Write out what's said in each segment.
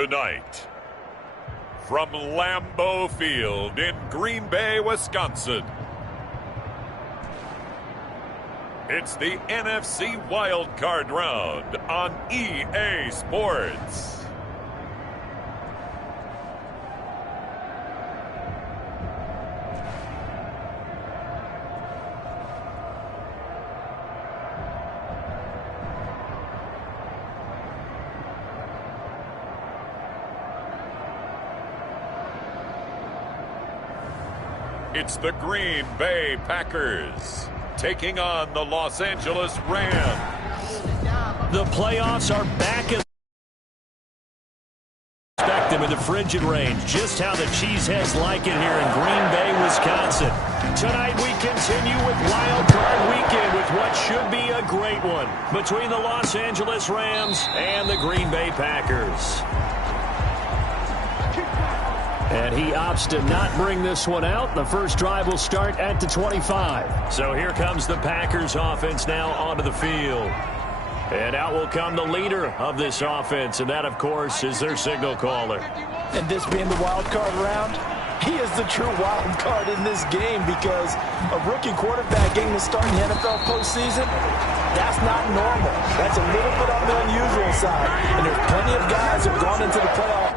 Tonight, from Lambeau Field in Green Bay, Wisconsin, it's the NFC Wild Card Round on EA Sports. It's the Green Bay Packers taking on the Los Angeles Rams. The playoffs are back as expect them in the frigid range. Just how the Cheeseheads like it here in Green Bay, Wisconsin. Tonight we continue with Wild Card Weekend with what should be a great one between the Los Angeles Rams and the Green Bay Packers. And he opts to not bring this one out. The first drive will start at the 25. So here comes the Packers offense now onto the field. And out will come the leader of this offense, and that, of course, is their signal caller. And this being the wild card round, he is the true wild card in this game because a rookie quarterback getting to start in the NFL postseason, that's not normal. That's a little bit on the unusual side. And there's plenty of guys who have gone into the playoffs.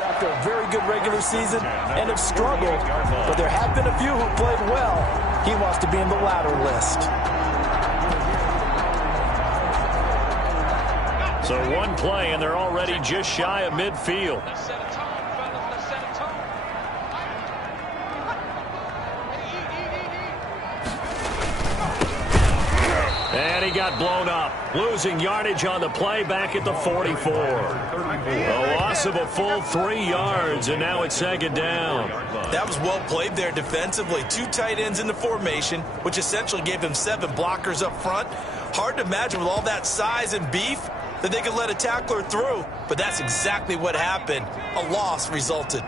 After a very good regular season and have struggled, but there have been a few who played well. He wants to be in the latter list. So one play, and they're already just shy of midfield. And he got blown up, losing yardage on the play back at the 44. A loss of a full 3 yards, and now it's second down. That was well played there defensively. 2 tight ends in the formation, which essentially gave him 7 blockers up front. Hard to imagine with all that size and beef that they could let a tackler through, but that's exactly what happened. A loss resulted.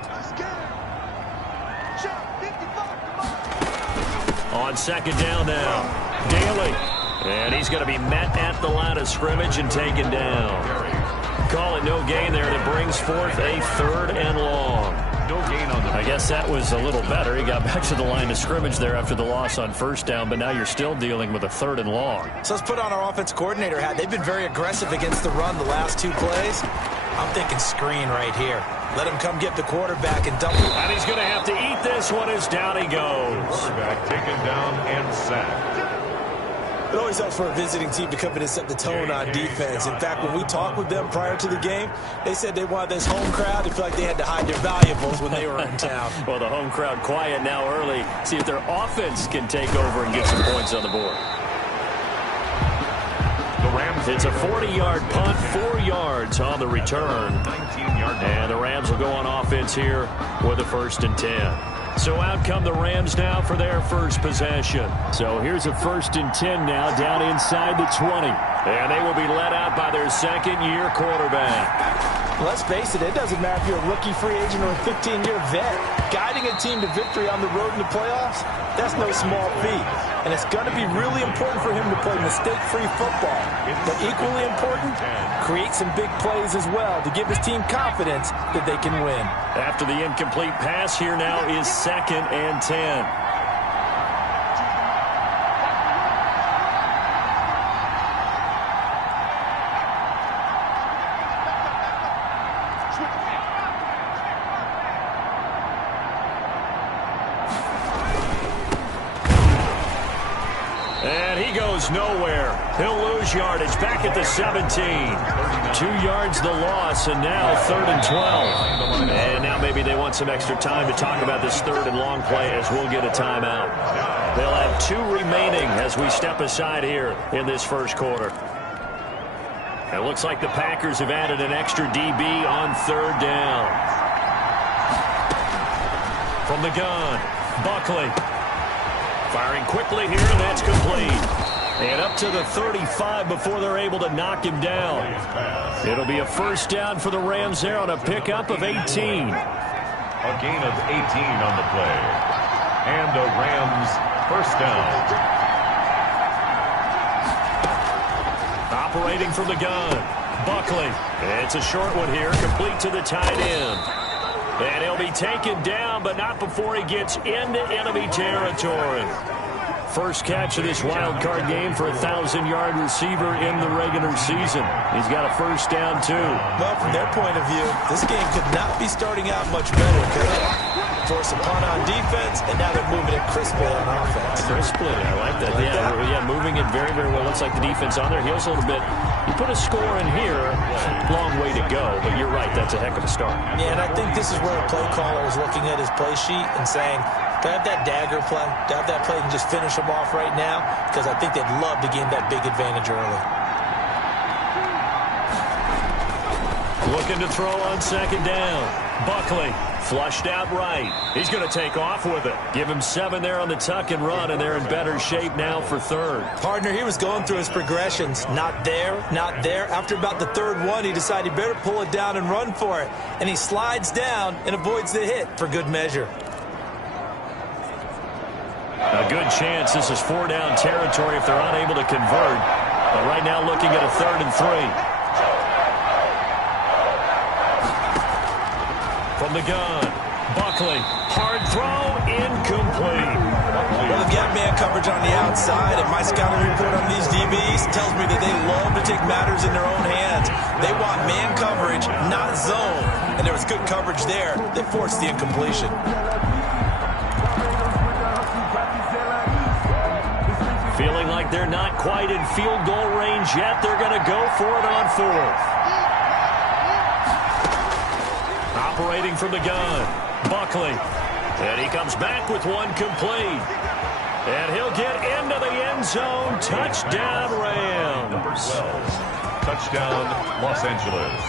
On second down now, Daly. And he's going to be met at the line of scrimmage and taken down. Call it no gain there, and it brings forth a 3rd and long. No gain on the. I guess that was a little better. He got back to the line of scrimmage there after the loss on first down, but now you're still dealing with a 3rd and long. So let's put on our offense coordinator hat. They've been very aggressive against the run the last 2 plays. I'm thinking screen right here. Let him come get the quarterback and double. And he's going to have to eat this one as down he goes. Quarterback taken down and sacked. It always helps for a visiting team to come in and set the tone on defense. In fact, when we talked with them prior to the game, they said they wanted this home crowd to feel like they had to hide their valuables when they were in town. Well, the home crowd quiet now early. See if their offense can take over and get some points on the board. It's a 40-yard punt, 4 yards on the return. And the Rams will go on offense here with a 1st and 10. So out come the Rams now for their first possession. So here's a 1st and 10 now down inside the 20. And they will be led out by their 2nd-year quarterback. Let's face it, it doesn't matter if you're a rookie free agent or a 15-year vet. Guiding a team to victory on the road in the playoffs, that's no small feat. And it's going to be really important for him to play mistake-free football. But equally important, create some big plays as well to give his team confidence that they can win. After the incomplete pass, here now is 2nd and 10. He goes nowhere. He'll lose yardage back at the 17. 2 yards the loss, and now 3rd and 12. And now maybe they want some extra time to talk about this 3rd and long play as we'll get a timeout. They'll have 2 remaining as we step aside here in this first quarter. It looks like the Packers have added an extra DB on 3rd down. From the gun, Buckley. Firing quickly here, and that's complete. And up to the 35 before they're able to knock him down. It'll be a first down for the Rams there on a pickup of 18. A gain of 18 on the play. And a Rams first down. Operating from the gun, Buckley. It's a short one here, complete to the tight end. And he'll be taken down, but not before he gets into enemy territory. First catch of this wild card game for a 1,000-yard receiver in the regular season. He's got a first down, too. Well, from their point of view, this game could not be starting out much better, could it? Force a punt on defense, and now they're moving it crisply on offense. Crisply, I like that. Yeah, moving it very, very well. Looks like the defense on their heels a little bit. You put a score in here, long way to go, but you're right, that's a heck of a start. Yeah, and I think this is where a play caller is looking at his play sheet and saying, do I have that dagger play? Do I have that play and just finish them off right now? Because I think they'd love to gain that big advantage early. Looking to throw on 2nd down. Buckley flushed out right. He's going to take off with it. Give him 7 there on the tuck and run, and they're in better shape now for 3rd. Partner, he was going through his progressions. Not there, not there. After about the 3rd one, he decided he better pull it down and run for it. And he slides down and avoids the hit for good measure. A good chance this is 4-down territory if they're unable to convert. But right now looking at a 3rd and 3. From the gun, Buckley, hard throw, incomplete. Well, they've got man coverage on the outside, and my scouting report on these DBs tells me that they love to take matters in their own hands. They want man coverage, not zone, and there was good coverage there that forced the incompletion. Feeling like they're not quite in field goal range yet, they're going to go for it on 4th. Operating from the gun, Buckley. And he comes back with one complete. And he'll get into the end zone. Touchdown, Rams. Number 12. Touchdown, Los Angeles.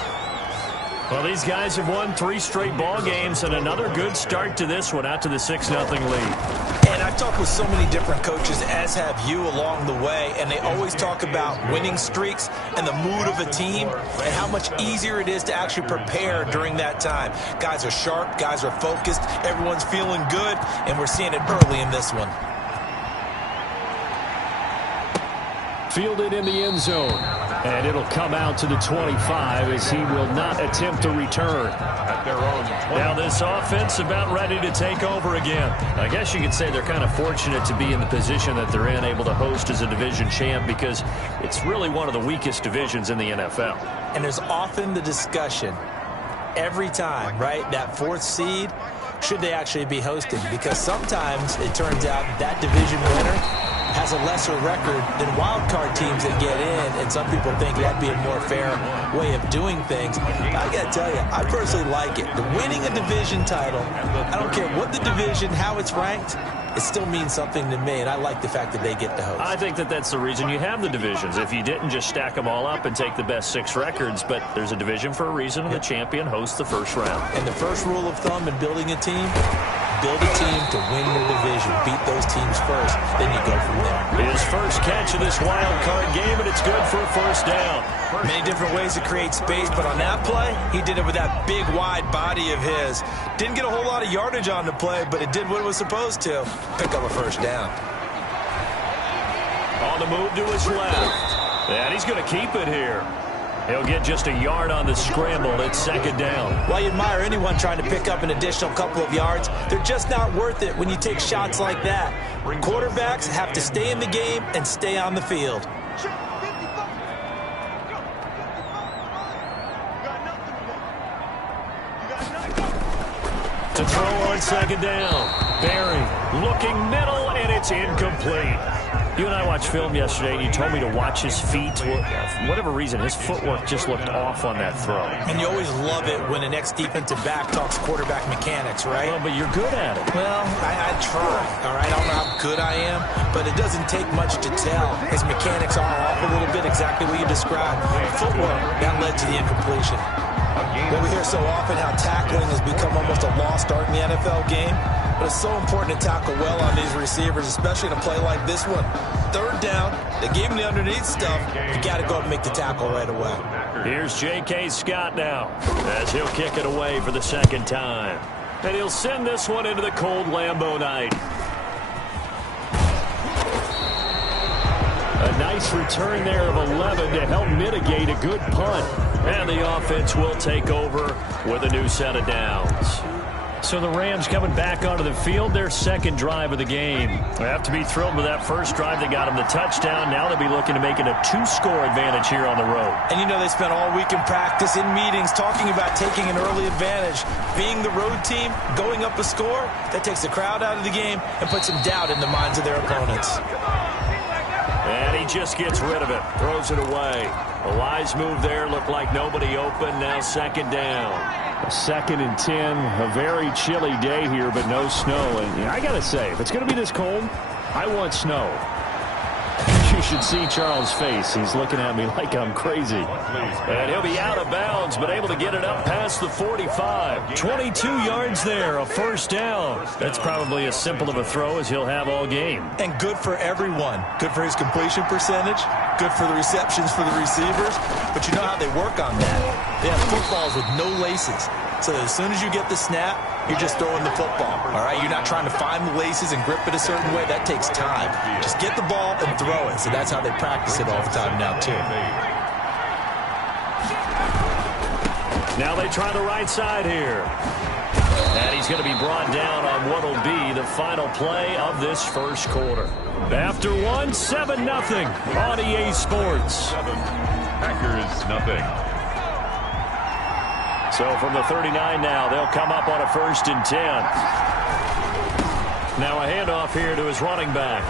Well, these guys have won 3 straight ball games, and another good start to this one out to the 6-0 lead. And I've talked with so many different coaches, as have you along the way, and they always talk about winning streaks and the mood of a team and how much easier it is to actually prepare during that time. Guys are sharp, guys are focused, everyone's feeling good, and we're seeing it early in this one. Fielded in the end zone. And it'll come out to the 25 as he will not attempt to return. At their own 20. Now this offense about ready to take over again. I guess you could say they're kind of fortunate to be in the position that they're in, able to host as a division champ, because it's really one of the weakest divisions in the NFL. And there's often the discussion every time, right, that 4th seed, should they actually be hosting? Because sometimes it turns out that division winner has a lesser record than wild card teams that get in, and some people think that'd be a more fair way of doing things. I gotta tell you, I personally like it. The winning a division title, I don't care what the division, how it's ranked, it still means something to me, and I like the fact that they get to host. I think that that's the reason you have the divisions. If you didn't just stack them all up and take the best 6 records, but there's a division for a reason, and the champion hosts the first round. And the first rule of thumb in building a team, build a team to win your division. Beat those teams first, then you go from there. His first catch of this wild card game, and it's good for a first down. Many different ways to create space, but on that play, he did it with that big, wide body of his. Didn't get a whole lot of yardage on the play, but it did what it was supposed to. Pick up a first down. On the move to his left. And he's going to keep it here. He'll get just a yard on the scramble. It's 2nd down. While you admire anyone trying to pick up an additional couple of yards, they're just not worth it when you take shots like that. Quarterbacks have to stay in the game and stay on the field. To throw on 2nd down. Barry looking middle, and it's incomplete. You and I watched film yesterday, and you told me to watch his feet. For whatever reason, his footwork just looked off on that throw. And you always love it when an ex-defensive back talks quarterback mechanics, right? Well, but you're good at it. Well, I try, all right? I don't know how good I am, but it doesn't take much to tell. His mechanics are off a little bit, exactly what you described. Footwork, that led to the incompletion. Well, we hear so often how tackling has become almost a lost art in the NFL game. But it's so important to tackle well on these receivers, especially in a play like this one. Third down, they gave him the underneath stuff. You got to go up and make the tackle right away. Here's J.K. Scott now, as he'll kick it away for the second time. And he'll send this one into the cold Lambeau night. A nice return there of 11 to help mitigate a good punt. And the offense will take over with a new set of downs. So the Rams coming back onto the field, their second drive of the game. They have to be thrilled with that first drive that got them the touchdown. Now they'll be looking to make it a 2-score advantage here on the road. And you know they spent all week in practice, in meetings, talking about taking an early advantage. Being the road team, going up a score, that takes the crowd out of the game and puts some doubt in the minds of their opponents. And he just gets rid of it, throws it away. A wise move there, looked like nobody open, now second down. A 2nd and 10, a very chilly day here, but no snow. And I got to say, if it's going to be this cold, I want snow. You should see Charles' face. He's looking at me like I'm crazy. And he'll be out of bounds, but able to get it up past the 45. 22 yards there, a first down. That's probably as simple of a throw as he'll have all game. And good for everyone. Good for his completion percentage. Good for the receptions for the receivers. But you know how they work on that. They have footballs with no laces. So as soon as you get the snap, you're just throwing the football. All right, you're not trying to find the laces and grip it a certain way. That takes time. Just get the ball and throw it. So that's how they practice it all the time now, too. Now they try the right side here. And he's going to be brought down on what will be the final play of this first quarter. After one, 7-0 on EA Sports. Packers nothing. So from the 39 now, they'll come up on a 1st and 10. Now a handoff here to his running back.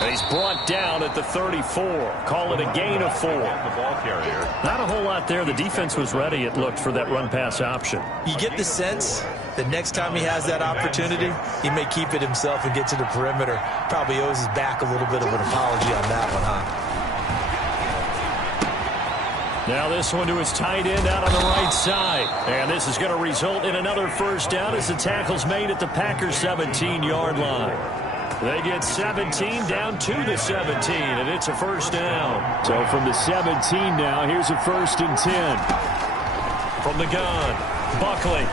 And he's brought down at the 34. Call it a gain of 4. Not a whole lot there. The defense was ready, it looked, for that run-pass option. You get the sense that next time he has that opportunity, he may keep it himself and get to the perimeter. Probably owes his back a little bit of an apology on that one, huh? Now this one to his tight end out on the right side. And this is going to result in another first down as the tackle's made at the Packers' 17-yard line. They get 17 down to the 17, and it's a first down. So from the 17 now, here's a 1st and 10. From the gun, Buckley.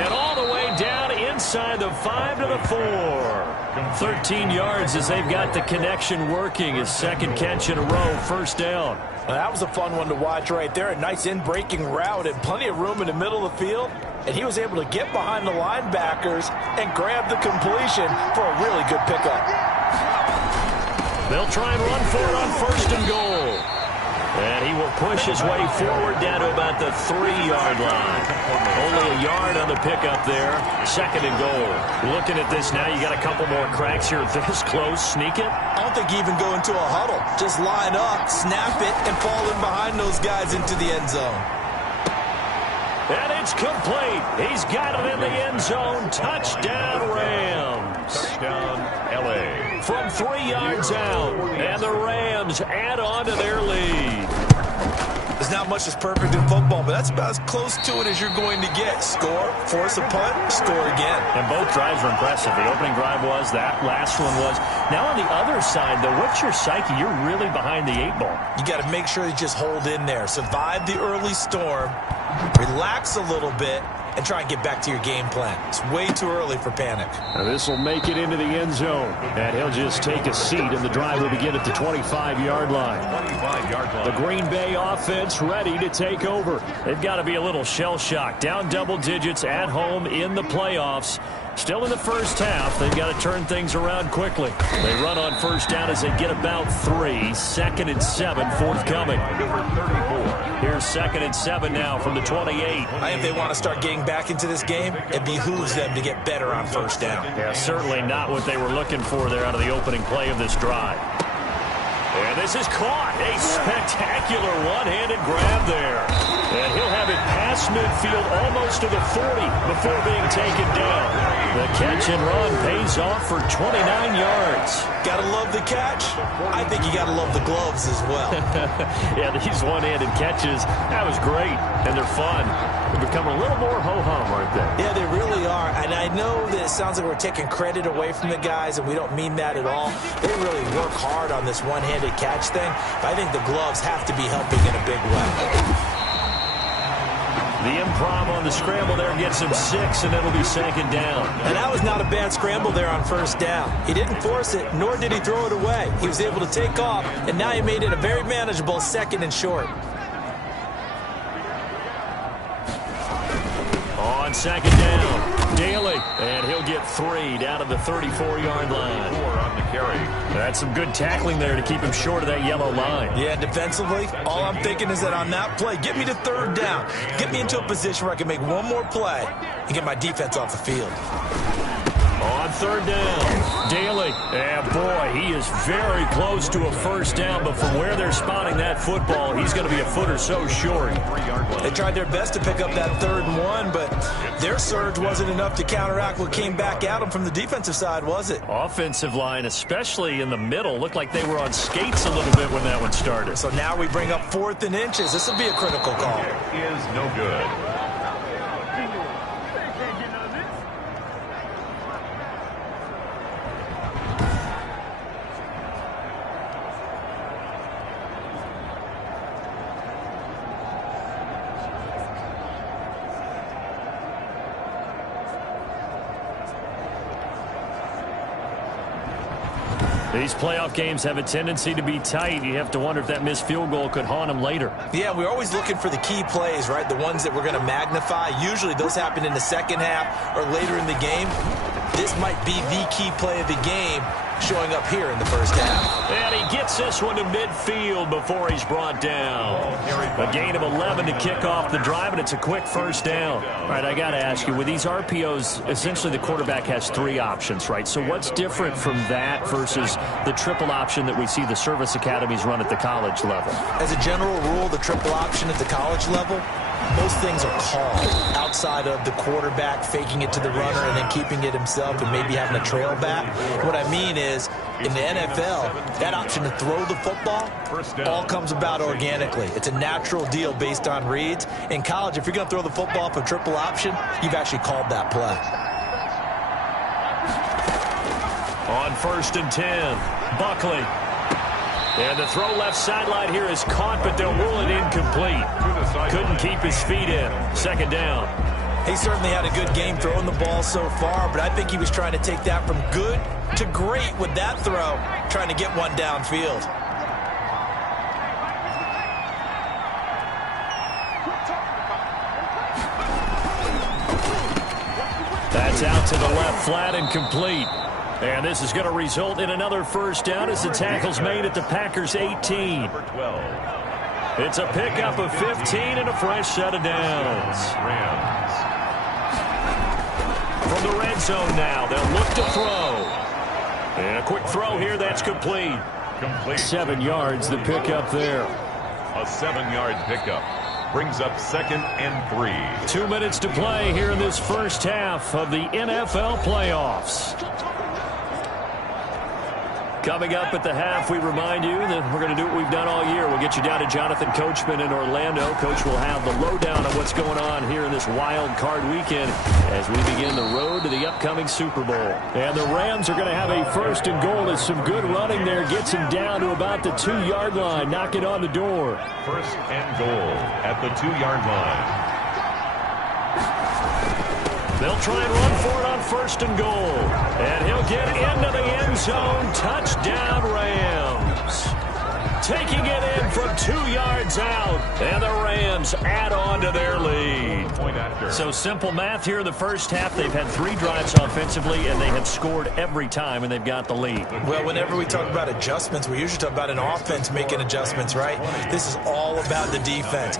And all the way down inside the 5 to the 4. 13 yards as they've got the connection working. His second catch in a row, first down. Well, that was a fun one to watch right there. A nice in-breaking route and plenty of room in the middle of the field. And he was able to get behind the linebackers and grab the completion for a really good pickup. They'll try and run for it on 1st and goal. And he will push his way forward down to about the 3-yard line. Only a yard on the pickup there. 2nd and goal. Looking at this now, you got a couple more cracks here this close. Sneak it? I don't think you even go into a huddle. Just line up, snap it, and fall in behind those guys into the end zone. And it's complete. He's got it in the end zone. Touchdown, Rams. Touchdown, L.A. From 3 yards out. And the Rams add on to their lead. There's not much that's perfect in football, but that's about as close to it as you're going to get. Score, force a punt, score again. And both drives were impressive. The opening drive was, that last one was. Now on the other side, though, what's your psyche? You're really behind the 8 ball. You got to make sure you just hold in there. Survive the early storm, relax a little bit, and try and get back to your game plan. It's way too early for panic. Now this will make it into the end zone. And he'll just take a seat, and the drive will begin at the 25-yard line. 25-yard line. The Green Bay offense ready to take over. They've got to be a little shell-shocked. Down double digits at home in the playoffs. Still in the first half. They've got to turn things around quickly. They run on first down as they get about 3. 2nd and 7 forthcoming. Number 34. Here's 2nd and 7 now from the 28. I think they want to start getting back into this game. It behooves them to get better on first down. Yeah, certainly not what they were looking for there out of the opening play of this drive. And this is caught. A spectacular one-handed grab there. And he'll have it past midfield almost to the 40 before being taken down. The catch and run pays off for 29 yards. Gotta love the catch. I think you gotta love the gloves as well. Yeah, these one-handed catches, that was great. And they're fun. They become a little more ho-hum, aren't they? Yeah, they really are. And I know that it sounds like we're taking credit away from the guys, and we don't mean that at all. They really work hard on this one-handed catch thing. But I think the gloves have to be helping in a big way. The improv on the scramble there gets him 6, and it'll be 2nd down. And that was not a bad scramble there on first down. He didn't force it, nor did he throw it away. He was able to take off, and now he made it a very manageable 2nd and short. On 2nd down, Daly, and he'll get 3 down to the 34-yard line. 4 on the carry. That's some good tackling there to keep him short of that yellow line. Yeah, defensively, all I'm thinking is that on that play, get me to 3rd down. Get me into a position where I can make one more play and get my defense off the field. On 3rd down, Daly, and boy, he is very close to a first down, but from where they're spotting that football, he's going to be a foot or so short. They tried their best to pick up that 3rd and 1, but their surge wasn't enough to counteract what came back at them from the defensive side, was it? Offensive line, especially in the middle, looked like they were on skates a little bit when that one started. So now we bring up 4th and inches. This will be a critical call. Is no good. These playoff games have a tendency to be tight. You have to wonder if that missed field goal could haunt them later. Yeah, we're always looking for the key plays, right? The ones that we're going to magnify. Usually those happen in the second half or later in the game. This might be the key play of the game showing up here in the first half. And he gets this one to midfield before he's brought down. A gain of 11 to kick off the drive, and it's a quick first down. All right, I got to ask you, with these RPOs, essentially the quarterback has 3 options, right? So what's different from that versus the triple option that we see the service academies run at the college level? As a general rule, the triple option at the college level, most things are called outside of the quarterback faking it to the runner and then keeping it himself and maybe having a trail back. What I mean is, in the NFL, that option to throw the football all comes about organically. It's a natural deal based on reads. In college, if you're going to throw the football for triple option, you've actually called that play. On 1st and 10, Buckley. And the throw left sideline here is caught, but they'll rule it incomplete. Couldn't keep his feet in. 2nd down. He certainly had a good game throwing the ball so far, but I think he was trying to take that from good to great with that throw, trying to get one downfield. That's out to the left, flat and complete. And this is going to result in another first down as the tackle's made at the Packers' 18. It's a pickup of 15 and a fresh set of downs. From the red zone now, they'll look to throw. And a quick throw here, that's complete. 7 yards, the pickup there. A 7-yard pickup. Brings up 2nd and 3. 2 minutes to play here in this first half of the NFL playoffs. Coming up at the half, we remind you that we're going to do what we've done all year. We'll get you down to Jonathan Coachman in Orlando. Coach will have the lowdown on what's going on here in this wild card weekend as we begin the road to the upcoming Super Bowl. And the Rams are going to have a 1st and goal as some good running there gets him down to about the 2-yard line. Knock it on the door. 1st and goal at the 2-yard line. They'll try and run for it on 1st and goal. And he'll get into the end zone. Touchdown, Rams. taking it in from 2 yards out, and the Rams add on to their lead. So simple math here in the first half. They've had 3 drives offensively, and they have scored every time, and they've got the lead. Well, whenever we talk about adjustments, we usually talk about an offense making adjustments, right? This is all about the defense.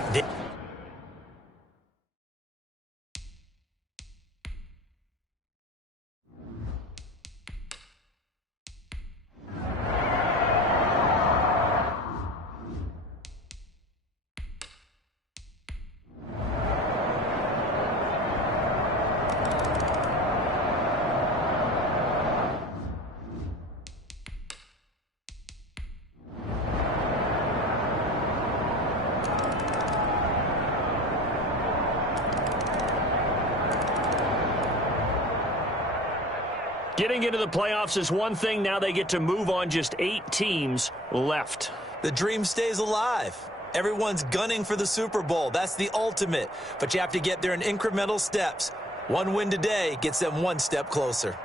Getting into the playoffs is one thing. Now they get to move on. Just 8 teams left. The dream stays alive. Everyone's gunning for the Super Bowl. That's the ultimate. But you have to get there in incremental steps. One win today gets them one step closer.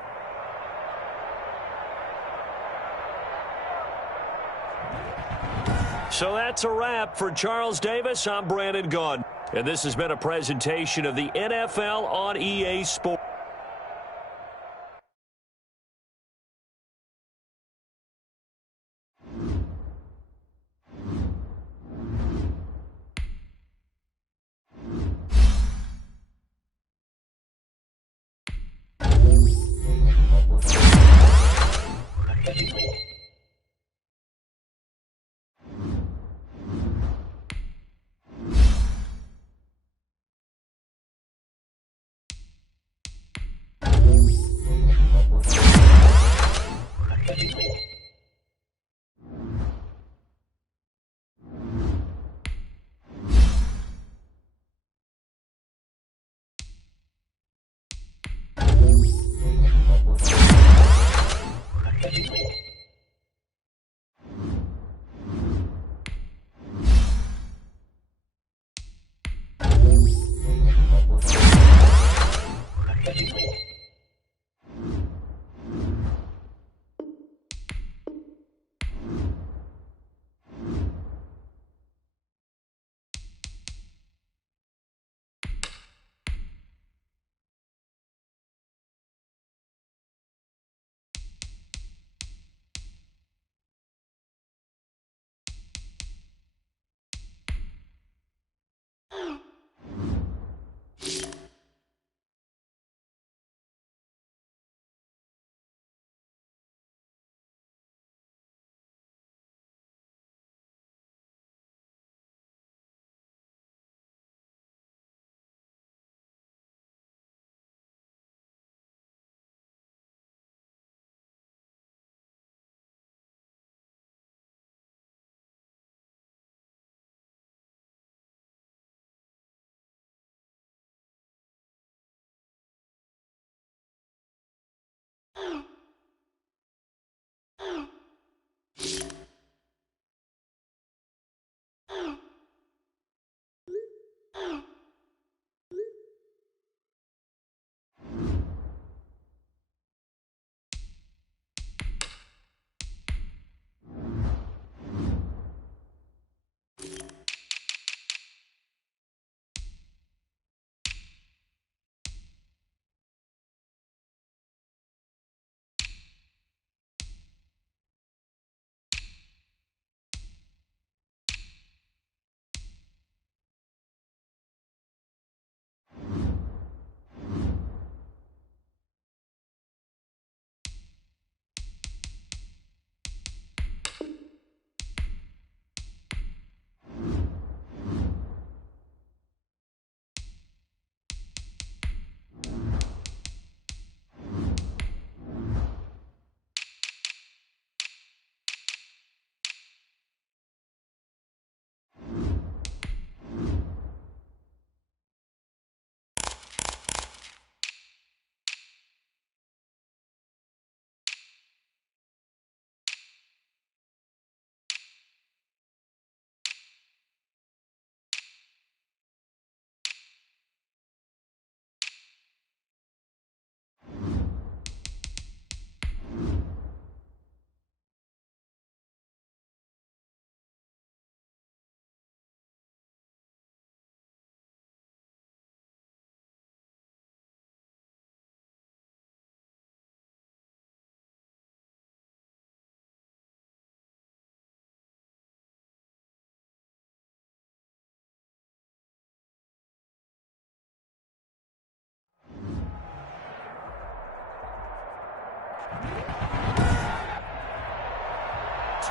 So that's a wrap for Charles Davis. I'm Brandon Gaudin. And this has been a presentation of the NFL on EA Sports.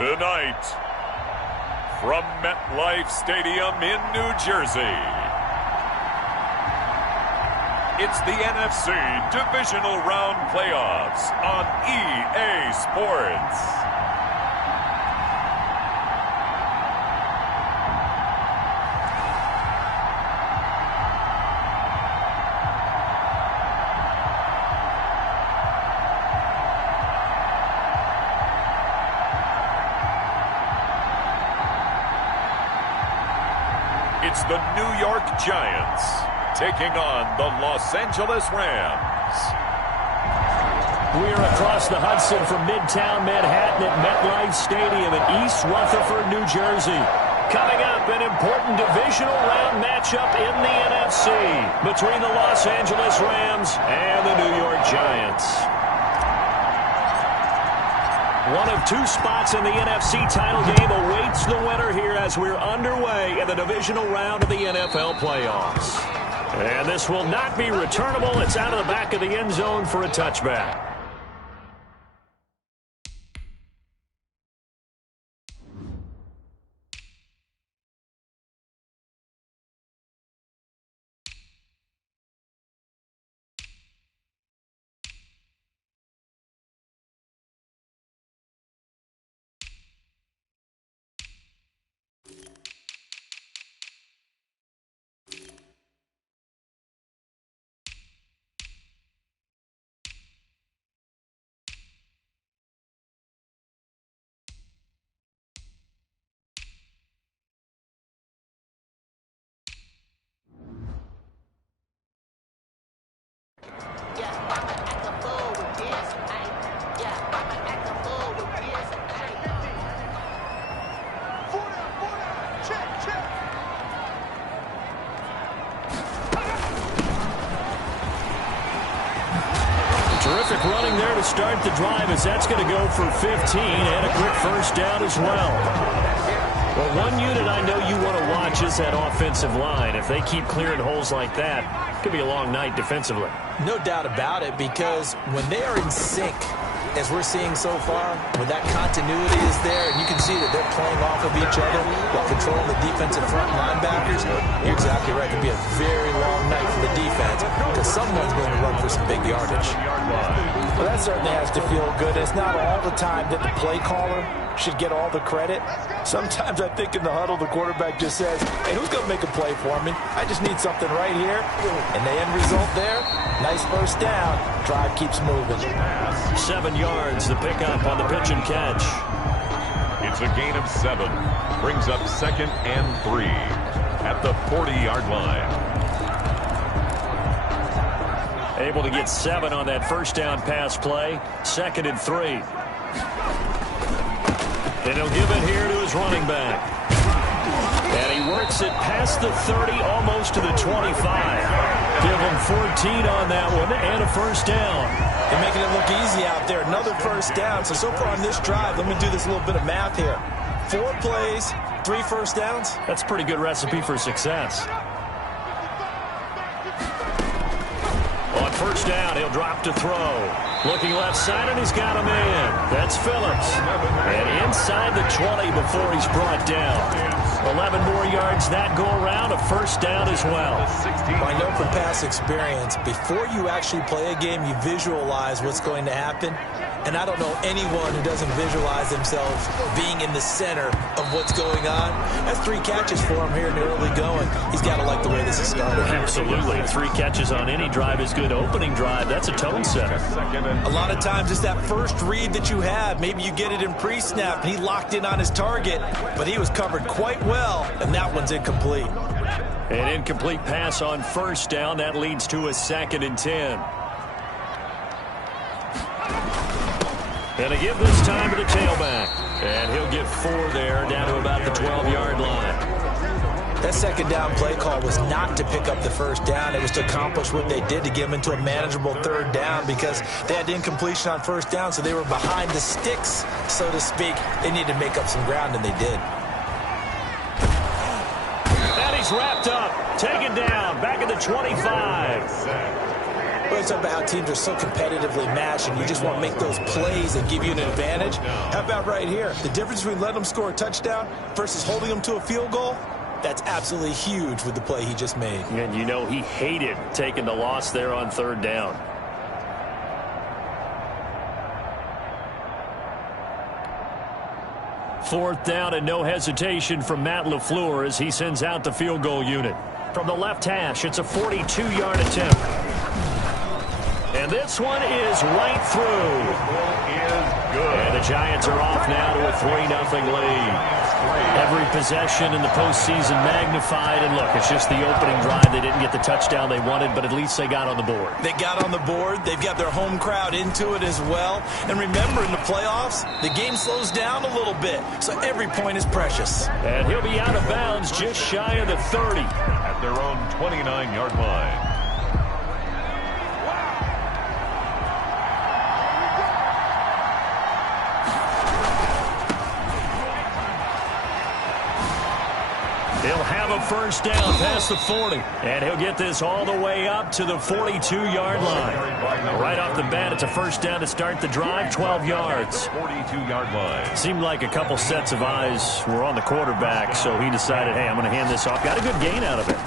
Tonight, from MetLife Stadium in New Jersey, it's the NFC Divisional Round Playoffs on EA Sports. It's the New York Giants taking on the Los Angeles Rams. We're across the Hudson from Midtown Manhattan at MetLife Stadium in East Rutherford, New Jersey. Coming up, an important divisional round matchup in the NFC between the Los Angeles Rams and the New York Giants. One of two spots in the NFC title game awaits the winner here as we're underway in the divisional round of the NFL playoffs. And this will not be returnable. It's out of the back of the end zone for a touchback. Terrific running there to start the drive as that's going to go for 15 and a quick first down as well. Well, one unit I know you want to watch is that offensive line. If they keep clearing holes like that, it could be a long night defensively. No doubt about it, because when they are in sync, as we're seeing so far, when that continuity is there, and you can see that they're playing off of each other while controlling the defensive front linebackers, you're exactly right. It could be a very long night for the defense because someone's going to run for some big yardage. Well, that certainly has to feel good. It's not all the time that the play caller should get all the credit. Sometimes I think in the huddle, the quarterback just says, hey, who's going to make a play for me? I just need something right here. And the end result there, nice first down. Drive keeps moving. 7 yards, the pickup on the pitch and catch. It's a gain of 7. Brings up 2nd and 3 at the 40-yard line. Able to get 7 on that first down pass play. 2nd and 3. And he'll give it here to his running back. And he works it past the 30, almost to the 25. Give him 14 on that one and a first down. They're making it look easy out there. Another first down. So far on this drive, let me do this little bit of math here. 4 plays, 3 first downs. That's a pretty good recipe for success. On first down, he'll drop to throw. Looking left side, and he's got a man. That's Phillips. And inside the 20 before he's brought down. 11 more yards that go around, a first down as well. I know from past experience, before you actually play a game, you visualize what's going to happen. And I don't know anyone who doesn't visualize themselves being in the center of what's going on. That's 3 catches for him here in the early going. He's got to like the way this is started. Absolutely. 3 catches on any drive is good. Opening drive, that's a tone setter. A lot of times it's that first read that you have. Maybe you get it in pre-snap, and he locked in on his target, but he was covered quite well, and that one's incomplete. An incomplete pass on first down. That leads to a 2nd and 10. And a give this time to the tailback. And he'll get 4 there, down to about the 12-yard line. That second down play call was not to pick up the first down. It was to accomplish what they did, to get them into a manageable 3rd down, because they had incompletion on first down, so they were behind the sticks, so to speak. They needed to make up some ground, and they did. And he's wrapped up, taken down, back at the 25. We always talk about how teams are so competitively matched, and you just want to make those plays that give you an advantage. How about right here? The difference between letting them score a touchdown versus holding them to a field goal, that's absolutely huge with the play he just made. And you know he hated taking the loss there on third down. Fourth down and no hesitation from Matt LaFleur as he sends out the field goal unit. From the left hash, it's a 42-yard attempt. And this one is right through. And the Giants are off now to a 3-0 lead. Every possession in the postseason magnified. And look, it's just the opening drive. They didn't get the touchdown they wanted, but at least they got on the board. They got on the board. They've got their home crowd into it as well. And remember, in the playoffs, the game slows down a little bit. So every point is precious. And he'll be out of bounds just shy of the 30. At their own 29-yard line. He'll have a first down past the 40. And he'll get this all the way up to the 42-yard line. Right off the bat, it's a first down to start the drive, 12 yards. 42-yard line. Seemed like a couple sets of eyes were on the quarterback, so he decided, hey, I'm going to hand this off. Got a good gain out of it.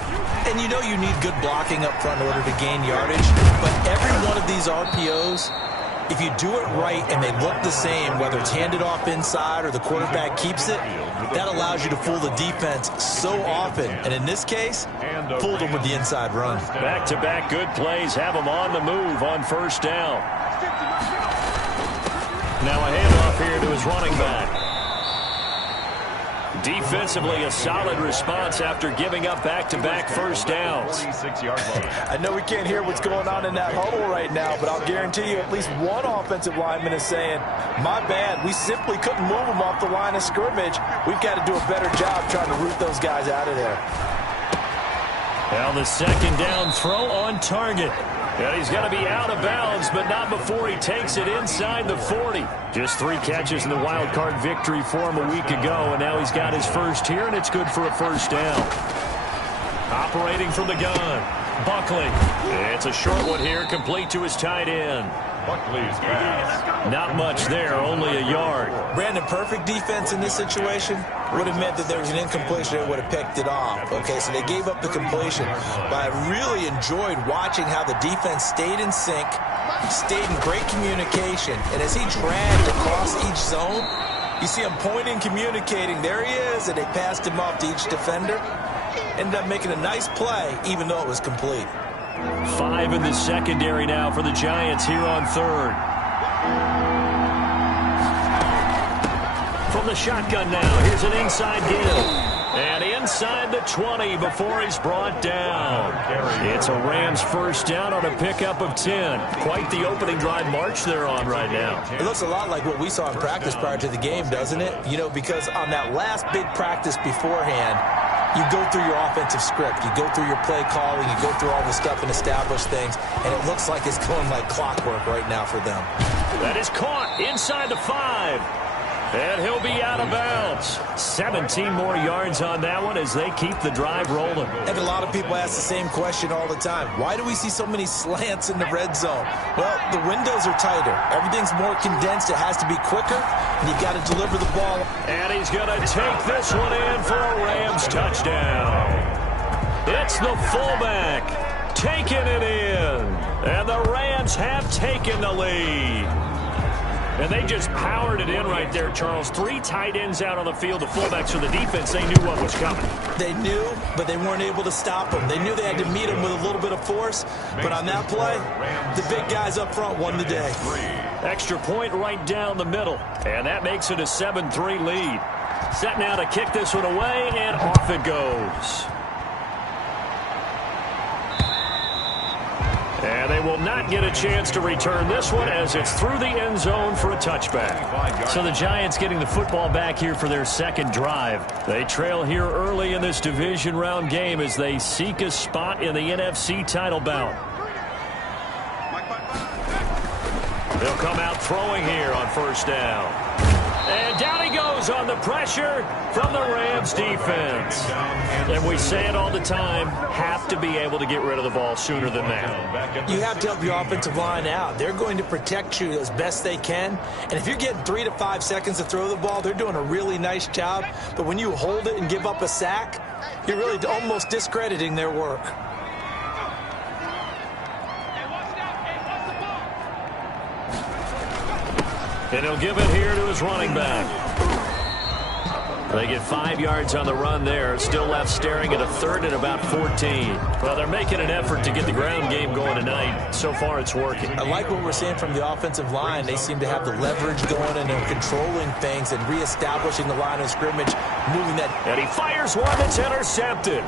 And you know you need good blocking up front in order to gain yardage. But every one of these RPOs, if you do it right and they look the same, whether it's handed off inside or the quarterback keeps it, that allows you to fool the defense so often. And in this case, fooled them with the inside run. Back-to-back good plays have them on the move on first down. Now a handoff here to his running back. Defensively, a solid response after giving up back-to-back first downs. 46-yard line. I know we can't hear what's going on in that huddle right now, but I'll guarantee you at least one offensive lineman is saying, my bad, we simply couldn't move them off the line of scrimmage. We've got to do a better job trying to root those guys out of there. Now the second down throw on target. And he's going to be out of bounds, but not before he takes it inside the 40. Just 3 catches in the wild card victory for him a week ago, and now he's got his first here, and it's good for a first down. Operating from the gun, Buckley. It's a short one here, complete to his tight end. Buckley's pass. Not much there, only a yard. Brandon, perfect defense in this situation would have meant that there was an incompletion that would have picked it off. Okay, so they gave up the completion. But I really enjoyed watching how the defense stayed in sync, stayed in great communication. And as he dragged across each zone, you see him pointing, communicating. There he is, and they passed him off to each defender. Ended up making a nice play, even though it was complete. 5 in the secondary now for the Giants here on third. From the shotgun now, here's an inside give. And inside the 20 before he's brought down. It's a Rams first down on a pickup of 10. Quite the opening drive march they're on right now. It looks a lot like what we saw in practice prior to the game, doesn't it? You know, because on that last big practice beforehand, you go through your offensive script. You go through your play calling. You go through all the stuff and establish things. And it looks like it's going like clockwork right now for them. That is caught inside the 5. And he'll be out of bounds. 17 more yards on that one as they keep the drive rolling. And a lot of people ask the same question all the time. Why do we see so many slants in the red zone? Well, the windows are tighter. Everything's more condensed. It has to be quicker, and you've got to deliver the ball. And he's going to take this one in for a Rams touchdown. It's the fullback taking it in. And the Rams have taken the lead. And they just powered it in right there, Charles. 3 tight ends out on the field, the fullbacks for the defense. They knew what was coming. They knew, but they weren't able to stop them. They knew they had to meet them with a little bit of force. But on that play, the big guys up front won the day. Extra point right down the middle. And that makes it a 7-3 lead. Set now to kick this one away, and off it goes. And they will not get a chance to return this one as it's through the end zone for a touchback. So the Giants getting the football back here for their second drive. They trail here early in this division round game as they seek a spot in the NFC title bout. They'll come out throwing here on first down. And down he goes on the pressure from the Rams defense. And we say it all the time, have to be able to get rid of the ball sooner than that. You have to help your offensive line out. They're going to protect you as best they can. And if you're getting 3 to 5 seconds to throw the ball, they're doing a really nice job. But when you hold it and give up a sack, you're really almost discrediting their work. And he'll give it here to his running back. They get 5 yards on the run there. Still left staring at a third and about 14. Well, they're making an effort to get the ground game going tonight. So far, it's working. I like what we're seeing from the offensive line. They seem to have the leverage going and they're controlling things and reestablishing the line of scrimmage, moving that. And he fires one that's intercepted.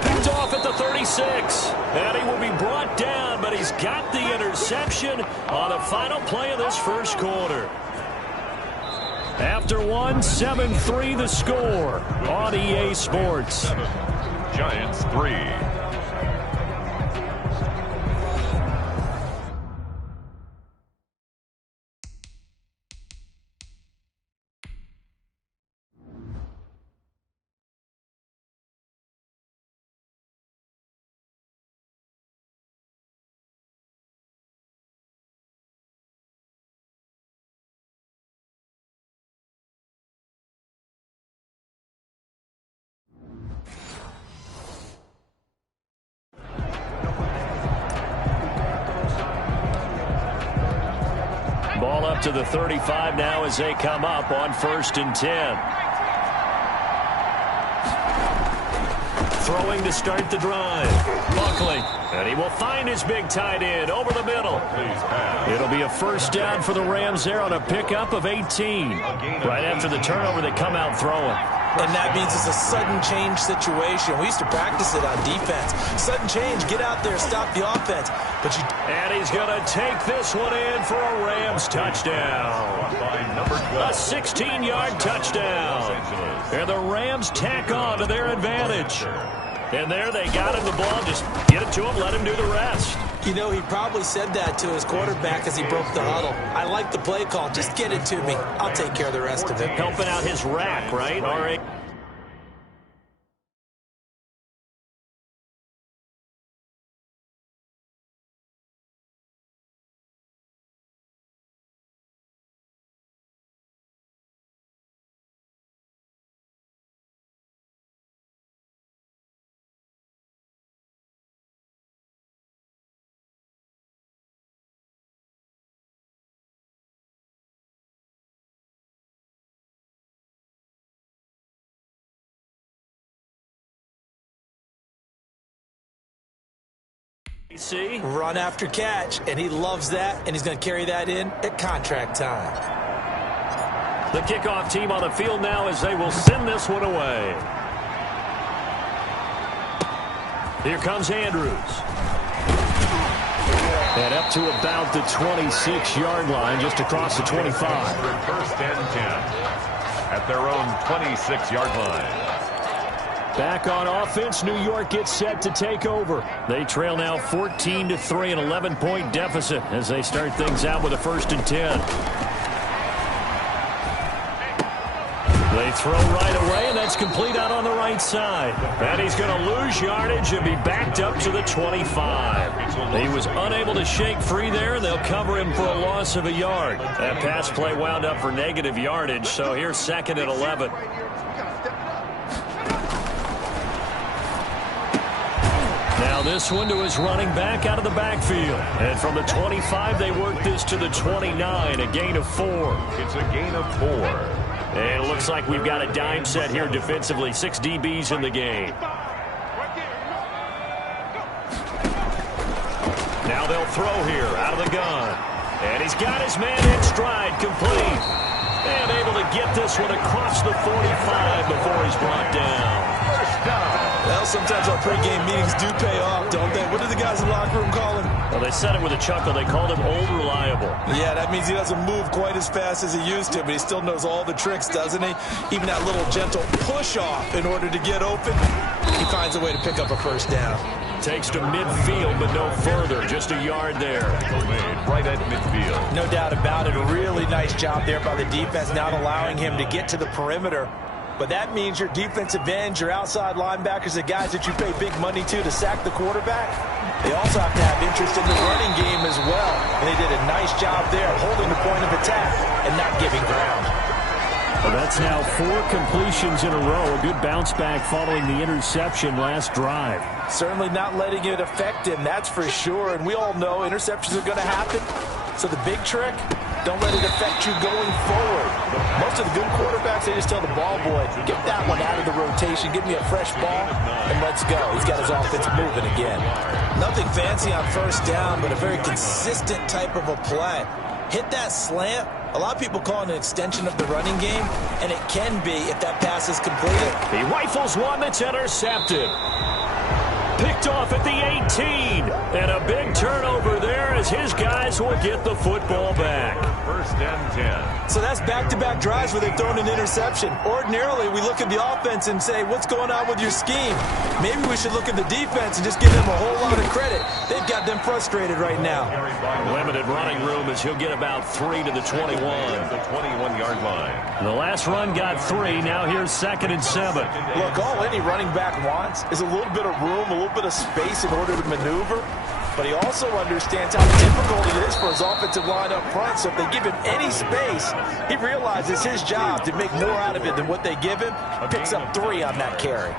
Picked off at the 36. And he will be brought down, but he's got the interception on the final play of this first quarter. After one, 7-3 the score on EA Sports. Giants 3. Ball up to the 35 now as they come up on 1st and 10. Throwing to start the drive. Buckley. And he will find his big tight end over the middle. It'll be a first down for the Rams there on a pickup of 18. Right after the turnover, they come out throwing. And that means it's a sudden change situation. We used to practice it on defense. Sudden change, get out there, stop the offense. And he's going to take this one in for a Rams touchdown. A 16-yard touchdown. And the Rams tack on to their advantage. And there they got him the ball. Just get it to him, let him do the rest. You know, he probably said that to his quarterback as he broke the huddle. I like the play call. Just get it to me. I'll take care of the rest of it. Helping out his rack, right? All right. See? Run after catch, and he loves that, and he's going to carry that in at contract time. The kickoff team on the field now as they will send this one away. Here comes Andrews. And up to about the 26-yard line, just across the 25. 1st and 10 at their own 26-yard line. Back on offense, New York gets set to take over. They trail now 14-3, an 11-point deficit as they start things out with a 1st and 10. They throw right away, and that's complete out on the right side. And he's going to lose yardage and be backed up to the 25. He was unable to shake free there, and they'll cover him for a loss of a yard. That pass play wound up for negative yardage, so here's 2nd and 11. Now this one to his running back out of the backfield. And from the 25, they work this to the 29, a gain of 4. It's a gain of 4. And it looks like we've got a dime set here defensively. 6 DBs in the game. Now they'll throw here out of the gun. And he's got his man in stride, complete. And able to get this one across the 45 before he's brought down. Well, sometimes our pregame meetings do pay off, don't they? What do the guys in the locker room call him? Well, they said it with a chuckle. They called him Old Reliable. Yeah, that means he doesn't move quite as fast as he used to, but he still knows all the tricks, doesn't he? Even that little gentle push-off in order to get open. He finds a way to pick up a 1st down. Takes to midfield, but no further. Just a yard there. Made right at midfield. No doubt about it. A really nice job there by the defense, not allowing him to get to the perimeter. But that means your defensive ends, your outside linebackers, the guys that you pay big money to sack the quarterback, they also have to have interest in the running game as well. And they did a nice job there, holding the point of attack and not giving ground. Well, that's now 4 completions in a row. A good bounce back following the interception last drive. Certainly not letting it affect him, that's for sure. And we all know interceptions are going to happen. So the big trick, don't let it affect you going forward. Most of the good quarterbacks, they just tell the ball boy, get that one out of the rotation, give me a fresh ball, and let's go. He's got his offense moving again. Nothing fancy on first down, but a very consistent type of a play. Hit that slant. A lot of people call it an extension of the running game, and it can be if that pass is completed. He rifles one that's intercepted. Picked off at the 18. And a big turnover there as his guys will get the football back. First and 10. So that's back-to-back drives where they've thrown an interception. Ordinarily, we look at the offense and say, what's going on with your scheme? Maybe we should look at the defense and just give them a whole lot of credit. They've got them frustrated right now. Limited running room as he'll get about 3 to the 21. The 21-yard line. The last run got 3. Now here's 2nd and 7. Look, all any running back wants is a little bit of room, a little bit of space in order to maneuver. But he also understands how difficult it is for his offensive line up front. So if they give him any space, he realizes his job to make more out of it than what they give him. Picks up 3 on that carry.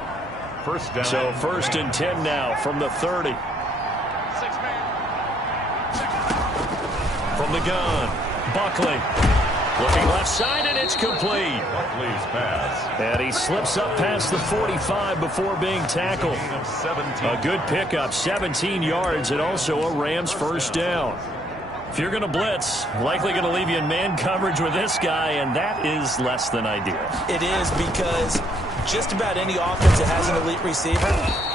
First down. So 1st and 10 now from the 30. From the gun, Buckley. Looking left side, and it's complete. Buckley's pass. And he slips up past the 45 before being tackled. A good pickup, 17 yards, and also a Rams first down. If you're going to blitz, likely going to leave you in man coverage with this guy, and that is less than ideal. It is, because just about any offense that has an elite receiver,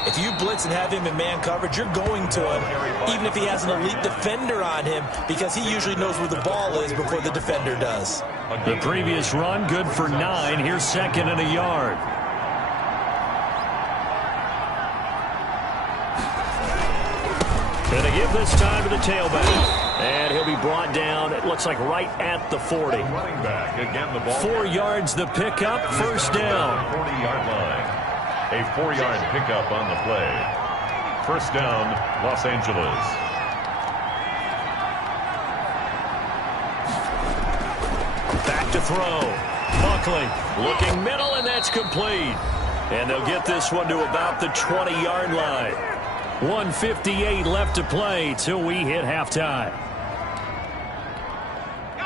if you blitz and have him in man coverage, you're going to him, even if he has an elite defender on him, because he usually knows where the ball is before the defender does. The previous run, good for 9. Here's 2nd and a yard. Going to give this time to the tailback. And he'll be brought down, it looks like right at the 40. Running back, again the ball. 4 yards the pickup, first down. 40-yard line. A 4-yard pickup on the play. First down, Los Angeles. Back to throw. Buckley looking middle, and that's complete. And they'll get this one to about the 20-yard line. 1:58 left to play till we hit halftime.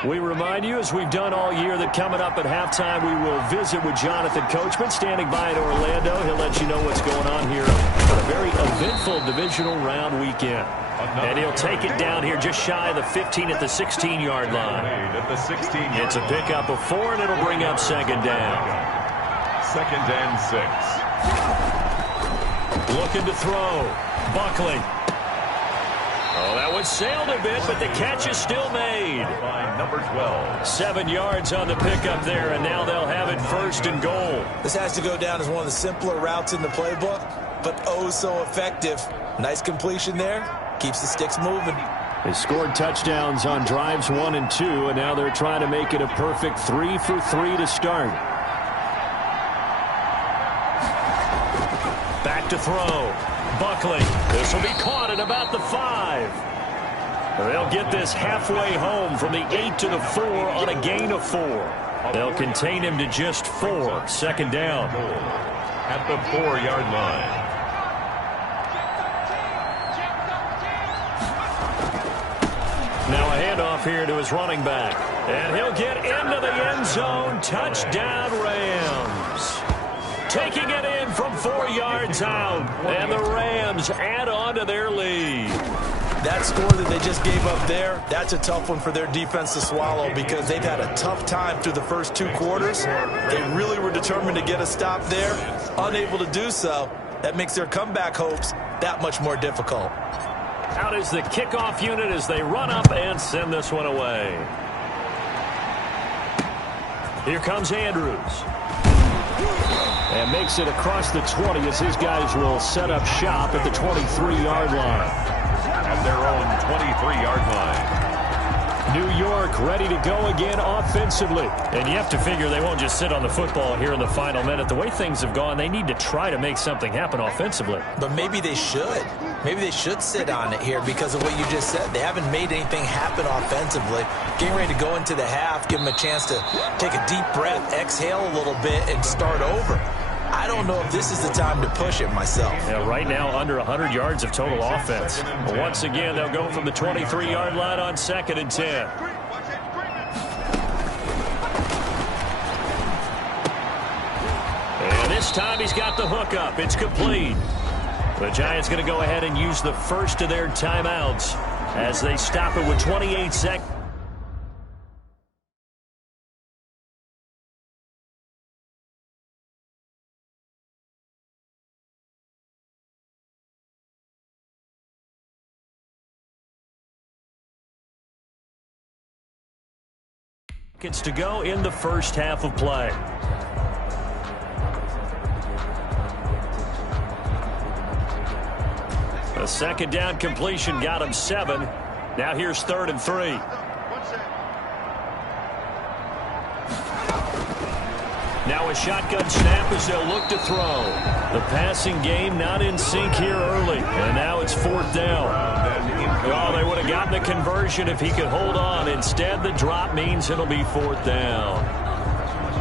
We remind you, as we've done all year, that coming up at halftime, we will visit with Jonathan Coachman, standing by in Orlando. He'll let you know what's going on here on a very eventful divisional round weekend. And he'll take it down here just shy of the 15 at the 16-yard line. It's a pickup of 4, and it'll bring up 2nd down. 2nd and 6. Looking to throw. Buckley. Oh, that one sailed a bit, but the catch is still made. Number 12. 7 yards on the pickup there, and now they'll have it 1st and goal. This has to go down as one of the simpler routes in the playbook, but oh so effective. Nice completion there. Keeps the sticks moving. They scored touchdowns on drives 1 and 2, and now they're trying to make it a perfect 3 for 3 to start. Back to throw. Buckley. This will be caught at about the 5. They'll get this halfway home from the 8 to the 4 on a gain of 4. They'll contain him to just 4. 2nd down. At the 4-yard line. Now a handoff here to his running back. And he'll get into the end zone. Touchdown, Rams. Taking it in from 4 yards out. And the Rams add on to their lead. That score that they just gave up there, that's a tough one for their defense to swallow, because they've had a tough time through the first 2 quarters. They really were determined to get a stop there. Unable to do so. That makes their comeback hopes that much more difficult. Out is the kickoff unit as they run up and send this one away. Here comes Andrews. And makes it across the 20 as his guys will set up shop at the 23-yard line. At their own 23-yard line. New York ready to go again offensively. And you have to figure they won't just sit on the football here in the final minute. The way things have gone, they need to try to make something happen offensively. But maybe they should. Maybe they should sit on it here because of what you just said. They haven't made anything happen offensively. Getting ready to go into the half, give them a chance to take a deep breath, exhale a little bit, and start over. I don't know if this is the time to push it myself. Yeah, right now under 100 yards of total offense. But once again, they'll go from the 23-yard line on 2nd and 10. And this time he's got the hook up. It's complete. The Giants going to go ahead and use the first of their timeouts as they stop it with 28 seconds. To go in the first half of play. A second down completion got him 7. Now here's 3rd and 3. Now a shotgun snap as they'll look to throw. The passing game not in sync here early. And now it's 4th down. Oh, they would have gotten the conversion if he could hold on. Instead, the drop means it'll be 4th down.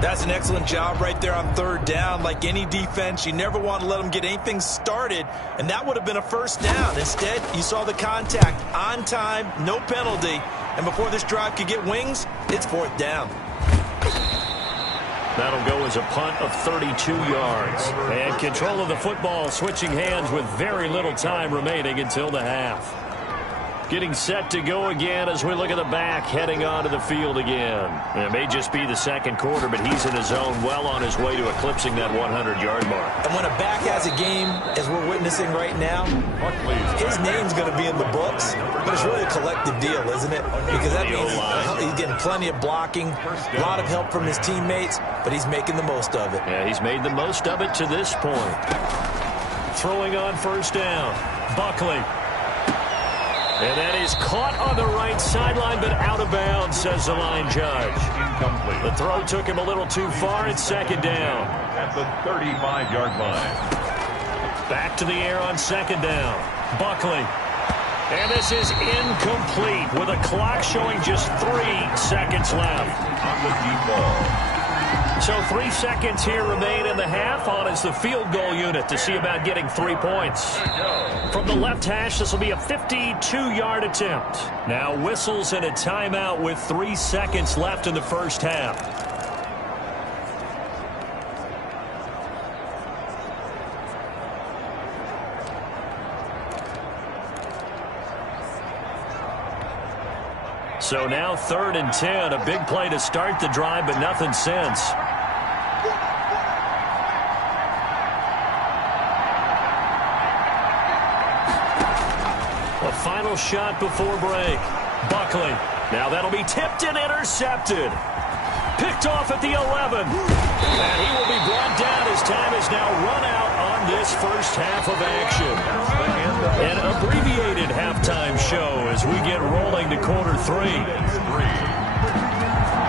That's an excellent job right there on 3rd down. Like any defense, you never want to let them get anything started, and that would have been a 1st down. Instead, you saw the contact on time, no penalty, and before this drive could get wings, it's 4th down. That'll go as a punt of 32 yards. And control of the football switching hands with very little time remaining until the half. Getting set to go again as we look at the back heading onto the field again. It may just be the second quarter, but he's in his zone well on his way to eclipsing that 100-yard mark. And when a back has a game, as we're witnessing right now, his name's going to be in the books, but it's really a collective deal, isn't it? Because that means he's getting plenty of blocking, a lot of help from his teammates, but he's making the most of it. Yeah, he's made the most of it to this point. Throwing on 1st down. Buckley. And that is caught on the right sideline, but out of bounds, says the line judge. Incomplete. The throw took him a little too far. It's 2nd down. At the 35-yard line. Back to the air on 2nd down. Buckley. And this is incomplete with a clock showing just 3 seconds left. On the deep ball. So 3 seconds here remain in the half on as the field goal unit to see about getting 3 points. From the left hash, this will be a 52-yard attempt. Now whistles and a timeout with 3 seconds left in the first half. So now 3rd and 10, a big play to start the drive, but nothing since. A final shot before break. Buckley. Now that'll be tipped and intercepted. Picked off at the 11. And he will be brought down as time is now run out on this first half of action. An abbreviated halftime show as we get rolling to quarter 3.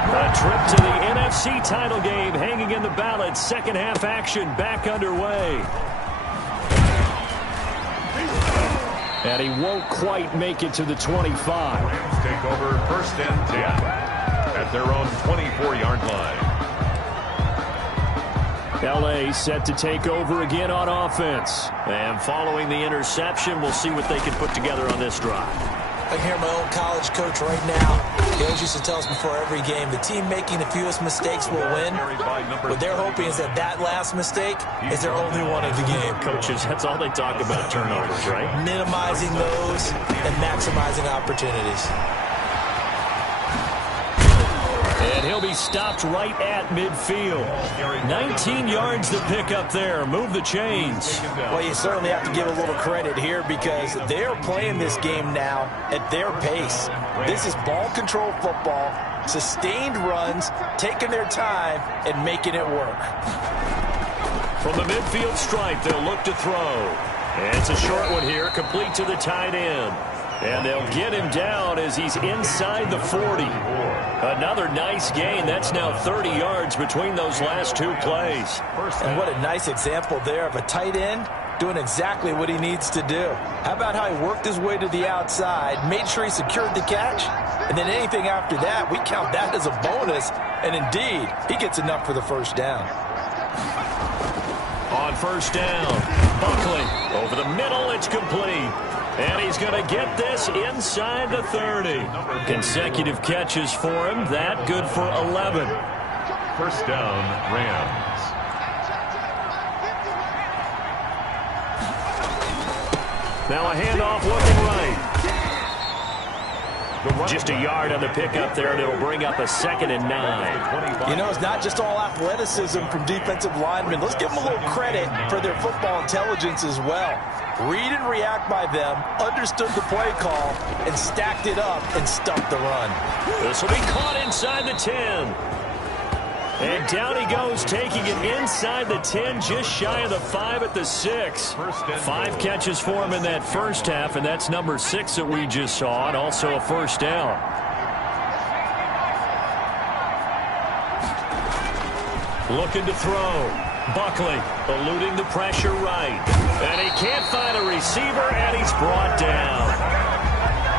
A trip to the NFC title game hanging in the balance. Second half action back underway. And he won't quite make it to the 25. Rams take over 1st and 10 at their own 24-yard line. L.A. set to take over again on offense. And following the interception, we'll see what they can put together on this drive. I hear my old college coach right now. He always used to tell us before every game, the team making the fewest mistakes will win. What they're hoping is that that last mistake is their only one of the game. Coaches, that's all they talk about, turnovers, right? Minimizing those and maximizing opportunities. And he'll be stopped right at midfield. 19 yards to pick up there. Move the chains. Well, you certainly have to give a little credit here because they're playing this game now at their pace. This is ball control football, sustained runs, taking their time, and making it work. From the midfield stripe, they'll look to throw. And it's a short one here, complete to the tight end. And they'll get him down as he's inside the 40. Another nice gain. That's now 30 yards between those last two plays. And what a nice example there of a tight end doing exactly what he needs to do. How about how he worked his way to the outside, made sure he secured the catch, and then anything after that, we count that as a bonus. And indeed, he gets enough for the first down. On first down, Buckley over the middle, it's complete. And he's going to get this inside the 30. Consecutive catches for him. That good for 11. First down, Rams. Now a handoff looking right. Just a yard on the pickup there, and it'll bring up a 2nd and 9. You know, it's not just all athleticism from defensive linemen. Let's give them a little credit for their football intelligence as well. Read and react by them, understood the play call, and stacked it up and stuffed the run. This will be caught inside the 10. And down he goes, taking it inside the 10, just shy of the 5 at the 6. 5 catches for him in that first half, and that's number 6 that we just saw, and also a first down. Looking to throw. Buckley eluding the pressure right. And he can't find a receiver, and he's brought down.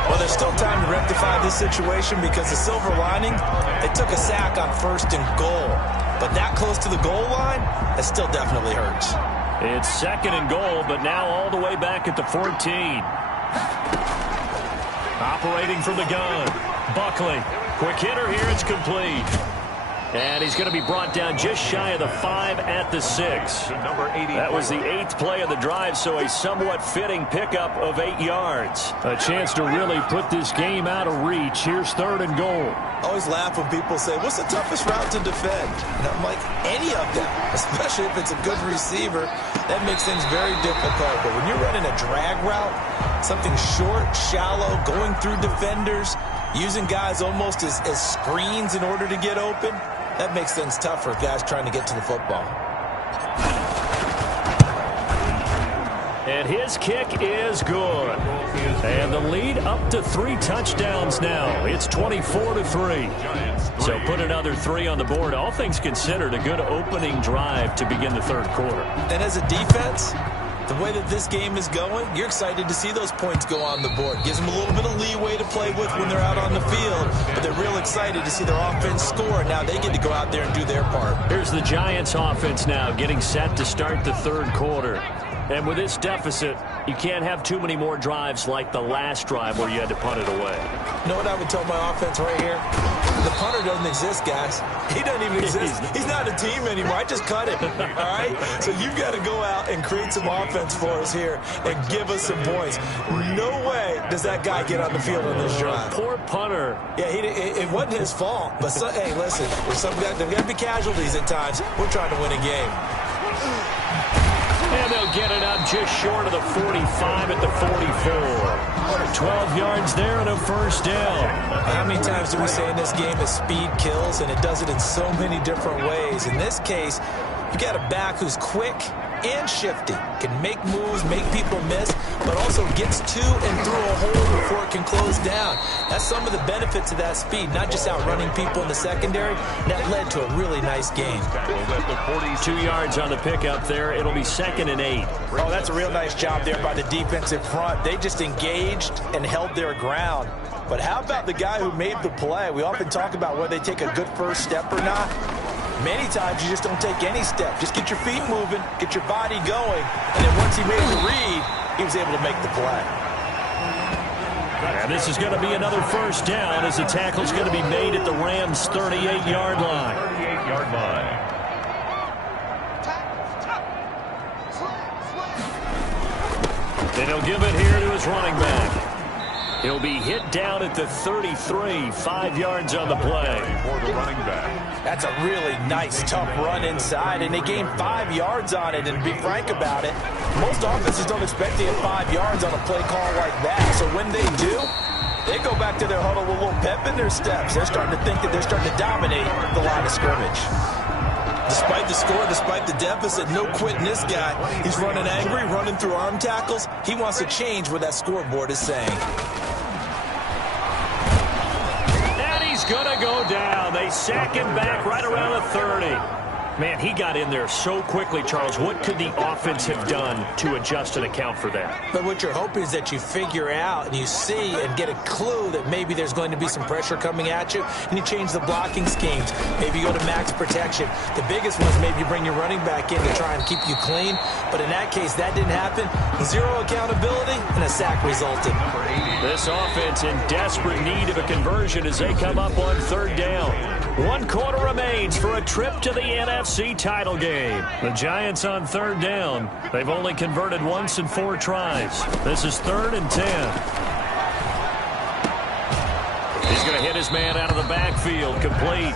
Well, there's still time to rectify this situation because the silver lining, they took a sack on 1st and goal. But that close to the goal line, that still definitely hurts. It's 2nd and goal, but now all the way back at the 14. Operating from the gun. Buckley, quick hitter here, it's complete. And he's going to be brought down just shy of the 5 at the 6. That was the 8th play of the drive, so a somewhat fitting pickup of 8 yards. A chance to really put this game out of reach. Here's 3rd and goal. I always laugh when people say, what's the toughest route to defend? And I'm like, any of them, especially if it's a good receiver. That makes things very difficult. But when you're running a drag route, something short, shallow, going through defenders, using guys almost as screens in order to get open, that makes things tough for guys trying to get to the football. And his kick is good. And the lead up to 3 touchdowns now. It's 24-3. So put another 3 on the board. All things considered, a good opening drive to begin the 3rd quarter. And as a defense, the way that this game is going, you're excited to see those points go on the board. Gives them a little bit of leeway to play with when they're out on the field, but they're real excited to see their offense score, and now they get to go out there and do their part. Here's the Giants offense now getting set to start the 3rd quarter. And with this deficit, you can't have too many more drives like the last drive where you had to punt it away. You know what I would tell my offense right here? The punter doesn't exist, guys. He doesn't even exist. He's not a team anymore. I just cut him, all right? So you've got to go out and create some offense for us here and give us some points. No way does that guy get on the field on this drive. Poor punter. Yeah, it wasn't his fault. But, hey, listen, there's got to be casualties at times. We're trying to win a game. And they'll get it up just short of the 45 at the 44. 12 yards there and a first down. How many times do we say in this game that speed kills, and it does it in so many different ways? In this case, you got a back who's quick and shifty, can make moves, make people miss, but also gets to and through a hole before it can close down. That's some of the benefits of that speed, not just outrunning people in the secondary. That led to a really nice game. 2 yards on the pickup there. It'll be 2nd and 8. Oh, that's a real nice job there by the defensive front. They just engaged and held their ground. But how about the guy who made the play? We often talk about whether they take a good first step or not. Many times you just don't take any step. Just get your feet moving, get your body going, and then once he made the read, he was able to make the play. And this is going to be another first down as the tackle's going to be made at the Rams' 38-yard line. 38-yard line. And he'll give it here to his running back. He'll be hit down at the 33, 5 yards on the play. For the running back. That's a really nice, tough run inside, and they gained 5 yards on it. And to be frank about it, most offenses don't expect to get 5 yards on a play call like that. So when they do, they go back to their huddle with a little pep in their steps. They're starting to think that they're starting to dominate the line of scrimmage. Despite the score, despite the deficit, no quitting this guy. He's running angry, running through arm tackles. He wants to change what that scoreboard is saying. And he's going to go down. They sack him back right around the 30. Man, he got in there so quickly, Charles. What could the offense have done to adjust and account for that? But what you're hoping is that you figure out and you see and get a clue that maybe there's going to be some pressure coming at you, and you change the blocking schemes. Maybe you go to max protection. The biggest one is maybe you bring your running back in to try and keep you clean. But in that case, that didn't happen. Zero accountability, and a sack resulted. This offense in desperate need of a conversion as they come up on 3rd down. 1 quarter remains for a trip to the NFC title game. The Giants on 3rd down. They've only converted once in 4 tries. This is 3rd and 10. He's going to hit his man out of the backfield, complete.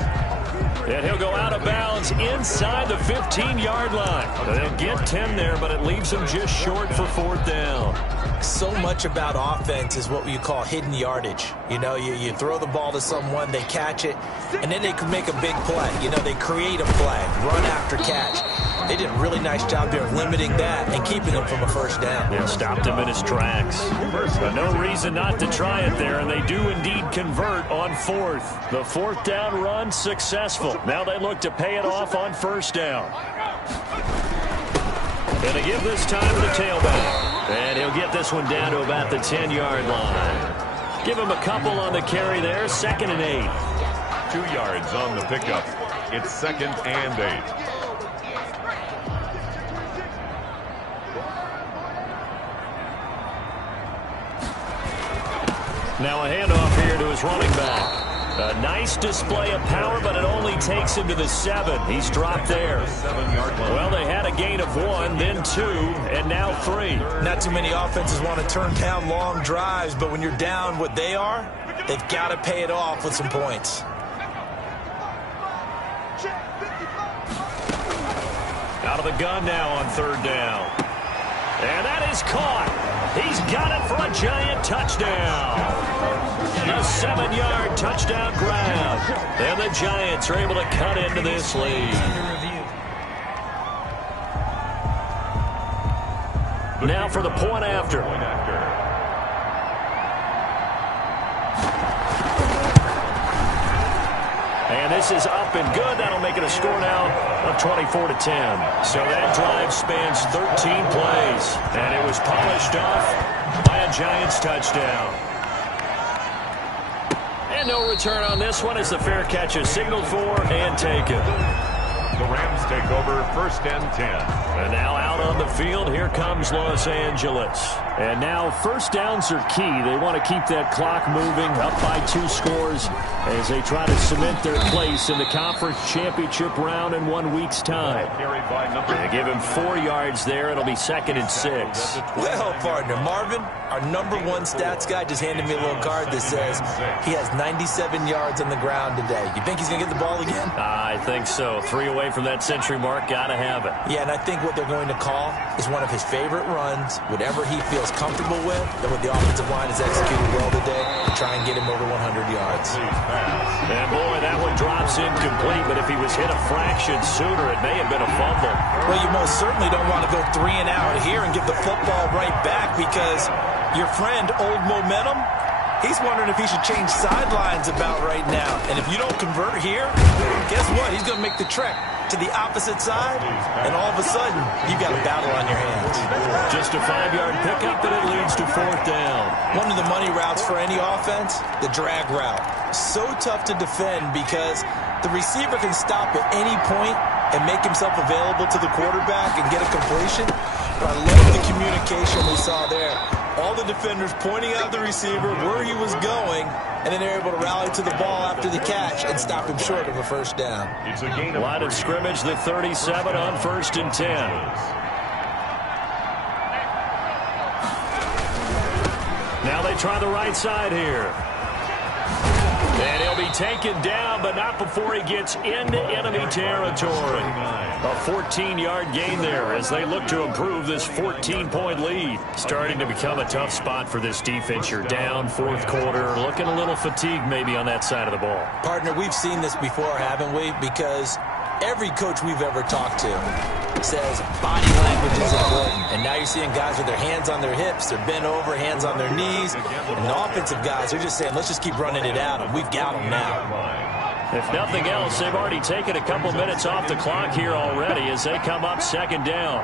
And he'll go out of bounds inside the 15-yard line. They'll get 10 there, but it leaves him just short for 4th down. So much about offense is what you call hidden yardage. You know, you throw the ball to someone, they catch it, and then they can make a big play. You know, they create a play, run after catch. They did a really nice job there of limiting that and keeping him from a 1st down. Yeah, stopped him in his tracks. But no reason not to try it there, and they do indeed convert on 4th. The 4th down run successful. Now they look to pay it off on 1st down. Going to give this time to the tailback. And he'll get this one down to about the 10-yard line. Give him a couple on the carry there. 2nd and 8. 2 yards on the pickup. It's 2nd and 8. Now a handoff here to his running back. A nice display of power, but it only takes him to the 7. He's dropped there. Well, they had a gain of 1, then 2, and now 3. Not too many offenses want to turn down long drives, but when you're down what they are, they've got to pay it off with some points. Out of the gun now on 3rd down. And that is caught. He's got it for a Giant touchdown. A 7-yard touchdown grab. And the Giants are able to cut into this lead. Now for the point after. And this is up and good. That'll make it a score now of 24-10. So that drive spans 13 plays. And it was polished off by a Giants touchdown. And no return on this one as the fair catch is signaled for and taken. The Rams take over 1st and 10. And now out on the field, here comes Los Angeles. And now 1st downs are key. They want to keep that clock moving up by 2 scores as they try to cement their place in the conference championship round in 1 week's time. They give him 4 yards there. It'll be 2nd and 6. Well, partner, Marvin, our #1 stats guy just handed me a little card that says he has 97 yards on the ground today. You think he's going to get the ball again? I think so. 3 away from that century mark. Got to have it. Yeah, and I think what they're going to call is one of his favorite runs, whatever he feels comfortable with, and what the offensive line has executed well today, to try and get him over 100 yards. And boy, that one drops incomplete, but if he was hit a fraction sooner, it may have been a fumble. Well, you most certainly don't want to go 3 and out here and give the football right back, because your friend, Old Momentum, he's wondering if he should change sidelines about right now. And if you don't convert here, guess what? He's going to make the trek to the opposite side, and all of a sudden, you've got a battle on your hands. Just a 5-yard pickup, and it leads to 4th down. One of the money routes for any offense, the drag route. So tough to defend because the receiver can stop at any point and make himself available to the quarterback and get a completion. But I love the communication we saw there. All the defenders pointing out the receiver, where he was going, and then they're able to rally to the ball after the catch and stop him short of a 1st down. It's a gain of line of scrimmage, the 37 on 1st and 10. Now they try the right side here. And he'll be taken down, but not before he gets into enemy territory. A 14-yard gain there as they look to improve this 14-point lead. Starting to become a tough spot for this defense. You're down 4th quarter, looking a little fatigued maybe on that side of the ball. Partner, we've seen this before, haven't we? Because Every coach we've ever talked to says body language is important. And now you're seeing guys with their hands on their hips, they're bent over, hands on their knees. And the offensive guys are just saying, let's just keep running it at them. We've got them now. If nothing else, they've already taken a couple minutes off the clock here already as they come up second down.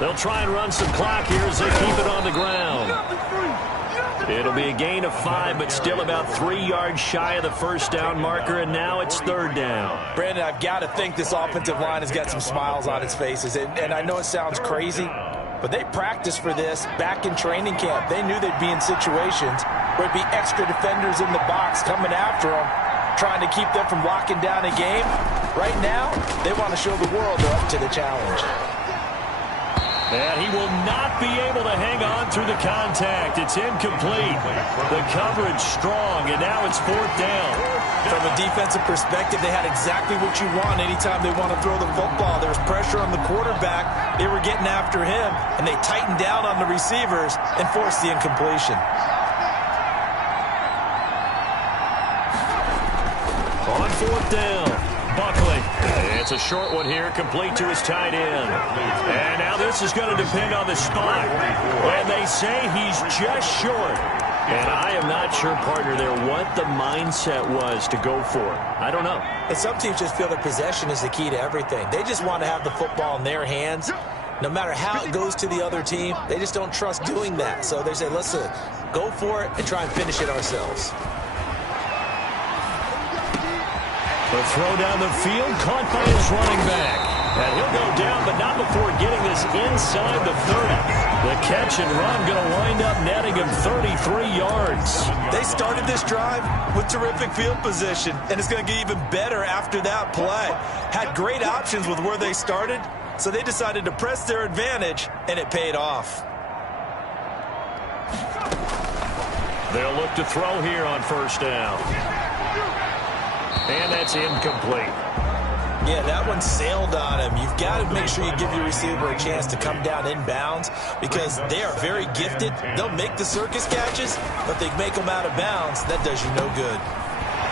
They'll try and run some clock here as they keep it on the ground. It'll be a gain of 5, but still about 3 yards shy of the first down marker, and now it's third down. Brandon, I've got to think this offensive line has got some smiles on its faces. And I know it sounds crazy, but they practiced for this back in training camp. They knew they'd be in situations where it'd be extra defenders in the box coming after them, trying to keep them from locking down a game. Right now, they want to show the world they're up to the challenge. And he will not be able to hang on through the contact. It's incomplete. The coverage strong, and now it's fourth down. From a defensive perspective, they had exactly what you want anytime they want to throw the football. There was pressure on the quarterback. They were getting after him, and they tightened down on the receivers and forced the incompletion. On fourth down, Buckley. It's a short one here, complete to his tight end. And now this is going to depend on the spot. And they say he's just short. And I am not sure, partner, there what the mindset was to go for it. I don't know. And some teams just feel that possession is the key to everything. They just want to have the football in their hands. No matter how it goes to the other team, they just don't trust doing that. So they say, listen, go for it and try and finish it ourselves. The throw down the field, caught by his running back. And he'll go down, but not before getting this inside the 30. The catch and run going to wind up netting him 33 yards. They started this drive with terrific field position, and it's going to get even better after that play. Had great options with where they started, so they decided to press their advantage, and it paid off. They'll look to throw here on first down. And that's incomplete. Yeah, that one sailed on him. You've got to make sure you give your receiver a chance to come down inbounds because they are very gifted. They'll make the circus catches, but they make them out of bounds. That does you no good.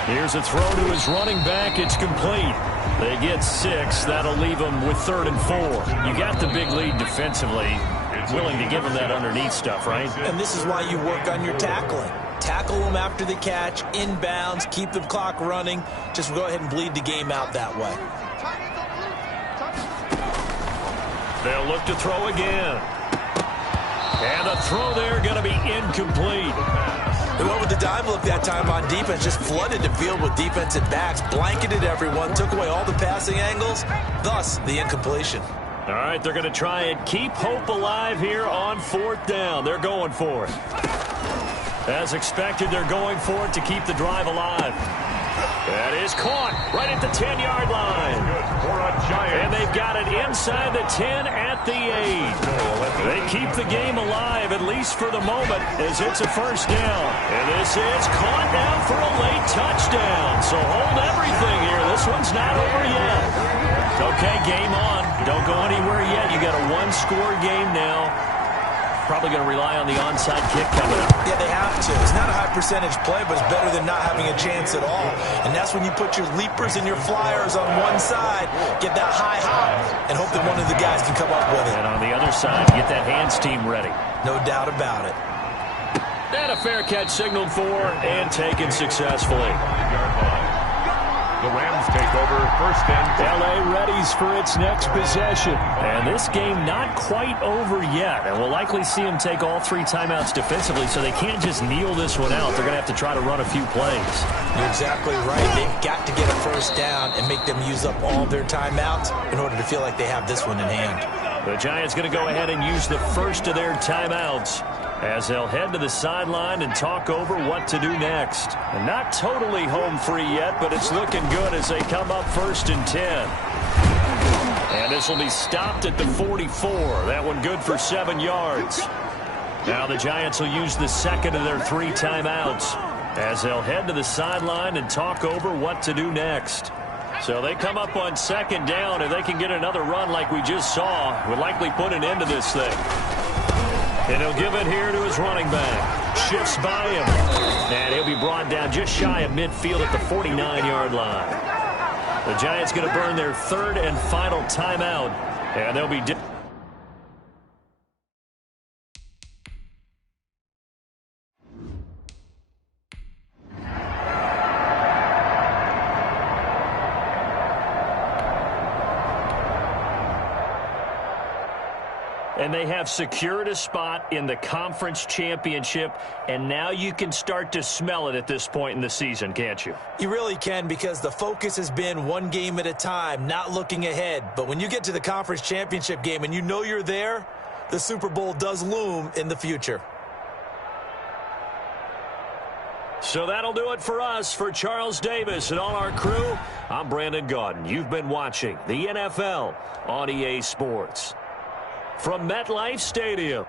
Here's a throw to his running back. It's complete. They get 6. That'll leave them with 3rd and 4. You got the big lead defensively. Willing to give them that underneath stuff, right? And this is why you work on your tackling. Tackle them after the catch, inbounds, keep the clock running. Just go ahead and bleed the game out that way. They'll look to throw again. And the throw there going to be incomplete. They went with the dime look that time on defense, just flooded the field with defensive backs, blanketed everyone, took away all the passing angles, thus the incompletion. All right, they're going to try and keep hope alive here on fourth down. They're going for it. As expected, they're going for it to keep the drive alive. That is caught right at the 10-yard line. And they've got it inside the 10 at the 8. They keep the game alive, at least for the moment, as it's a first down. And this is caught now for a late touchdown. So hold everything here. This one's not over yet. Okay, game on. Don't go anywhere yet. You got a one-score game now. Probably going to rely on the onside kick coming up. Yeah, they have to. It's not a high percentage play, but it's better than not having a chance at all. And that's when you put your leapers and your flyers on one side, get that high hop, and hope that one of the guys can come up with it. And on the other side, get that hands team ready. No doubt about it. And a fair catch signaled for and taken successfully. The Rams take over first and 10. LA readies for its next possession. And this game not quite over yet. And we'll likely see them take all 3 timeouts defensively, so they can't just kneel this one out. They're going to have to try to run a few plays. You're exactly right. They've got to get a first down and make them use up all their timeouts in order to feel like they have this one in hand. The Giants going to go ahead and use the first of their timeouts as they'll head to the sideline and talk over what to do next. And not totally home free yet, but it's looking good as they come up first and 10. And this will be stopped at the 44. That one good for 7 yards. Now the Giants will use the second of their 3 timeouts as they'll head to the sideline and talk over what to do next. So they come up on second down. If they can get another run like we just saw, would likely put an end to this thing. And he'll give it here to his running back. Shifts by him. And he'll be brought down just shy of midfield at the 49-yard line. The Giants going to burn their third and final timeout. And they'll be... And they have secured a spot in the conference championship, and now you can start to smell it at this point in the season, can't you? You really can, because the focus has been one game at a time, not looking ahead. But when you get to the conference championship game and you know you're there, the Super Bowl does loom in the future. So that'll do it for us. For Charles Davis and all our crew, I'm Brandon Gaudin. You've been watching the NFL on EA Sports from MetLife Stadium.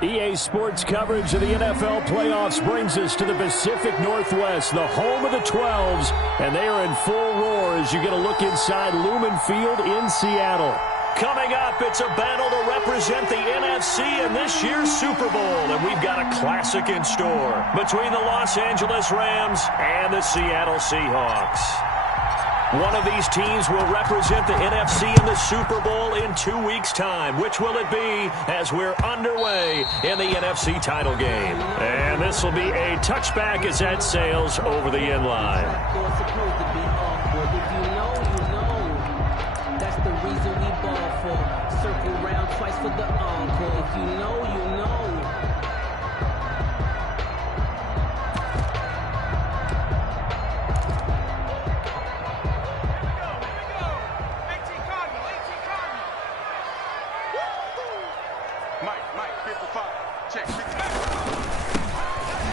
EA Sports coverage of the NFL playoffs brings us to the Pacific Northwest, the home of the 12s, and they are in full roar as you get a look inside Lumen Field in Seattle. Coming up, it's a battle to represent the NFC in this year's Super Bowl, and we've got a classic in store between the Los Angeles Rams and the Seattle Seahawks. One of these teams will represent the NFC in the Super Bowl in 2 weeks' time. Which will it be as we're underway in the NFC title game? And this will be a touchback as that sails over the end line. That's the reason we ball for. Circle round twice for the encore. If you know, you know.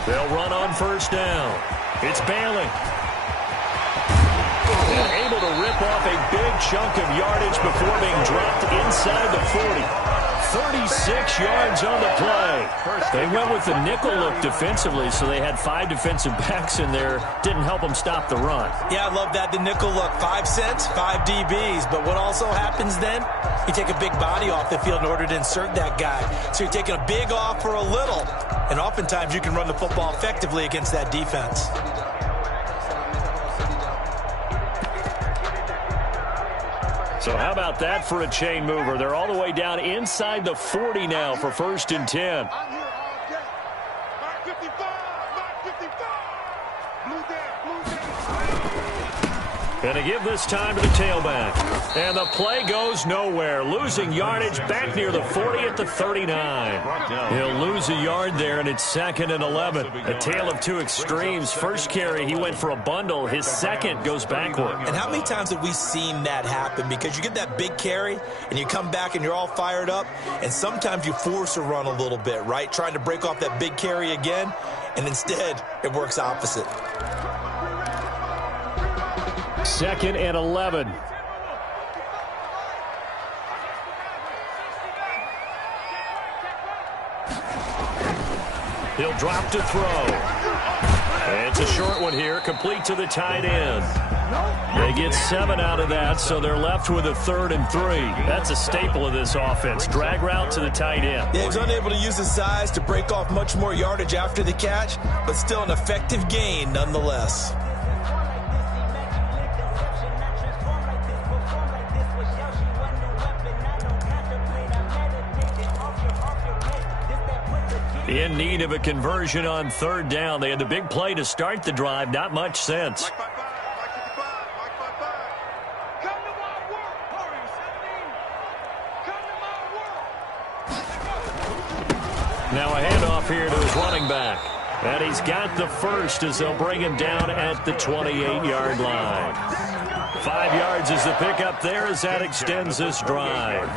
They'll run on first down. It's Bailey. And able to rip off a big chunk of yardage before being dropped inside the 40. 36 yards on the play. They went with the nickel look defensively, so they had 5 defensive backs in there. Didn't help them stop the run. Yeah, I love that, the nickel look. 5 cents, 5 DBs. But what also happens then? You take a big body off the field in order to insert that guy. So you're taking a big off for a little. And oftentimes you can run the football effectively against that defense. So how about that for a chain mover? They're all the way down inside the 40 now for 1st and 10. And to give this time to the tailback. And the play goes nowhere. Losing yardage back near the 40 at the 39. He'll lose a yard there, and it's 2nd and 11. A tale of two extremes. First carry, he went for a bundle. His second goes backward. And how many times have we seen that happen? Because you get that big carry, and you come back and you're all fired up, and sometimes you force a run a little bit, right? Trying to break off that big carry again, and instead it works opposite. 2nd and 11. He'll drop to throw. It's a short one here, complete to the tight end. They get 7 out of that, so they're left with a 3rd and 3. That's a staple of this offense. Drag route to the tight end. Yeah, he's unable to use his size to break off much more yardage after the catch, but still an effective gain nonetheless. In need of a conversion on 3rd down. They had the big play to start the drive. Not much sense. Now a handoff here to his running back. And he's got the first as they'll bring him down at the 28-yard line. 5 yards is the pickup there as that extends this drive.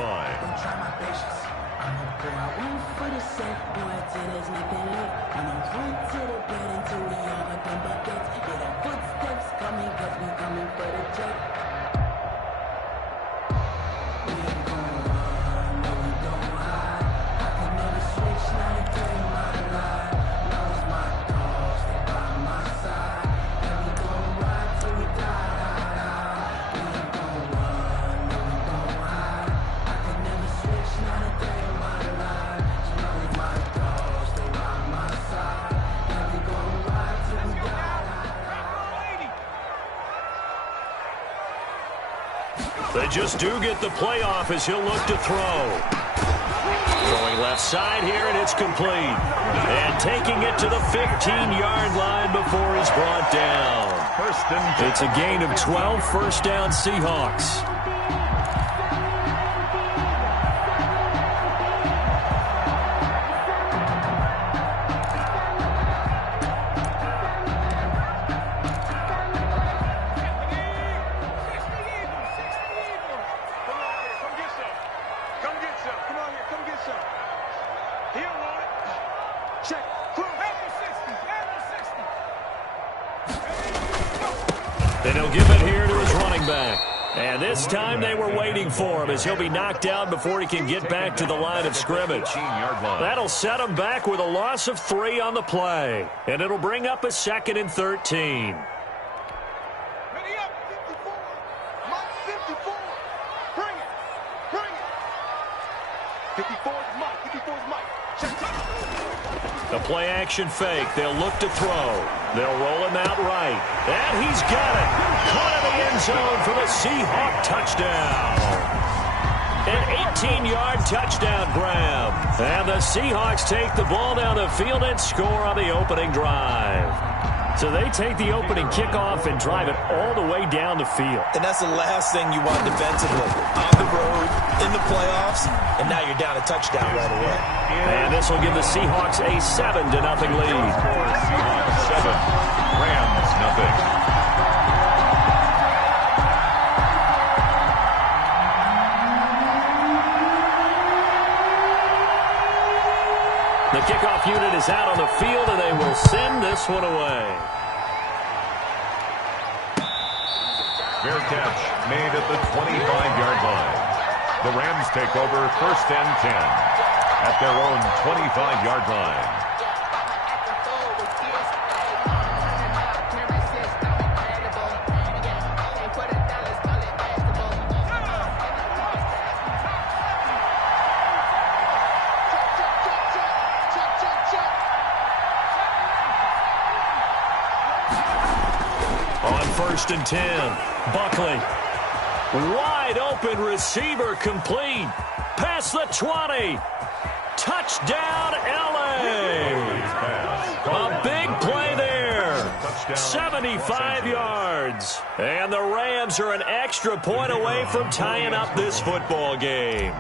They just do get the playoff as he'll look to throw. Throwing left side here, and it's complete. And taking it to the 15-yard line before he's brought down. It's a gain of 12, first down Seahawks. And he'll give it here to his running back. And this time they were waiting for him as he'll be knocked down before he can get back to the line of scrimmage. That'll set him back with a loss of 3 on the play. And it'll bring up a 2nd and 13. The play-action fake. They'll look to throw. They'll roll him out right. And he's got it. Caught in the end zone for the Seahawk touchdown. An 18-yard touchdown grab. And the Seahawks take the ball down the field and score on the opening drive. So they take the opening kickoff and drive it all the way down the field. And that's the last thing you want defensively. On the road, in the playoffs, and now you're down a touchdown right away. And this will give the Seahawks a 7-0 lead. 7, Rams nothing. The kickoff unit is out on the field, and they will send this one away. Fair catch made at the 25-yard line. The Rams take over 1st and 10 at their own 25-yard line. On 1st and 10, Buckley. Wide open receiver complete. Past the 20. Touchdown, L.A. A big play there. 75 yards. And the Rams are an extra point away from tying up this football game.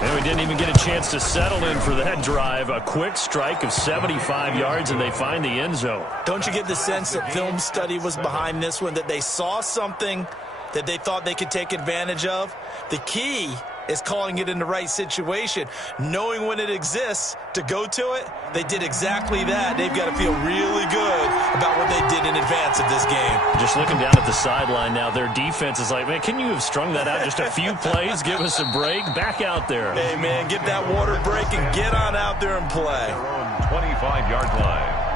And we didn't even get a chance to settle in for that drive. A quick strike of 75 yards, and they find the end zone. Don't you get the sense that film study was behind this one, that they saw something that they thought they could take advantage of? The key is calling it in the right situation, knowing when it exists to go to it. They did exactly that. They've got to feel really good about what they did in advance of this game. Just looking down at the sideline now, their defense is like, man, can you have strung that out just a few plays? Give us a break. Back out there. Hey, man, get that water break and get on out there and play. Their own 25-yard line.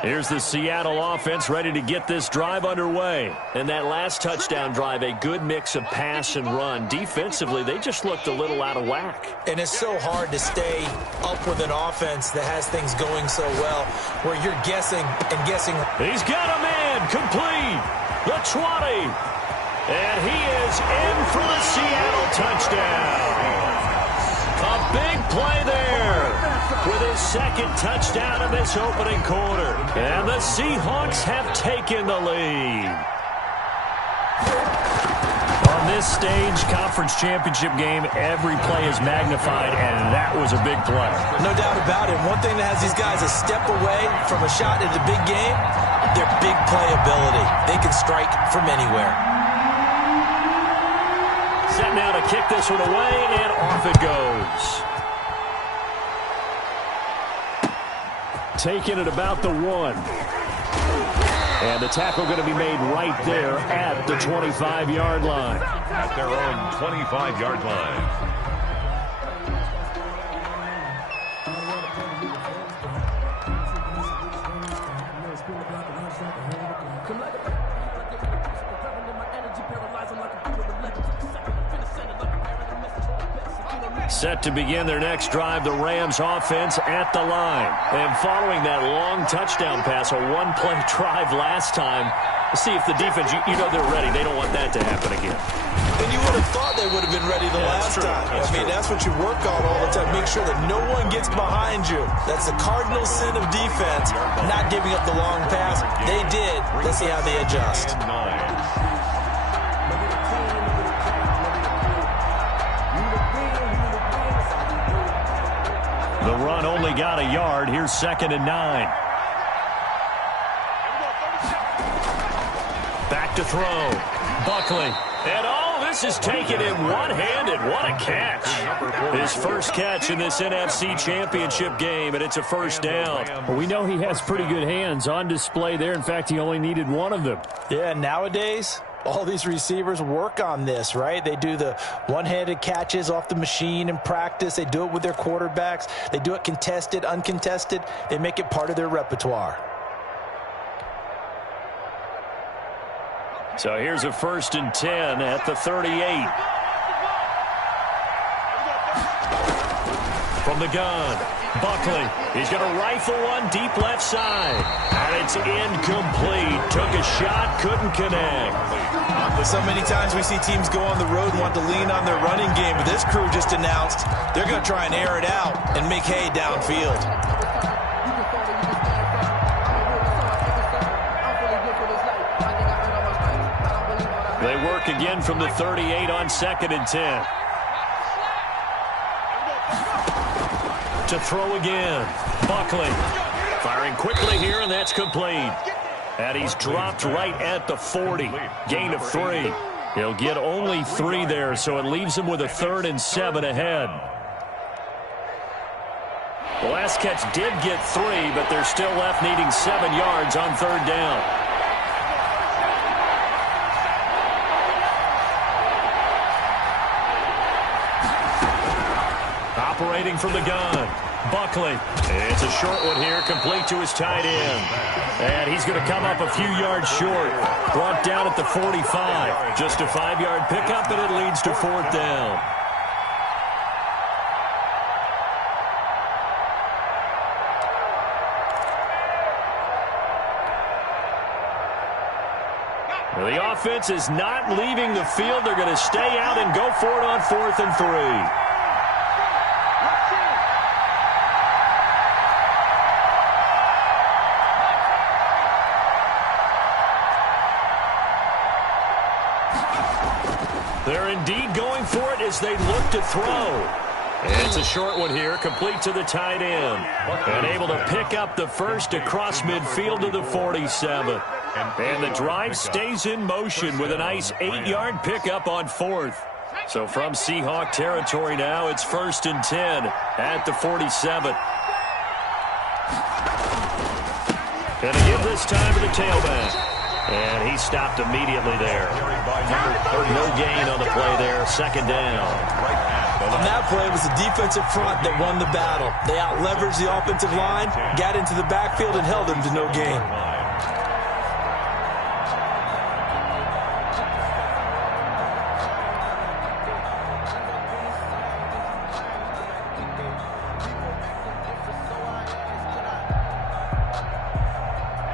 Here's the Seattle offense ready to get this drive underway. And that last touchdown drive, a good mix of pass and run. Defensively, they just looked a little out of whack. And it's so hard to stay up with an offense that has things going so well, where you're guessing and guessing. He's got a man complete. The 20. And he is in for the Seattle touchdown. A big play there with his second touchdown of this opening quarter. And the Seahawks have taken the lead. On this stage, conference championship game, every play is magnified, and that was a big play. No doubt about it. One thing that has these guys a step away from a shot at the big game, their big playability. They can strike from anywhere. Set now to kick this one away, and off it goes. Taking it about the 1. And the tackle going to be made right there at the 25-yard line. At their own 25-yard line. Set to begin their next drive, the Rams offense at the line. And following that long touchdown pass, a one-play drive last time, see if the defense, you know they're ready. They don't want that to happen again. And you would have thought they would have been ready the last time. That's what you work on all the time. Make sure that no one gets behind you. That's the cardinal sin of defense, not giving up the long pass. They did. Let's see how they adjust. The run only got a yard. Here's 2nd and 9. Back to throw. Buckley. And this is taken in one-handed. What a catch. His first catch in this NFC Championship game, and it's a first down. Well, we know he has pretty good hands on display there. In fact, he only needed one of them. Yeah, nowadays, all these receivers work on this, right? They do the one-handed catches off the machine in practice. They do it with their quarterbacks. They do it contested, uncontested. They make it part of their repertoire. So here's a 1st and 10 at the 38. From the gun, Buckley. He's going to rifle one deep left side. And it's incomplete. Took a shot, couldn't connect. So many times we see teams go on the road and want to lean on their running game, but this crew just announced they're going to try and air it out and make hay downfield. They work again from the 38 on 2nd and 10. To throw again. Buckley firing quickly here, and that's complete. And he's dropped right at the 40. Gain of 3. He'll get only 3 there, so it leaves him with a 3rd and 7 ahead. The last catch did get 3, but they're still left needing 7 yards on 3rd down. Operating from the gun. Buckley. It's a short one here, complete to his tight end. And he's going to come up a few yards short. Brought down at the 45. Just a 5-yard pickup, and it leads to 4th down. Well, the offense is not leaving the field. They're going to stay out and go for it on 4th and 3. They're indeed going for it as they look to throw. It's a short one here, complete to the tight end. And able to pick up the first across midfield to the 47. And the drive stays in motion with a nice 8-yard pickup on 4th. So from Seahawk territory now, it's 1st and 10 at the 47. Gonna give this time to the tailback. And he stopped immediately there. No gain on the play there, 2nd down. On that play, it was the defensive front that won the battle. They out-leveraged the offensive line, got into the backfield, and held them to no gain.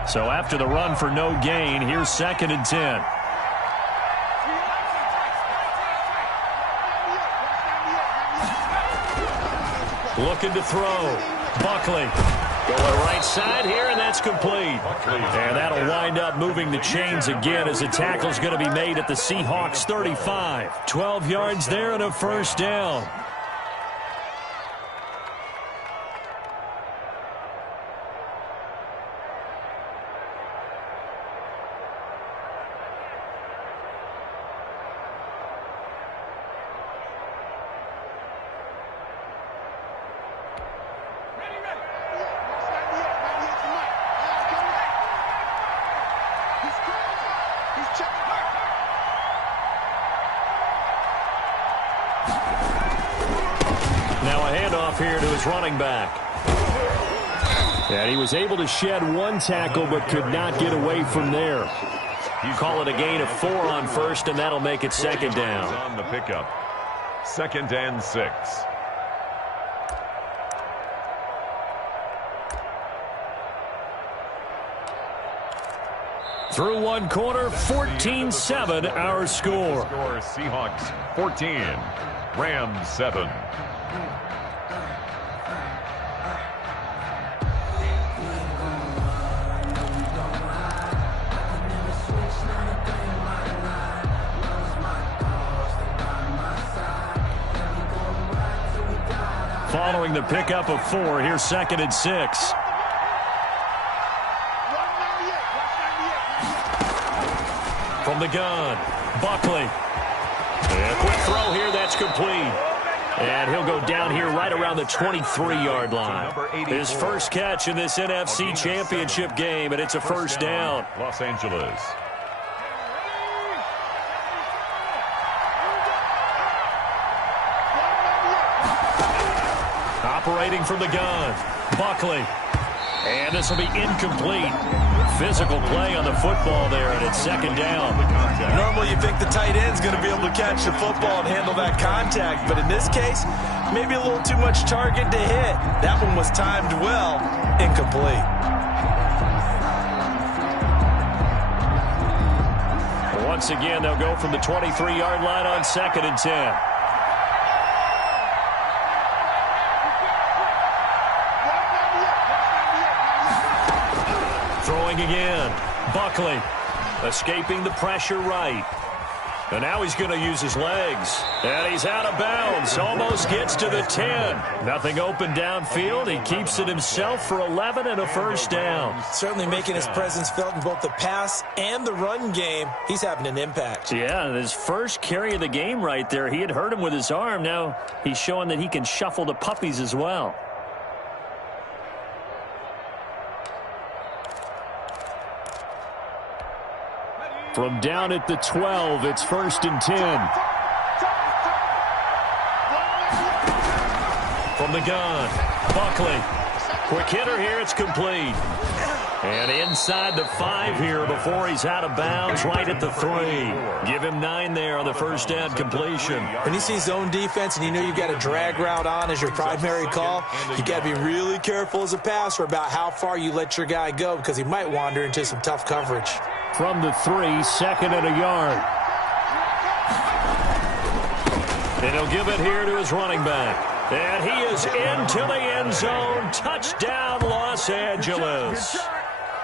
So after the run for no gain, here's 2nd and 10. Looking to throw. Buckley going right side here, and that's complete. And that'll wind up moving the chains again as a tackle's going to be made at the Seahawks 35. 12 yards there and a 1st down. Here to his running back. And he was able to shed one tackle but could not get away from there. You call it a gain of 4 on 1st, and that'll make it 2nd down. On the pickup. 2nd and 6. Through one quarter, 14-7 our score. Seahawks 14, Rams 7. Following the pickup of 4, here's 2nd and 6. From the gun, Buckley. A quick throw here, that's complete. And he'll go down here right around the 23-yard line. His first catch in this NFC Championship game, and it's a 1st down. Los Angeles. Operating from the gun, Buckley. And this will be incomplete. Physical play on the football there, and it's 2nd down. Normally you think the tight end's going to be able to catch the football and handle that contact, but in this case, maybe a little too much target to hit. That one was timed well, incomplete. Once again, they'll go from the 23-yard line on 2nd and 10. Throwing again. Buckley escaping the pressure right. And now he's going to use his legs. And he's out of bounds. Almost gets to the 10. Nothing open downfield. He keeps it himself for 11 and a 1st down. Certainly making his presence felt in both the pass and the run game. He's having an impact. Yeah, his first carry of the game right there. He had hurt him with his arm. Now he's showing that he can shuffle the puppies as well. From down at the 12, it's 1st and 10. From the gun, Buckley. Quick hitter here. It's complete. And inside the 5 here before he's out of bounds, right at the 3. Give him 9 there on the first down completion. When you see zone defense and you know you've got a drag route on as your primary call, you got to be really careful as a passer about how far you let your guy go because he might wander into some tough coverage. From the 3, 2nd and a yard. And he'll give it here to his running back. And he is into the end zone. Touchdown, Los Angeles.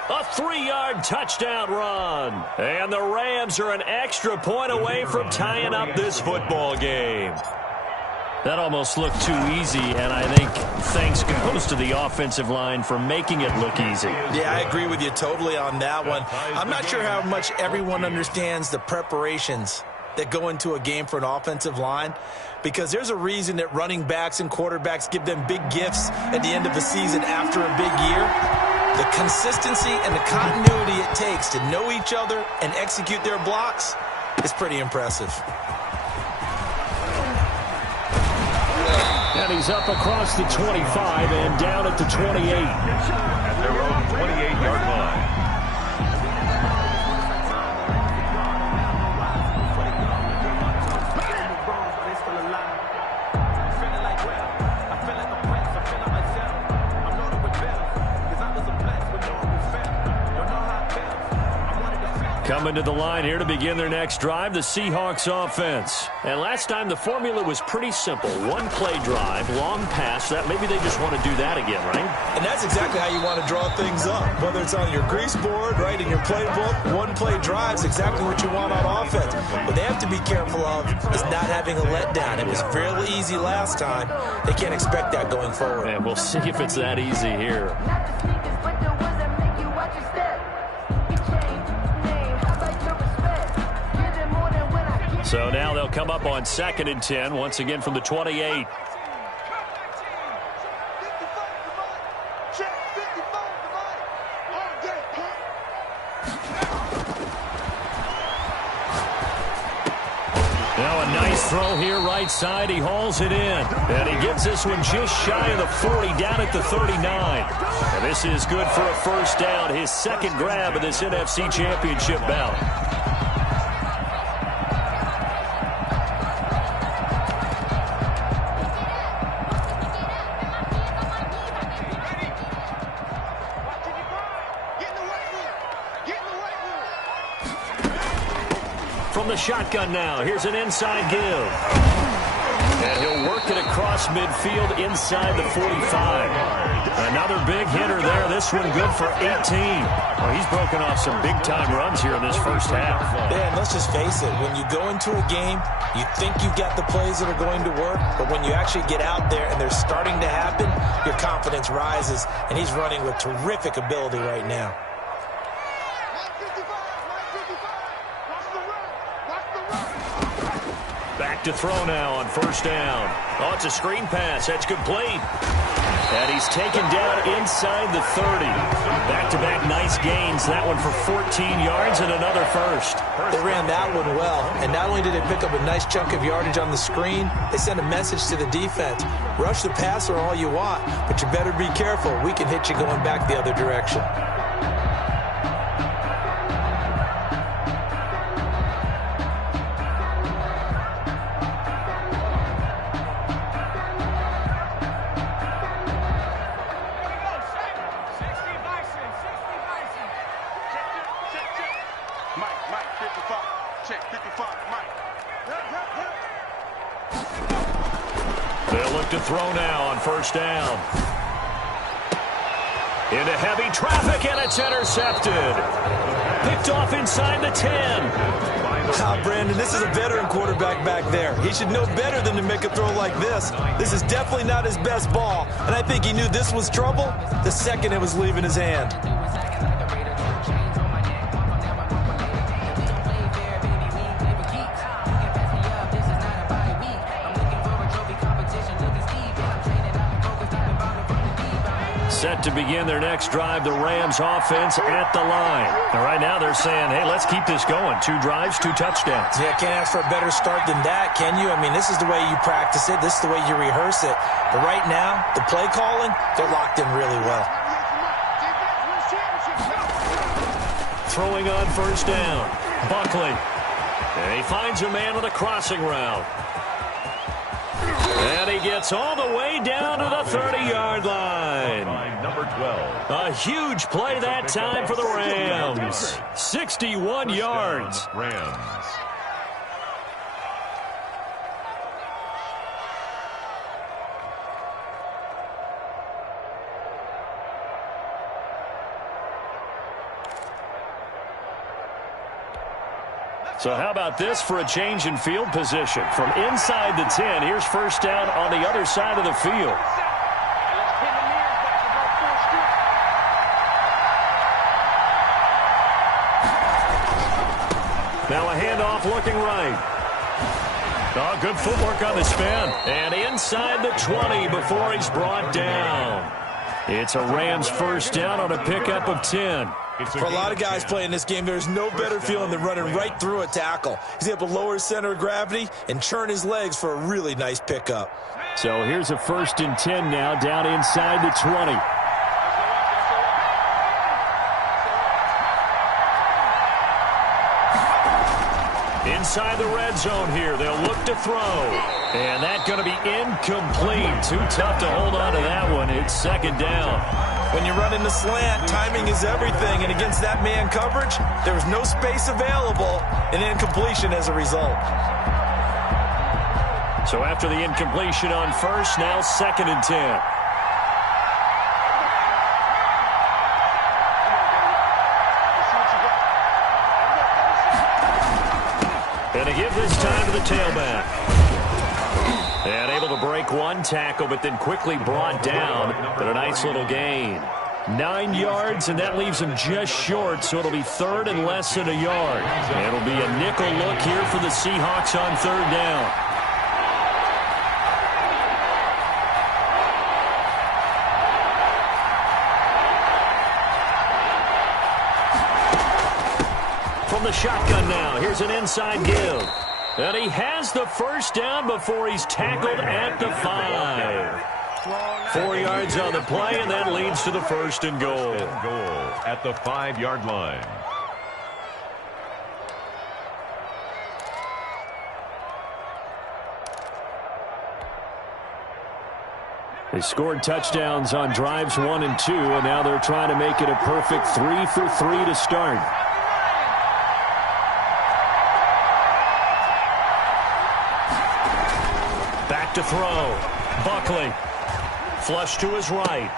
A 3-yard touchdown run. And the Rams are an extra point away from tying up this football game. That almost looked too easy, and I think thanks goes to the offensive line for making it look easy. Yeah, I agree with you totally on that one. I'm not sure how much everyone understands the preparations that go into a game for an offensive line, because there's a reason that running backs and quarterbacks give them big gifts at the end of the season after a big year. The consistency and the continuity it takes to know each other and execute their blocks is pretty impressive. And he's up across the 25 and down at the 28. At their own 28-yard line. Coming to the line here to begin their next drive, the Seahawks offense. And last time the formula was pretty simple. 1-play drive, long pass. That maybe they just want to do that again, right? And that's exactly how you want to draw things up. Whether it's on your grease board, right, in your playbook, 1-play drive's exactly what you want on offense. What they have to be careful of is not having a letdown. It was fairly easy last time. They can't expect that going forward. And we'll see if it's that easy here. So now they'll come up on 2nd and 10, once again from the 28. Now a nice throw here right side. He hauls it in. And he gets this one just shy of the 40, down at the 39. And this is good for a first down, his second grab of this NFC Championship bout. From the shotgun now, here's an inside give. And he'll work it across midfield inside the 45. Another big hitter there. This one good for 18. Well, he's broken off some big-time runs here in this first half. Yeah, and let's just face it. When you go into a game, you think you've got the plays that are going to work, but when you actually get out there and they're starting to happen, your confidence rises, and he's running with terrific ability right now. Back to throw now on first down. Oh, it's a screen pass. That's complete. And he's taken down inside the 30. Back-to-back nice gains. That one for 14 yards and another first. They ran that one well. And not only did they pick up a nice chunk of yardage on the screen, they sent a message to the defense. Rush the passer all you want, but you better be careful. We can hit you going back the other direction. They'll look to throw now on first down. Into heavy traffic, and it's intercepted. Picked off inside the 10. Brandon, this is a veteran quarterback back there. He should know better than to make a throw like this. This is definitely not his best ball, and I think he knew this was trouble the second it was leaving his hand. Set to begin their next drive, the Rams offense at the line. And right now they're saying, hey, let's keep this going. 2 drives, 2 touchdowns. Yeah, can't ask for a better start than that, can you? I mean, this is the way you practice it. This is the way you rehearse it. But right now, the play calling, they're locked in really well. Throwing on first down, Buckley. And he finds a man on the crossing route. And he gets all the way down to the 30-yard line. Number 12. A huge play that time for the Rams. 61 yards. Rams. So how about this for a change in field position? From inside the 10, here's first down on the other side of the field. Now a handoff looking right. Oh, good footwork on the spin. And inside the 20 before he's brought down. It's a Rams first down on a pickup of 10. For a lot of guys playing this game, there's no better feeling than running right through a tackle. He's able to lower his center of gravity and churn his legs for a really nice pickup. So here's a 1st and 10 now down inside the 20. Inside the red zone here, they'll look to throw. And that's going to be incomplete. Too tough to hold on to that one. It's 2nd down. When you run in the slant, timing is everything. And against that man coverage, there was no space available, and incompletion as a result. So after the incompletion on first, now 2nd and 10. And to give this time to the tailback. And able to break one tackle, but then quickly brought down. But a nice little gain. 9 yards, and that leaves him just short, so it'll be 3rd and less than a yard. And it'll be a nickel look here for the Seahawks on 3rd down. From the shotgun now, here's an inside give. And he has the first down before he's tackled at the 5. 4 yards on the play, and that leads to the 1st and goal. At the 5-yard line. They scored touchdowns on drives 1 and 2, and now they're trying to make it a perfect 3 for 3 to start. Back to throw. Buckley. Flush to his right.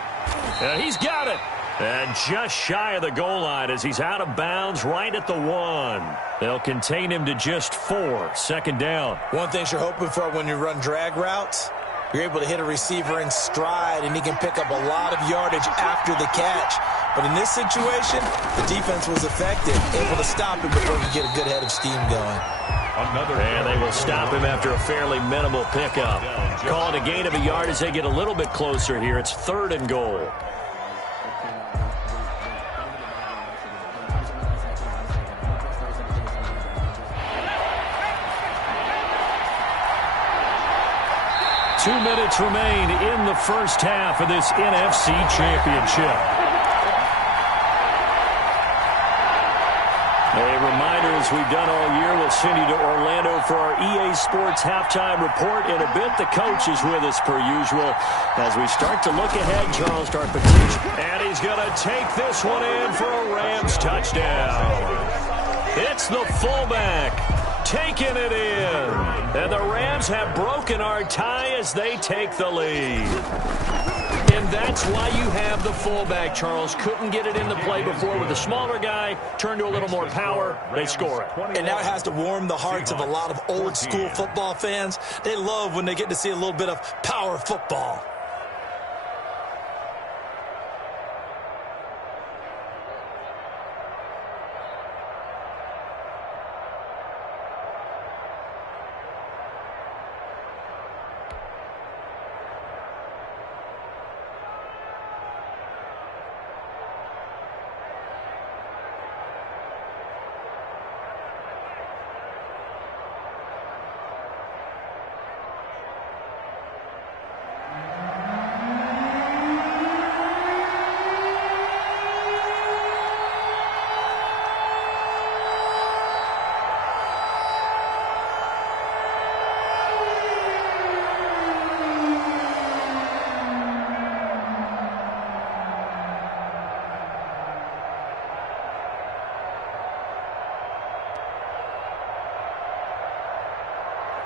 And he's got it. And just shy of the goal line as he's out of bounds right at the 1. They'll contain him to just 4. 2nd down. One thing you're hoping for when you run drag routes, you're able to hit a receiver in stride, and he can pick up a lot of yardage after the catch. But in this situation, the defense was effective, able to stop him before he could get a good head of steam going. And they will stop him after a fairly minimal pickup. Call it a gain of a yard as they get a little bit closer here. It's 3rd and goal. Two minutes remain in the first half of this NFC Championship. A reminder, as we've done all year, we'll send you to Orlando for our EA Sports halftime report. In a bit, the coach is with us per usual. As we start to look ahead, Charles, start potential. And he's going to take this one in for a Rams touchdown. It's the fullback taking it in. And the Rams have broken our tie as they take the lead. And that's why you have the fullback, Charles. Couldn't get it into play before with the smaller guy. Turned to a little more power. They score it. And now it has to warm the hearts of a lot of old-school football fans. They love when they get to see a little bit of power football.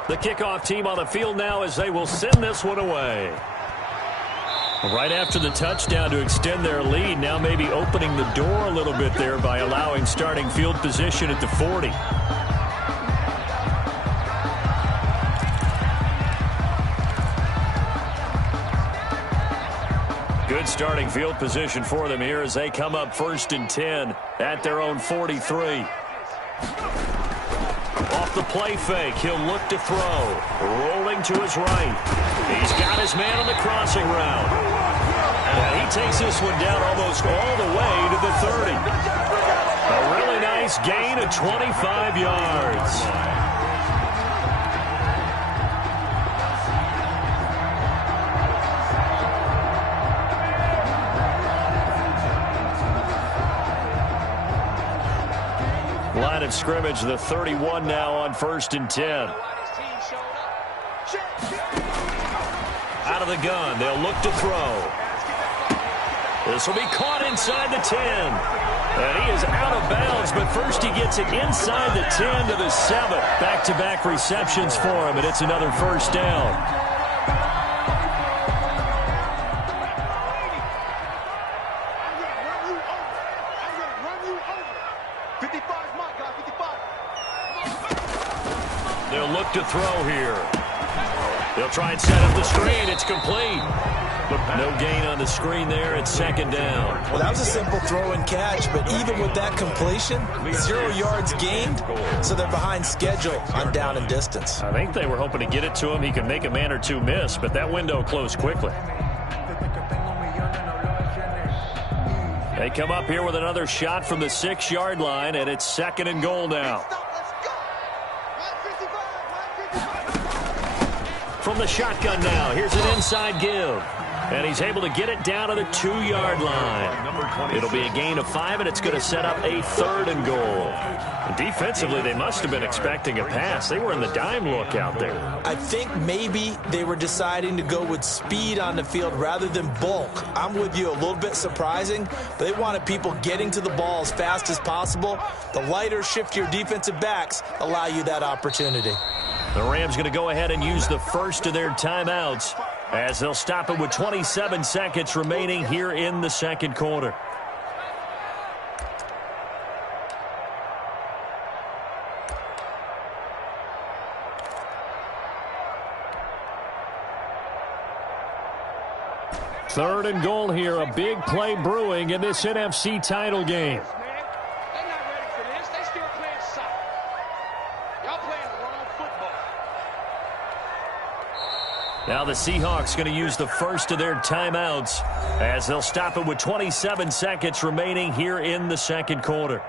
The kickoff team on the field now as they will send this one away. Right after the touchdown to extend their lead, now maybe opening the door a little bit there by allowing starting field position at the 40. Good starting field position for them here as they come up 1st and 10 at their own 43. Off the play fake, he'll look to throw. Rolling to his right. He's got his man on the crossing route. And he takes this one down almost all the way to the 30. A really nice gain of 25 yards. Line of scrimmage, the 31 now on 1st and 10. Out of the gun, they'll look to throw. This will be caught inside the 10. And he is out of bounds, but first he gets it inside the 10 to the 7. Back-to-back receptions for him, and it's another 1st down. They'll look to throw here. They'll try and set up the screen. It's complete. No gain on the screen there. It's 2nd down. Well, that was a simple throw and catch, but even with that completion, 0 yards gained, so they're behind schedule on down and distance. I think they were hoping to get it to him. He could make a man or two miss, but that window closed quickly. They come up here with another shot from the 6-yard line, and it's 2nd and goal now. From the shotgun now, here's an inside give. And he's able to get it down to the 2-yard line. It'll be a gain of 5, and it's going to set up a 3rd and goal. And defensively, they must have been expecting a pass. They were in the dime look out there. I think maybe they were deciding to go with speed on the field rather than bulk. I'm with you, a little bit surprising, but they wanted people getting to the ball as fast as possible. The lighter, shiftier defensive backs allow you that opportunity. The Rams going to go ahead and use the first of their timeouts as they'll stop it with 27 seconds remaining here in the 2nd quarter. Third and goal here, a big play brewing in this NFC title game. Now the Seahawks going to use the first of their timeouts as they'll stop it with 27 seconds remaining here in the 2nd quarter.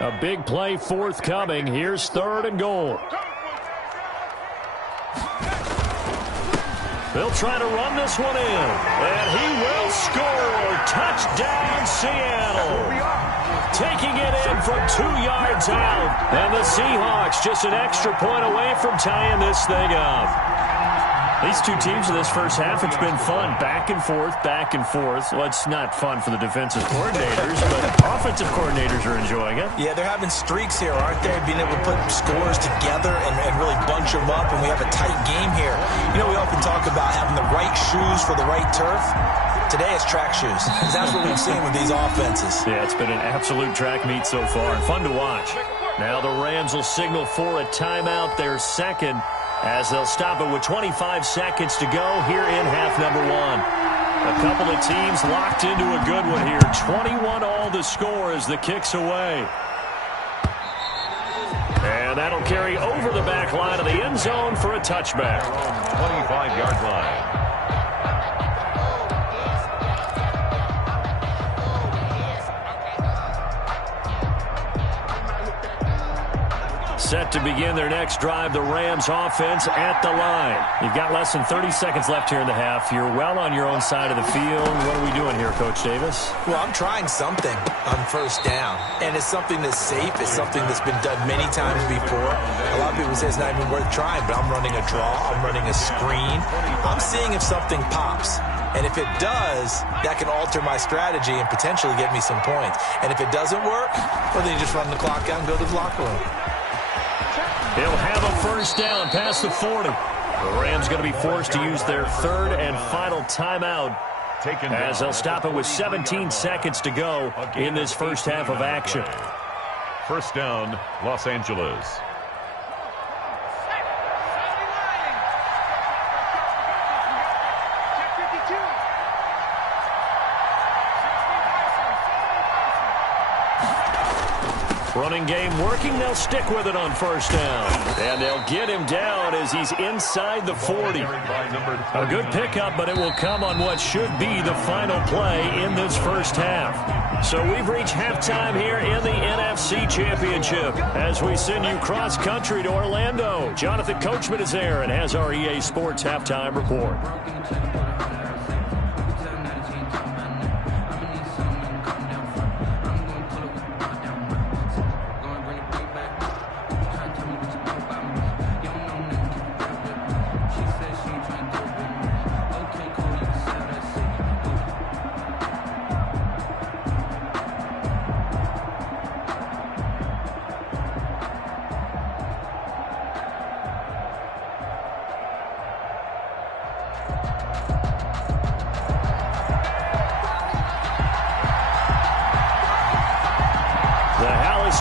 A big play forthcoming. Here's 3rd and goal. They'll try to run this one in. And he will score. Touchdown, Seattle. Taking it in from 2 yards out. And the Seahawks just an extra point away from tying this thing up. These two teams in this first half, it's been fun. Back and forth, back and forth. Well, it's not fun for the defensive coordinators, but offensive coordinators are enjoying it. Yeah, they're having streaks here, aren't they? Being able to put scores together and really bunch them up, and we have a tight game here. You know, we often talk about having the right shoes for the right turf. Today it's track shoes. That's what we've seen with these offenses. Yeah, it's been an absolute track meet so far, and fun to watch. Now the Rams will signal for a timeout, their 2nd, as they'll stop it with 25 seconds to go here in half number 1. A couple of teams locked into a good one here. 21 all the score as the kick's away. And that'll carry over the back line of the end zone for a touchback. 25-yard line. Set to begin their next drive, the Rams offense at the line. You've got less than 30 seconds left here in the half. You're well on your own side of the field. What are we doing here, Coach Davis? Well, I'm trying something on first down, and it's something that's safe. It's something that's been done many times before. A lot of people say it's not even worth trying, but I'm running a draw. I'm running a screen. I'm seeing if something pops. And if it does, that can alter my strategy and potentially get me some points. And if it doesn't work, well, then you just run the clock out and go to the locker room. He'll have a first down past the 40. The Rams going to be forced to use their third and final timeout as they'll stop it with 17 seconds to go in this first half of action. First down, Los Angeles. Running game working. They'll stick with it on first down. And they'll get him down as he's inside the 40. A good pickup, but it will come on what should be the final play in this first half. So we've reached halftime here in the NFC Championship as we send you cross-country to Orlando. Jonathan Coachman is there and has our EA Sports halftime report.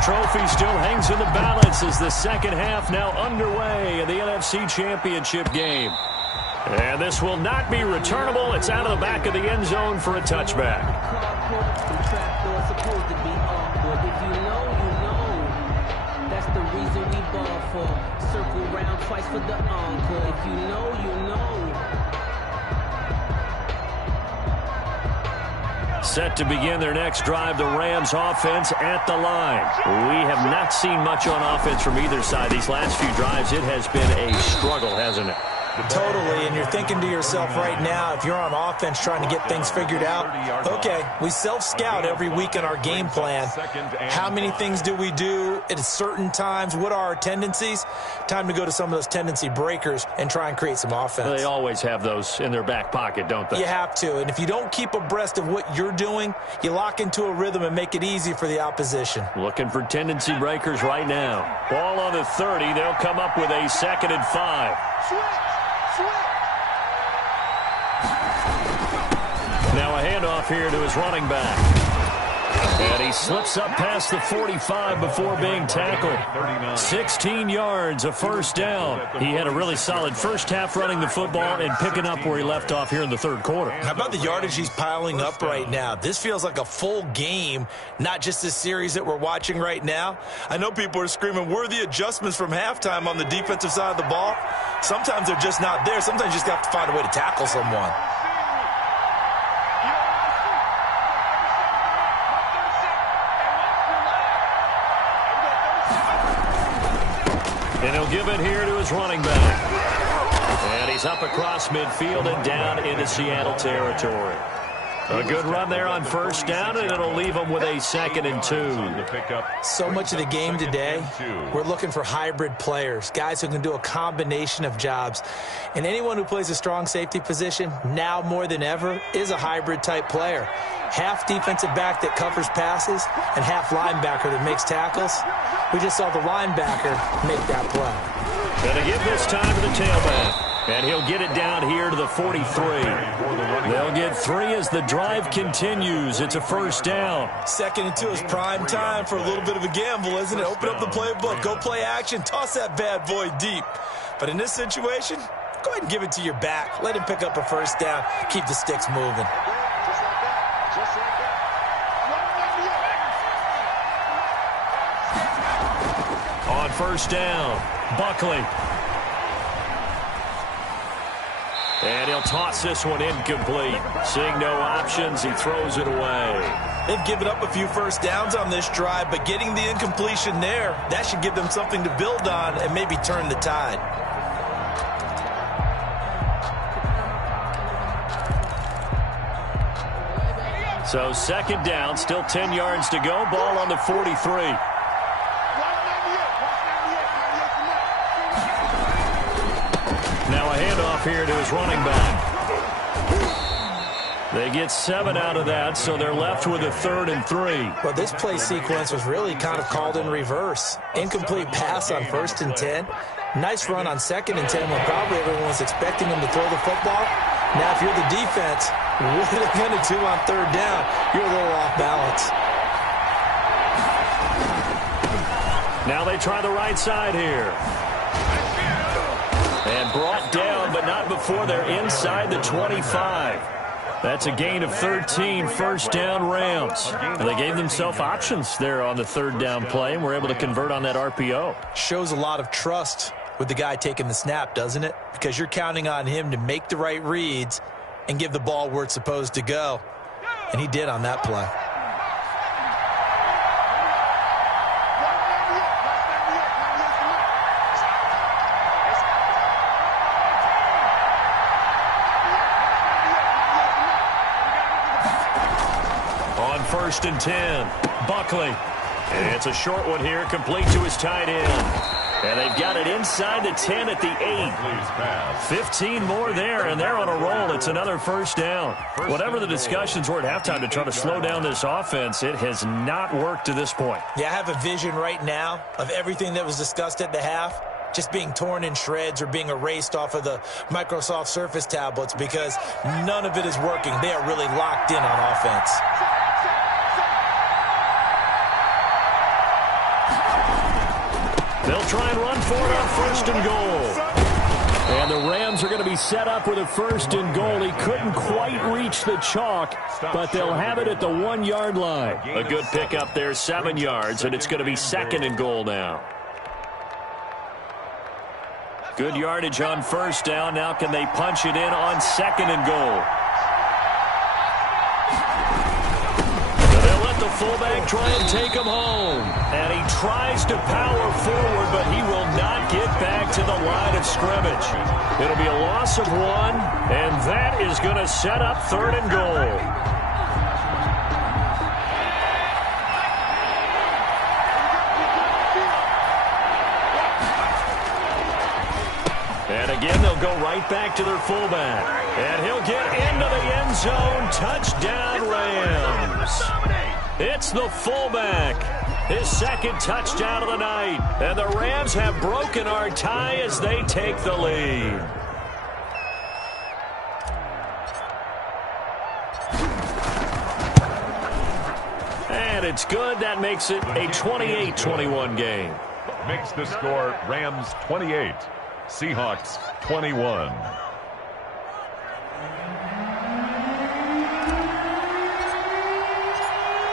Trophy still hangs in the balance as the second half now underway in the NFC Championship game. And this will not be returnable. It's out of the back of the end zone for a touchback. That's the reason we ball for. Circle round twice for the encore. If you know, you know. Set to begin their next drive, the Rams offense at the line. We have not seen much on offense from either side. These last few drives, it has been a struggle, hasn't it? Totally, and you're thinking to yourself right now, if you're on offense trying to get things figured out, okay, we self-scout every week in our game plan. How many things do we do at certain times? What are our tendencies? Time to go to some of those tendency breakers and try and create some offense. They always have those in their back pocket, don't they? You have to, and if you don't keep abreast of what you're doing, you lock into a rhythm and make it easy for the opposition. Looking for tendency breakers right now. Ball on the 30. They'll come up with a 2nd and 5. Now a handoff here to his running back. And he slips up past the 45 before being tackled. 16 yards, a first down. He had a really solid first half running the football and picking up where he left off here in the third quarter. How about the yardage he's piling up right now? This feels like a full game, not just a series that we're watching right now. I know people are screaming, where are the adjustments from halftime on the defensive side of the ball? Sometimes they're just not there. Sometimes you just have to find a way to tackle someone. And he'll give it here to his running back. And he's up across midfield and down into Seattle territory. A good run there on first down, and it'll leave him with a 2nd and 2. So much of the game today, we're looking for hybrid players, guys who can do a combination of jobs. And anyone who plays a strong safety position, now more than ever, is a hybrid type player. Half defensive back that covers passes and half linebacker that makes tackles. We just saw the linebacker make that play. Going to give this time to the tailback. And he'll get it down here to the 43. They'll get 3 as the drive continues. It's a first down. 2nd and 2 is prime time for a little bit of a gamble, isn't it? Open up the playbook. Go play action. Toss that bad boy deep. But in this situation, go ahead and give it to your back. Let him pick up a first down. Keep the sticks moving. On first down, Buckley. And he'll toss this one incomplete. Seeing no options, he throws it away. They've given up a few first downs on this drive, but getting the incompletion there, that should give them something to build on and maybe turn the tide. So second down, still 10 yards to go. Ball on the 43. Now a handoff here to his running back. They get 7 out of that, so they're left with a 3rd and 3. Well, this play sequence was really kind of called in reverse. Incomplete pass on 1st and 10. Nice run on 2nd and 10 when probably everyone was expecting him to throw the football. Now, if you're the defense, what are they going to do on 3rd down? You're a little off balance. Now they try the right side here. And brought down, but not before they're inside the 25. That's a gain of 13, first down Rams. And they gave themselves options there on the 3rd down play and were able to convert on that RPO. Shows a lot of trust with the guy taking the snap, doesn't it? Because you're counting on him to make the right reads and give the ball where it's supposed to go. And he did on that play. On 1st and 10, Buckley. And it's a short one here, complete to his tight end. And they've got it inside the 10 at the 8. 15 more there, and they're on a roll. It's another first down. Whatever the discussions were at halftime to try to slow down this offense, it has not worked to this point. Yeah, I have a vision right now of everything that was discussed at the half just being torn in shreds or being erased off of the Microsoft Surface tablets because none of it is working. They are really locked in on offense. They'll try and run for it on 1st and goal. And the Rams are going to be set up with a 1st and goal. He couldn't quite reach the chalk, but they'll have it at the 1-yard line. A good pickup there, 7 yards, and it's going to be 2nd and goal now. Good yardage on 1st down. Now can they punch it in on 2nd and goal? The fullback try and take him home. And he tries to power forward, but he will not get back to the line of scrimmage. It'll be a loss of 1, and that is going to set up 3rd and goal. And again, they'll go right back to their fullback. And he'll get into the end zone. Touchdown, Rams. It's the fullback. His 2nd touchdown of the night. And the Rams have broken our tie as they take the lead. And it's good. That makes it a 28-21 game. Makes the score Rams 28, Seahawks 21.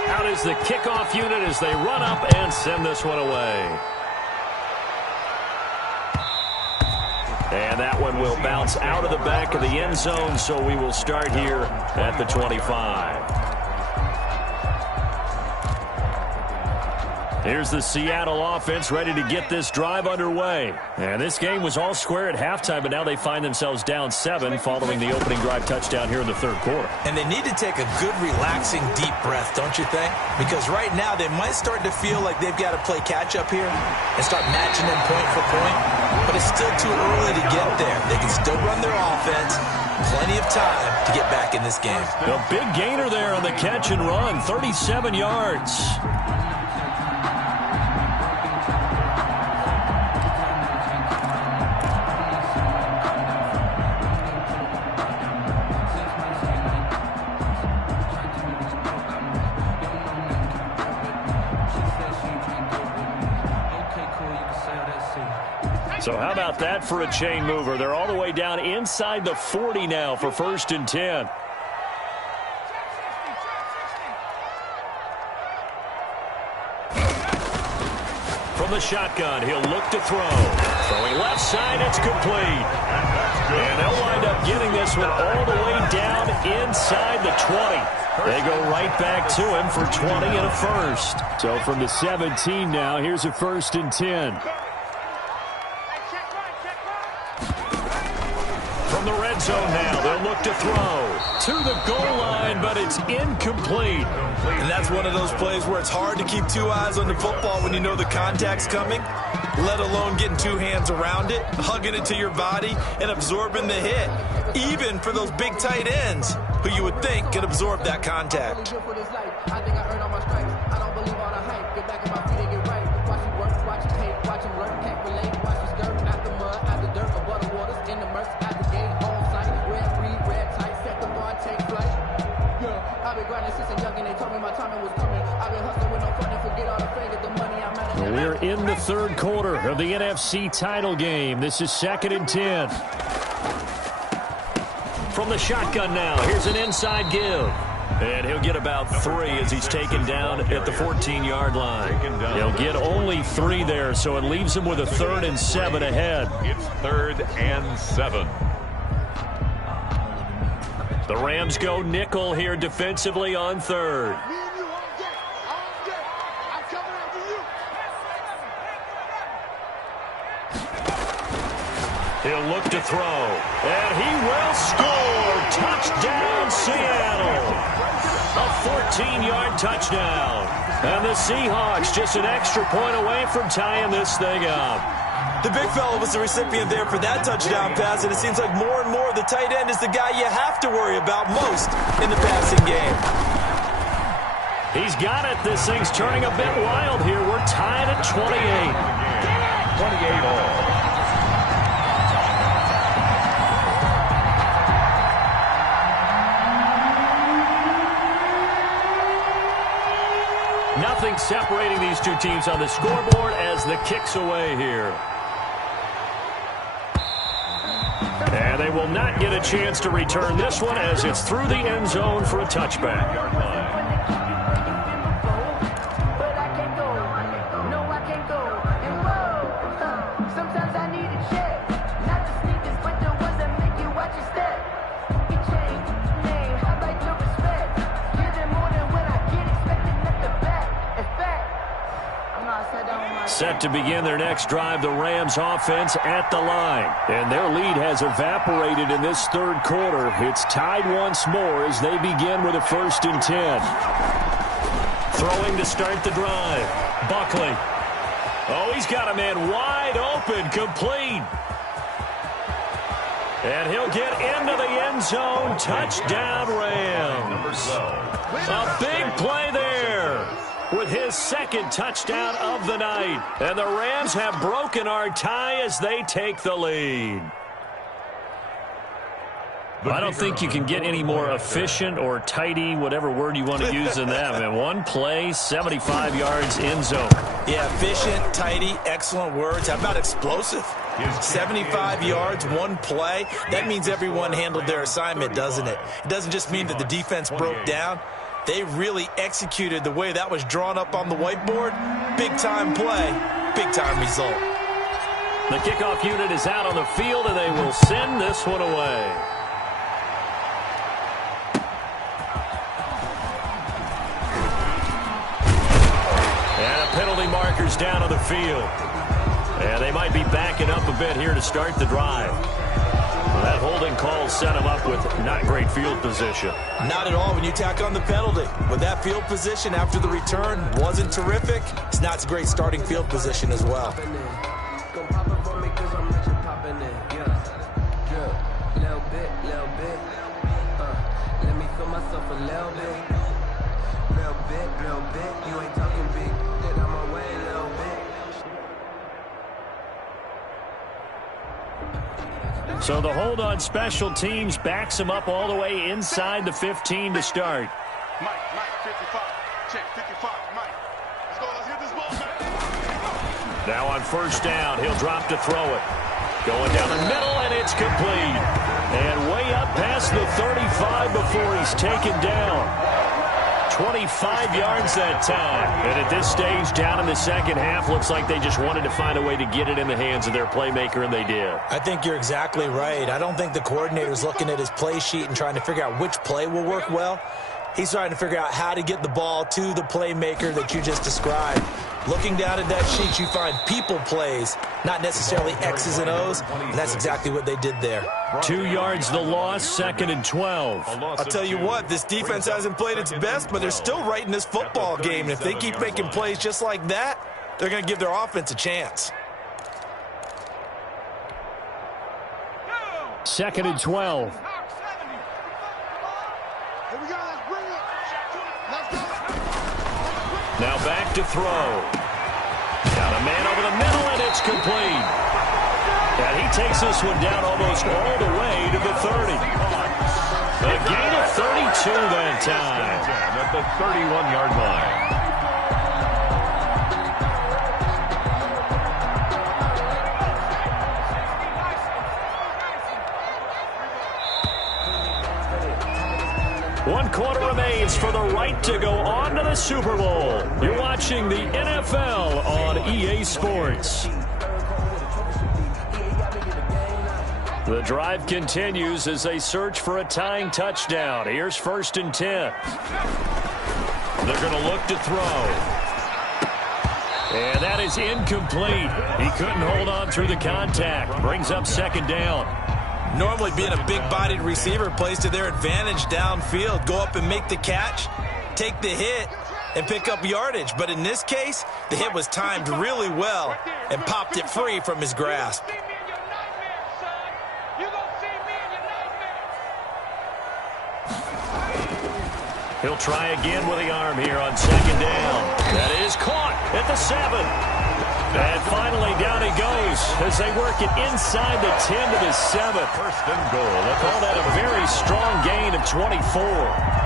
Out is the kickoff unit as they run up and send this one away. And that one will bounce out of the back of the end zone, so we will start here at the 25. Here's the Seattle offense ready to get this drive underway. And this game was all square at halftime, but now they find themselves down 7 following the opening drive touchdown here in the 3rd quarter. And they need to take a good, relaxing, deep breath, don't you think? Because right now they might start to feel like they've got to play catch-up here and start matching them point for point. But it's still too early to get there. They can still run their offense. Plenty of time to get back in this game. A big gainer there on the catch and run, 37 yards. So how about that for a chain mover? They're all the way down inside the 40 now for 1st and 10. From the shotgun, he'll look to throw. Throwing left side, it's complete. And they'll wind up getting this one all the way down inside the 20. They go right back to him for 20 and a first. So from the 17 now, here's a 1st and 10. From the red zone now, they'll look to throw to the goal line, but it's incomplete. And that's one of those plays where it's hard to keep two eyes on the football when you know the contact's coming, let alone getting two hands around it, hugging it to your body, and absorbing the hit, even for those big tight ends who you would think could absorb that contact. We're in the third quarter of the NFC title game. This is 2nd and 10. From the shotgun now, here's an inside give. And he'll get about 3 as he's taken down at the 14-yard line. He'll get only 3 there, so it leaves him with a 3rd and 7 ahead. It's 3rd and 7. The Rams go nickel here defensively on 3rd. He'll look to throw, and he will score. Touchdown, Seattle. A 14-yard touchdown. And the Seahawks just an extra point away from tying this thing up. The big fella was the recipient there for that touchdown pass, and it seems like more and more the tight end is the guy you have to worry about most in the passing game. He's got it. This thing's turning a bit wild here. We're tied at 28. 28 all. Nothing separating these two teams on the scoreboard as the kick's away here. And they will not get a chance to return this one as it's through the end zone for a touchback. Set to begin their next drive, the Rams offense at the line. And their lead has evaporated in this third quarter. It's tied once more as they begin with a 1st and 10. Throwing to start the drive. Buckley. Oh, he's got a man wide open, complete. And he'll get into the end zone. Touchdown, Rams. A big play there with his 2nd touchdown of the night. And the Rams have broken our tie as they take the lead. I don't think you can get any more efficient or tidy, whatever word you want to use in that. And one play, 75 yards end zone. Yeah, efficient, tidy, excellent words. How about explosive? 75 yards, one play. That means everyone handled their assignment, doesn't it? It doesn't just mean that the defense broke down. They really executed the way that was drawn up on the whiteboard. Big-time play, big-time result. The kickoff unit is out on the field, and they will send this one away. And a penalty marker's down on the field. And they might be backing up a bit here to start the drive. That holding call set him up with not great field position. Not at all when you tack on the penalty. With that field position after the return wasn't terrific, it's not a great starting field position as well. So the hold on special teams backs him up all the way inside the 15 to start. Mike, 55. Check, 55. Mike. Let's get this ball back. Now on 1st down, he'll drop to throw it. Going down the middle, and it's complete. And way up past the 35 before he's taken down. 25 yards that time. And at this stage, down in the second half, looks like they just wanted to find a way to get it in the hands of their playmaker, and they did. I think you're exactly right. I don't think the coordinator's looking at his play sheet and trying to figure out which play will work well. He's trying to figure out how to get the ball to the playmaker that you just described. Looking down at that sheet, you find people plays, not necessarily X's and O's, and that's exactly what they did there. 2 yards the loss, 2nd and 12. I'll tell you what, this defense hasn't played its best, but they're still right in this football game. And if they keep making plays just like that, they're going to give their offense a chance. 2nd and 12. Now back to throw. Got a man over the middle, and it's complete. And he takes this one down almost all the way to the 30. A gain of 32 that time. At the 31-yard line. One quarter remains for the right to go on to the Super Bowl. You're watching the NFL on EA Sports. The drive continues as they search for a tying touchdown. Here's 1st and 10. They're going to look to throw. And that is incomplete. He couldn't hold on through the contact. Brings up 2nd down. Normally being a big-bodied receiver plays to their advantage downfield. Go up and make the catch, take the hit, and pick up yardage. But in this case, the hit was timed really well and popped it free from his grasp. He'll try again with the arm here on 2nd down. That is caught at the 7. And finally, down he goes as they work it inside the 10 to the 7. 1st and goal. They call that a very strong gain of 24.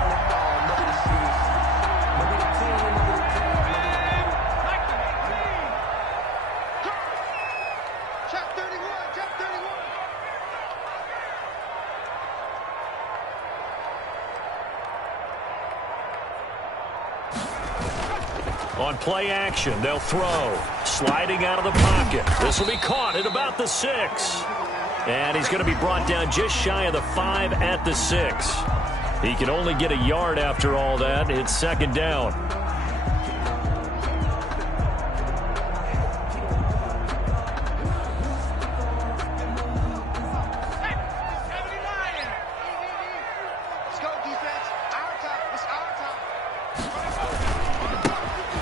On play action, they'll throw. Sliding out of the pocket. This will be caught at about the 6. And he's going to be brought down just shy of the 5 at the 6. He can only get a yard after all that. It's 2nd down.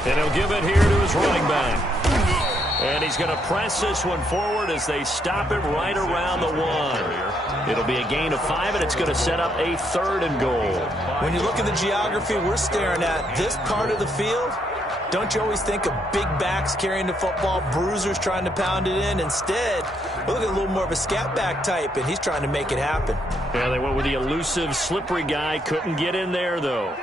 And he'll give it here to his running back. And he's going to press this one forward as they stop it right around the 1. It'll be a gain of 5, and it's going to set up a 3rd and goal. When you look at the geography we're staring at, this part of the field, don't you always think of big backs carrying the football, bruisers trying to pound it in? Instead, we're looking at a little more of a scat back type, and he's trying to make it happen. Yeah, they went with the elusive, slippery guy. Couldn't get in there, though.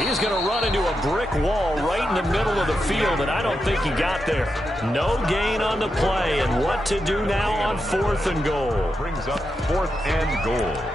He's going to run into a brick wall right in the middle of the field, and I don't think he got there. No gain on the play, and what to do now on 4th and goal. Brings up 4th and goal.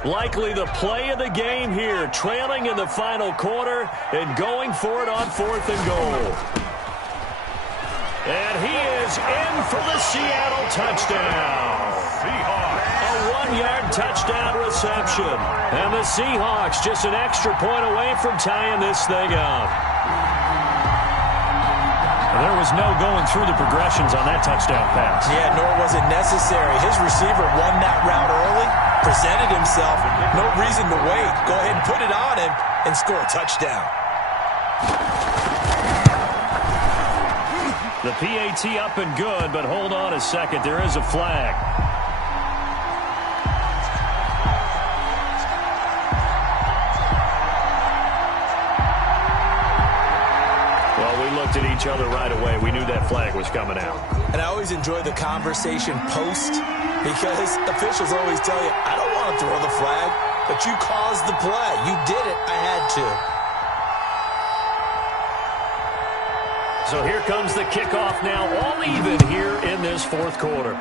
Likely the play of the game here, trailing in the final quarter and going for it on 4th and goal. And he is in for the Seattle touchdown. A 1-yard touchdown reception. And the Seahawks just an extra point away from tying this thing up. There was no going through the progressions on that touchdown pass. Yeah, nor was it necessary. His receiver won that route early, presented himself. No reason to wait. Go ahead and put it on him and score a touchdown. The PAT up and good, but hold on a second. There is a flag. Well, we looked at each each other right away. We knew that flag was coming out. And I always enjoy the conversation post because officials always tell you, I don't want to throw the flag, but you caused the play. You did it. I had to. So here comes the kickoff now, all even here in this fourth quarter.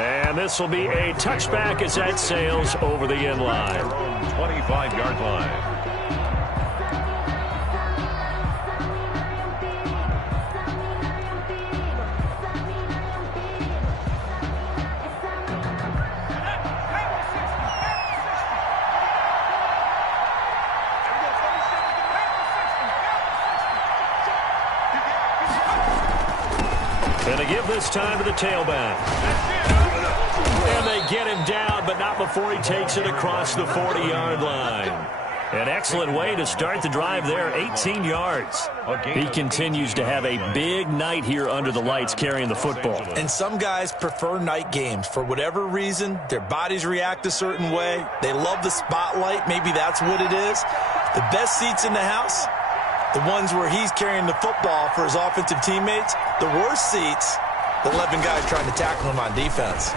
And this will be a touchback as that sails over the end line. 25-yard line. And they give this time to the tailback. And they get him down, but not before he takes it across the 40-yard line. An excellent way to start the drive there, 18 yards. He continues to have a big night here under the lights carrying the football. And some guys prefer night games. For whatever reason, their bodies react a certain way. They love the spotlight. Maybe that's what it is. The best seats in the house, the ones where he's carrying the football for his offensive teammates. The worst seats, the 11 guys trying to tackle him on defense.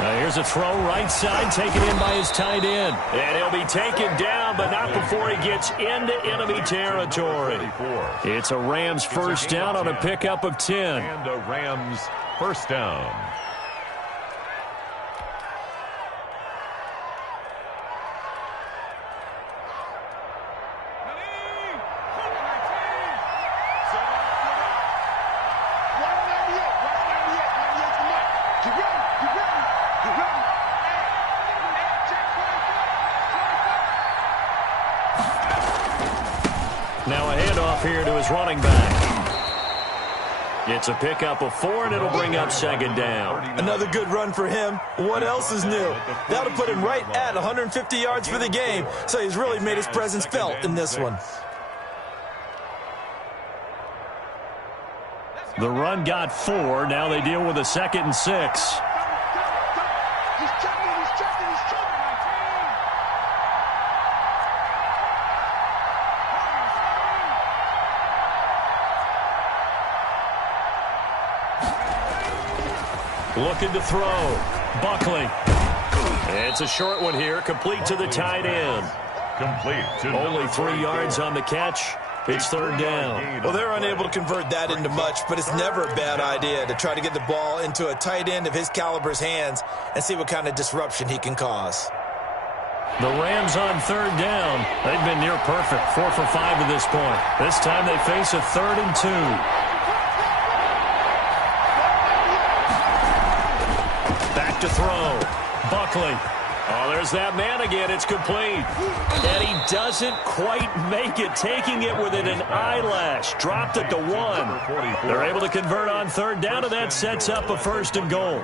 Here's a throw right side, taken in by his tight end. And he'll be taken down, but not before he gets into enemy territory. It's a Rams first down on a pickup of 10. And a Rams first down. Now a handoff here to his running back. It's a pickup of 4, and it'll bring up second down. Another good run for him. What else is new? That'll put him right at 150 yards for the game, so he's really made his presence felt in this one. The run got 4. Now they deal with a 2nd and 6. Looking to throw. Buckley. It's a short one here, complete to the tight end. Complete to only 3 yards on the catch. It's third down. Well, they're unable to convert that into much, but it's never a bad idea to try to get the ball into a tight end of his caliber's hands and see what kind of disruption he can cause. The Rams on third down. They've been near perfect, 4 for 5 to this point. This time they face a 3rd and 2. To throw. Buckley. Oh, there's that man again. It's complete. And he doesn't quite make it, taking it within an eyelash. Dropped it to 1. They're able to convert on third down, and that sets up a 1st and goal.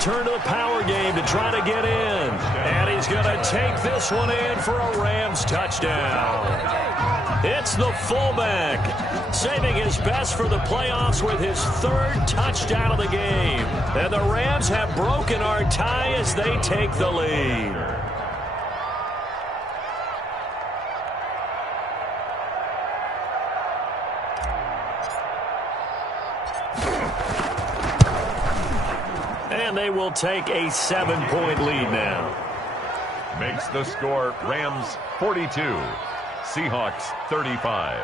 Turn to the power game to try to get in. And he's going to take this one in for a Rams touchdown. It's the fullback, saving his best for the playoffs with his 3rd touchdown of the game. And the Rams have broken our tie as they take the lead. And they will take a 7-point lead now. Makes the score Rams 42, Seahawks 35.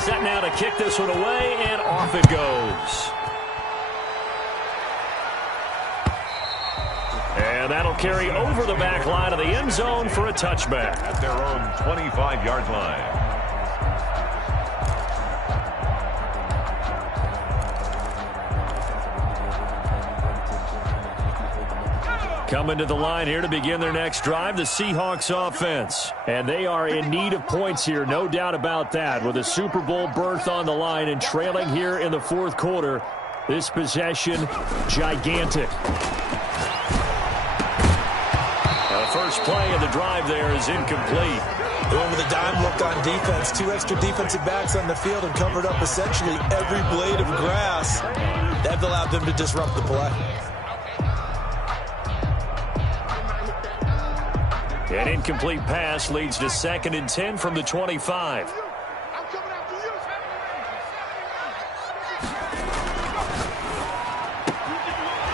Set now to kick this one away, and off it goes. And that'll carry over the back line of the end zone for a touchback. At their own 25-yard line. Coming to the line here to begin their next drive, the Seahawks offense. And they are in need of points here, no doubt about that. With a Super Bowl berth on the line and trailing here in the fourth quarter, This possession, gigantic. The first play of the drive there is incomplete. They went with a dime look on defense. 2 extra defensive backs on the field and covered up essentially every blade of grass. That allowed them to disrupt the play. An incomplete pass leads to 2nd and 10 from the 25.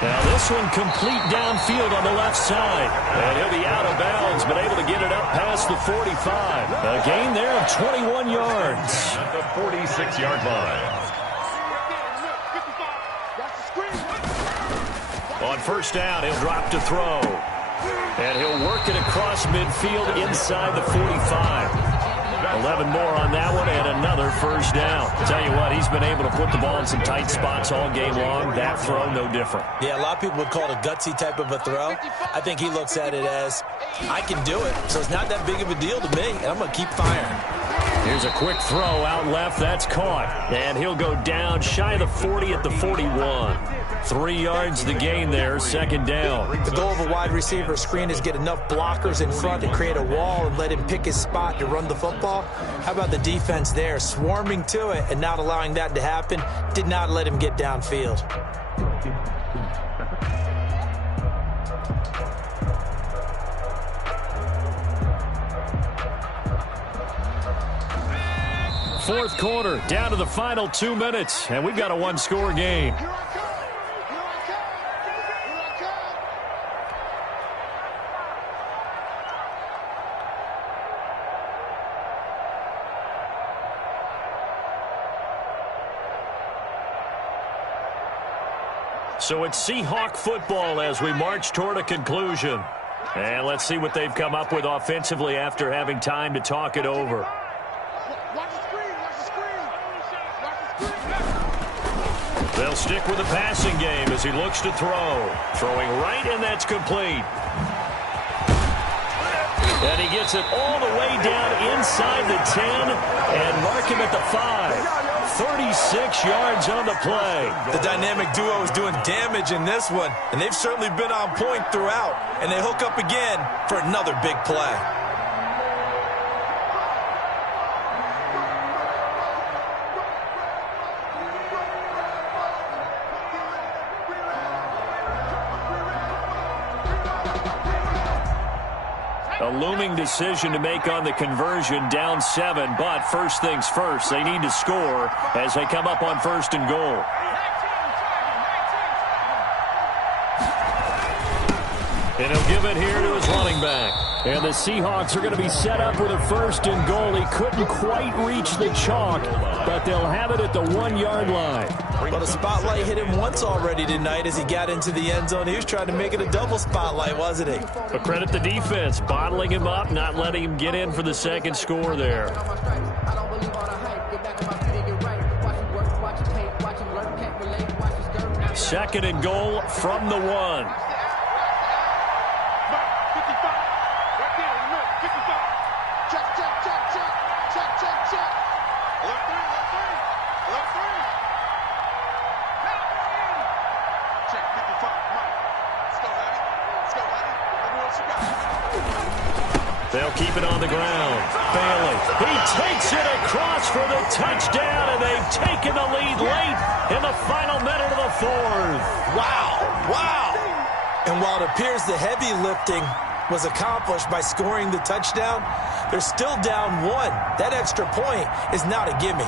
Now this one complete downfield on the left side. And he'll be out of bounds, but able to get it up past the 45. A gain there of 21 yards. At the 46-yard line. On first down, he'll drop to throw. And he'll work it across midfield inside the 45. 11 more on that one and another first down. Tell you what, he's been able to put the ball in some tight spots all game long. That throw, no different. Yeah, a lot of people would call it a gutsy type of a throw. I think he looks at it as, I can do it, so it's not that big of a deal to me, and I'm going to keep firing. Here's a quick throw out left. That's caught. And he'll go down shy of the 40 at the 41. 3 yards the gain there, 2nd down. The goal of a wide receiver screen is get enough blockers in front to create a wall and let him pick his spot to run the football. How about the defense there, swarming to it and not allowing that to happen? Did not let him get downfield. Fourth quarter, down to the final 2 minutes, and we've got a one-score game. So it's Seahawk football as we march toward a conclusion. And let's see what they've come up with offensively after having time to talk it over. They'll stick with the passing game as he looks to throw. Throwing right, and that's complete. And he gets it all the way down inside the 10 and mark him at the 5. 36 yards on the play. The dynamic duo is doing damage in this one, and they've certainly been on point throughout. And they hook up again for another big play. A looming decision to make on the conversion, down 7, but first things first, they need to score as they come up on 1st and goal. And he'll give it here to his running back. And the Seahawks are going to be set up with a 1st and goal. He couldn't quite reach the chalk, but they'll have it at the 1-yard line. But a spotlight hit him once already tonight as he got into the end zone. He was trying to make it a double spotlight, wasn't he? But credit the defense, bottling him up, not letting him get in for the 2nd score there. 2nd and goal from the 1. They'll keep it on the ground. Bailey, he takes it across for the touchdown, and they've taken the lead late in the final minute of the 4th. Wow, wow. And while it appears the heavy lifting was accomplished by scoring the touchdown, they're still down 1. That extra point is not a gimme.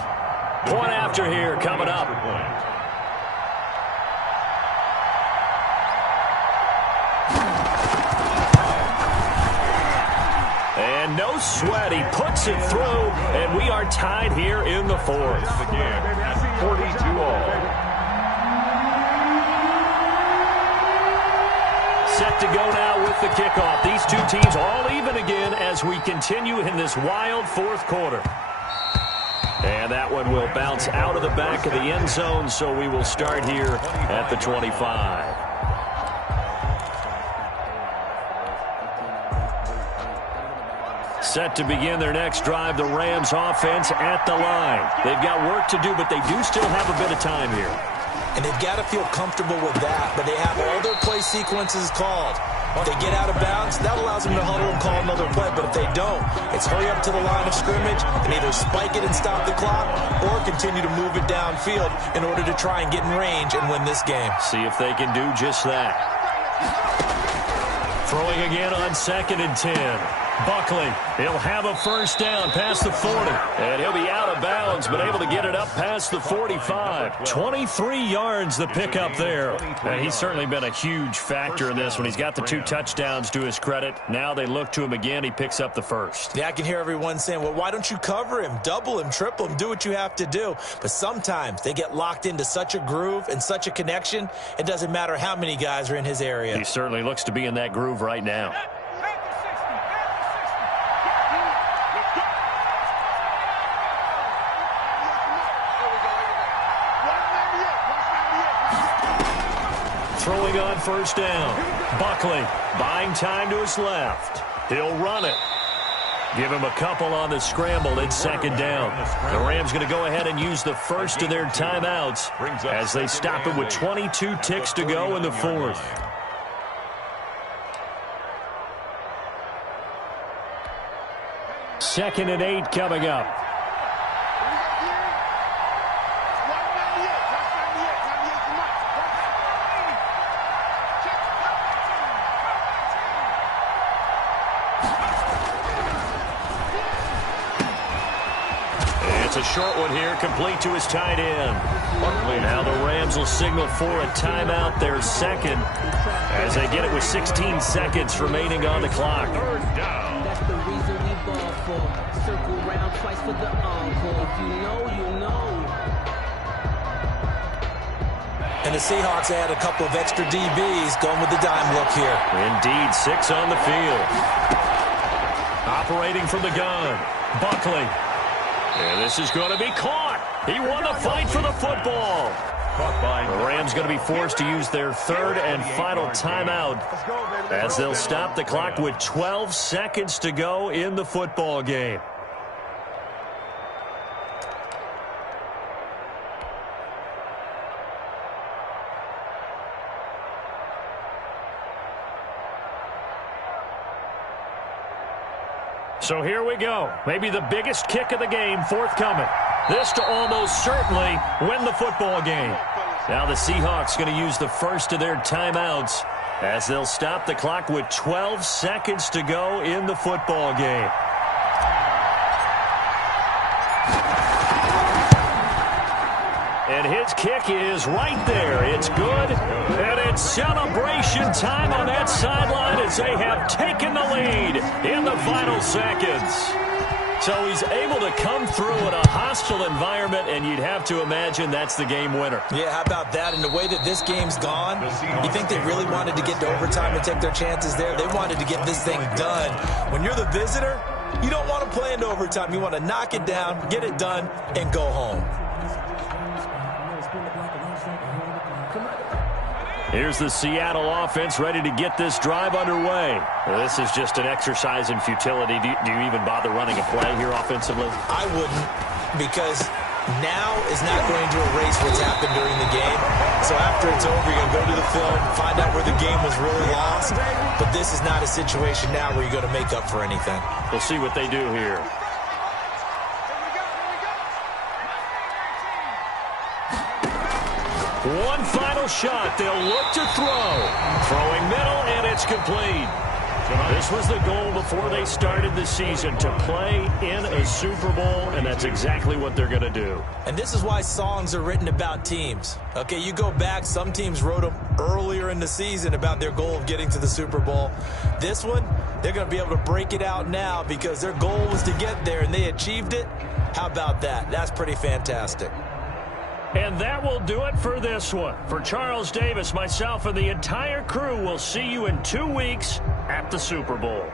Point after here coming up. And no sweat, he puts it through, and we are tied here in the 4th. Again, at 42-all. Set to go now with the kickoff. These two teams all even again as we continue in this wild 4th quarter. And that one will bounce out of the back of the end zone, so we will start here at the 25. Set to begin their next drive, the Rams offense at the line. They've got work to do, but they do still have a bit of time here. And they've got to feel comfortable with that, but they have all their play sequences called. If they get out of bounds, that allows them to huddle and call another play. But if they don't, it's hurry up to the line of scrimmage and either spike it and stop the clock or continue to move it downfield in order to try and get in range and win this game. See if they can do just that. Throwing again on 2nd and 10. Buckley, he'll have a first down past the 40. And he'll be out of bounds, but able to get it up past the 45. 23 yards the pickup there. And he's certainly been a huge factor in this when he's got the 2 touchdowns to his credit. Now they look to him again. He picks up the first. Yeah, I can hear everyone saying, well, why don't you cover him? Double him, triple him, do what you have to do. But sometimes they get locked into such a groove and such a connection, it doesn't matter how many guys are in his area. He certainly looks to be in that groove right now. Throwing on first down. Buckley buying time to his left. He'll run it. Give him a couple on the scramble. It's 2nd down. The Rams going to go ahead and use the first of their timeouts as they stop it with 22 ticks to go in the 4th. Second and 8 coming up. It's a short one here, complete to his tight end. Now the Rams will signal for a timeout, their second, as they get it with 16 seconds remaining on the clock. That's the reason we ball for. Circle round twice for the encore. If you know, you know. And the Seahawks add a couple of extra DBs going with the dime look here. Indeed, 6 on the field. Operating from the gun, Buckley. And this is going to be caught. He won the fight for the football. The Rams going to be forced to use their 3rd and final timeout as they'll stop the clock with 12 seconds to go in the football game. So here we go. Maybe the biggest kick of the game forthcoming. This to almost certainly win the football game. Now the Seahawks going to use the first of their timeouts as they'll stop the clock with 12 seconds to go in the football game. And his kick is right there. It's good. And it's celebration time on that sideline as they have taken the lead in the final seconds. So he's able to come through in a hostile environment, and you'd have to imagine that's the game winner. Yeah, how about that? And the way that this game's gone, you think they really wanted to get to overtime and take their chances there? They wanted to get this thing done. When you're the visitor, you don't want to play into overtime. You want to knock it down, get it done, and go home. Here's the Seattle offense ready to get this drive underway. Well, this is just an exercise in futility. Do you even bother running a play here offensively? I wouldn't, because now is not going to erase what's happened during the game. So after it's over, you're going to go to the film, find out where the game was really lost. But this is not a situation now where you're going to make up for anything. We'll see what they do here. One final shot. They'll look to throw. Throwing middle, and it's complete. This was the goal before they started the season, to play in a Super Bowl, and that's exactly what they're going to do. And this is why songs are written about teams. Okay, you go back, some teams wrote them earlier in the season about their goal of getting to the Super Bowl. This one, they're going to be able to break it out now because their goal was to get there, and they achieved it. How about that? That's pretty fantastic. And that will do it for this one. For Charles Davis, myself, and the entire crew, we'll see you in 2 weeks at the Super Bowl.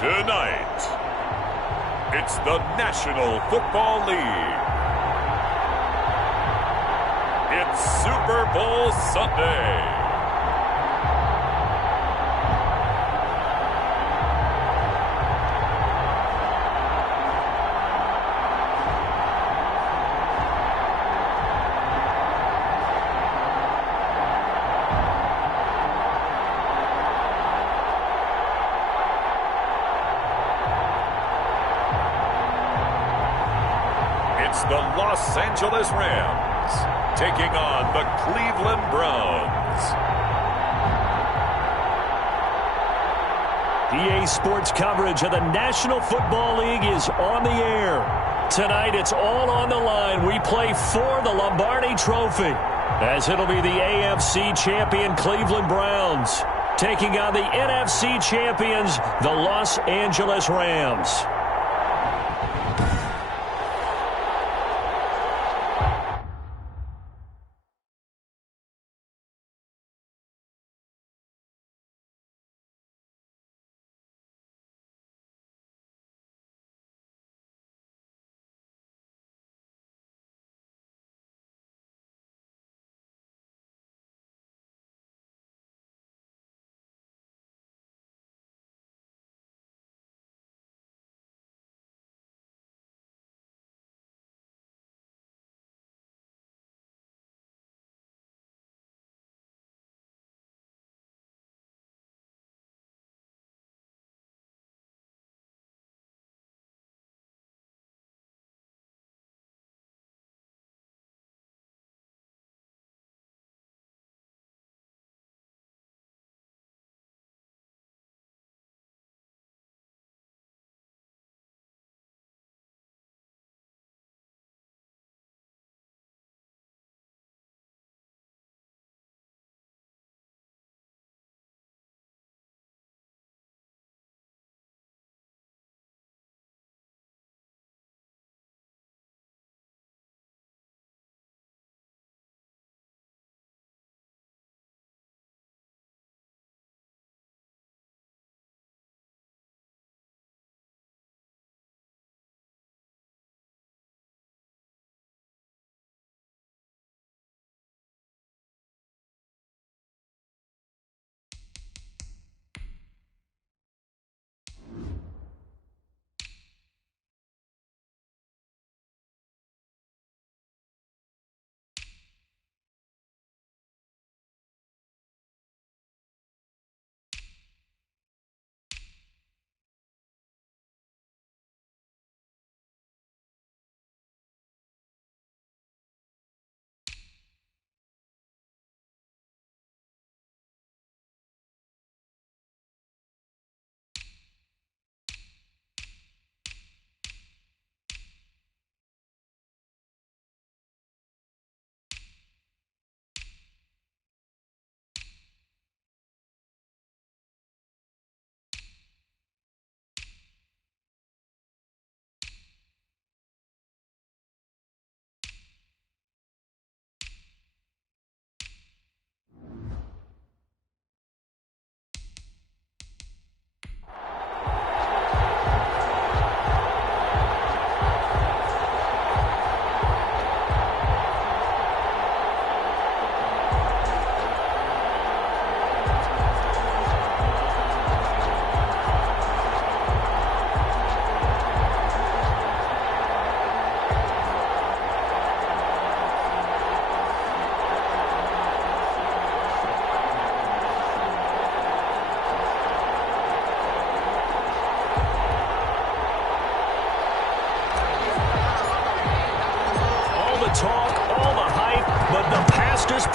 Tonight, it's the National Football League. It's Super Bowl Sunday. It's the Los Angeles Rams taking on the Cleveland Browns. EA Sports coverage of the National Football League is on the air. Tonight, it's all on the line. We play for the Lombardi Trophy, as it'll be the AFC champion Cleveland Browns taking on the NFC champions, the Los Angeles Rams.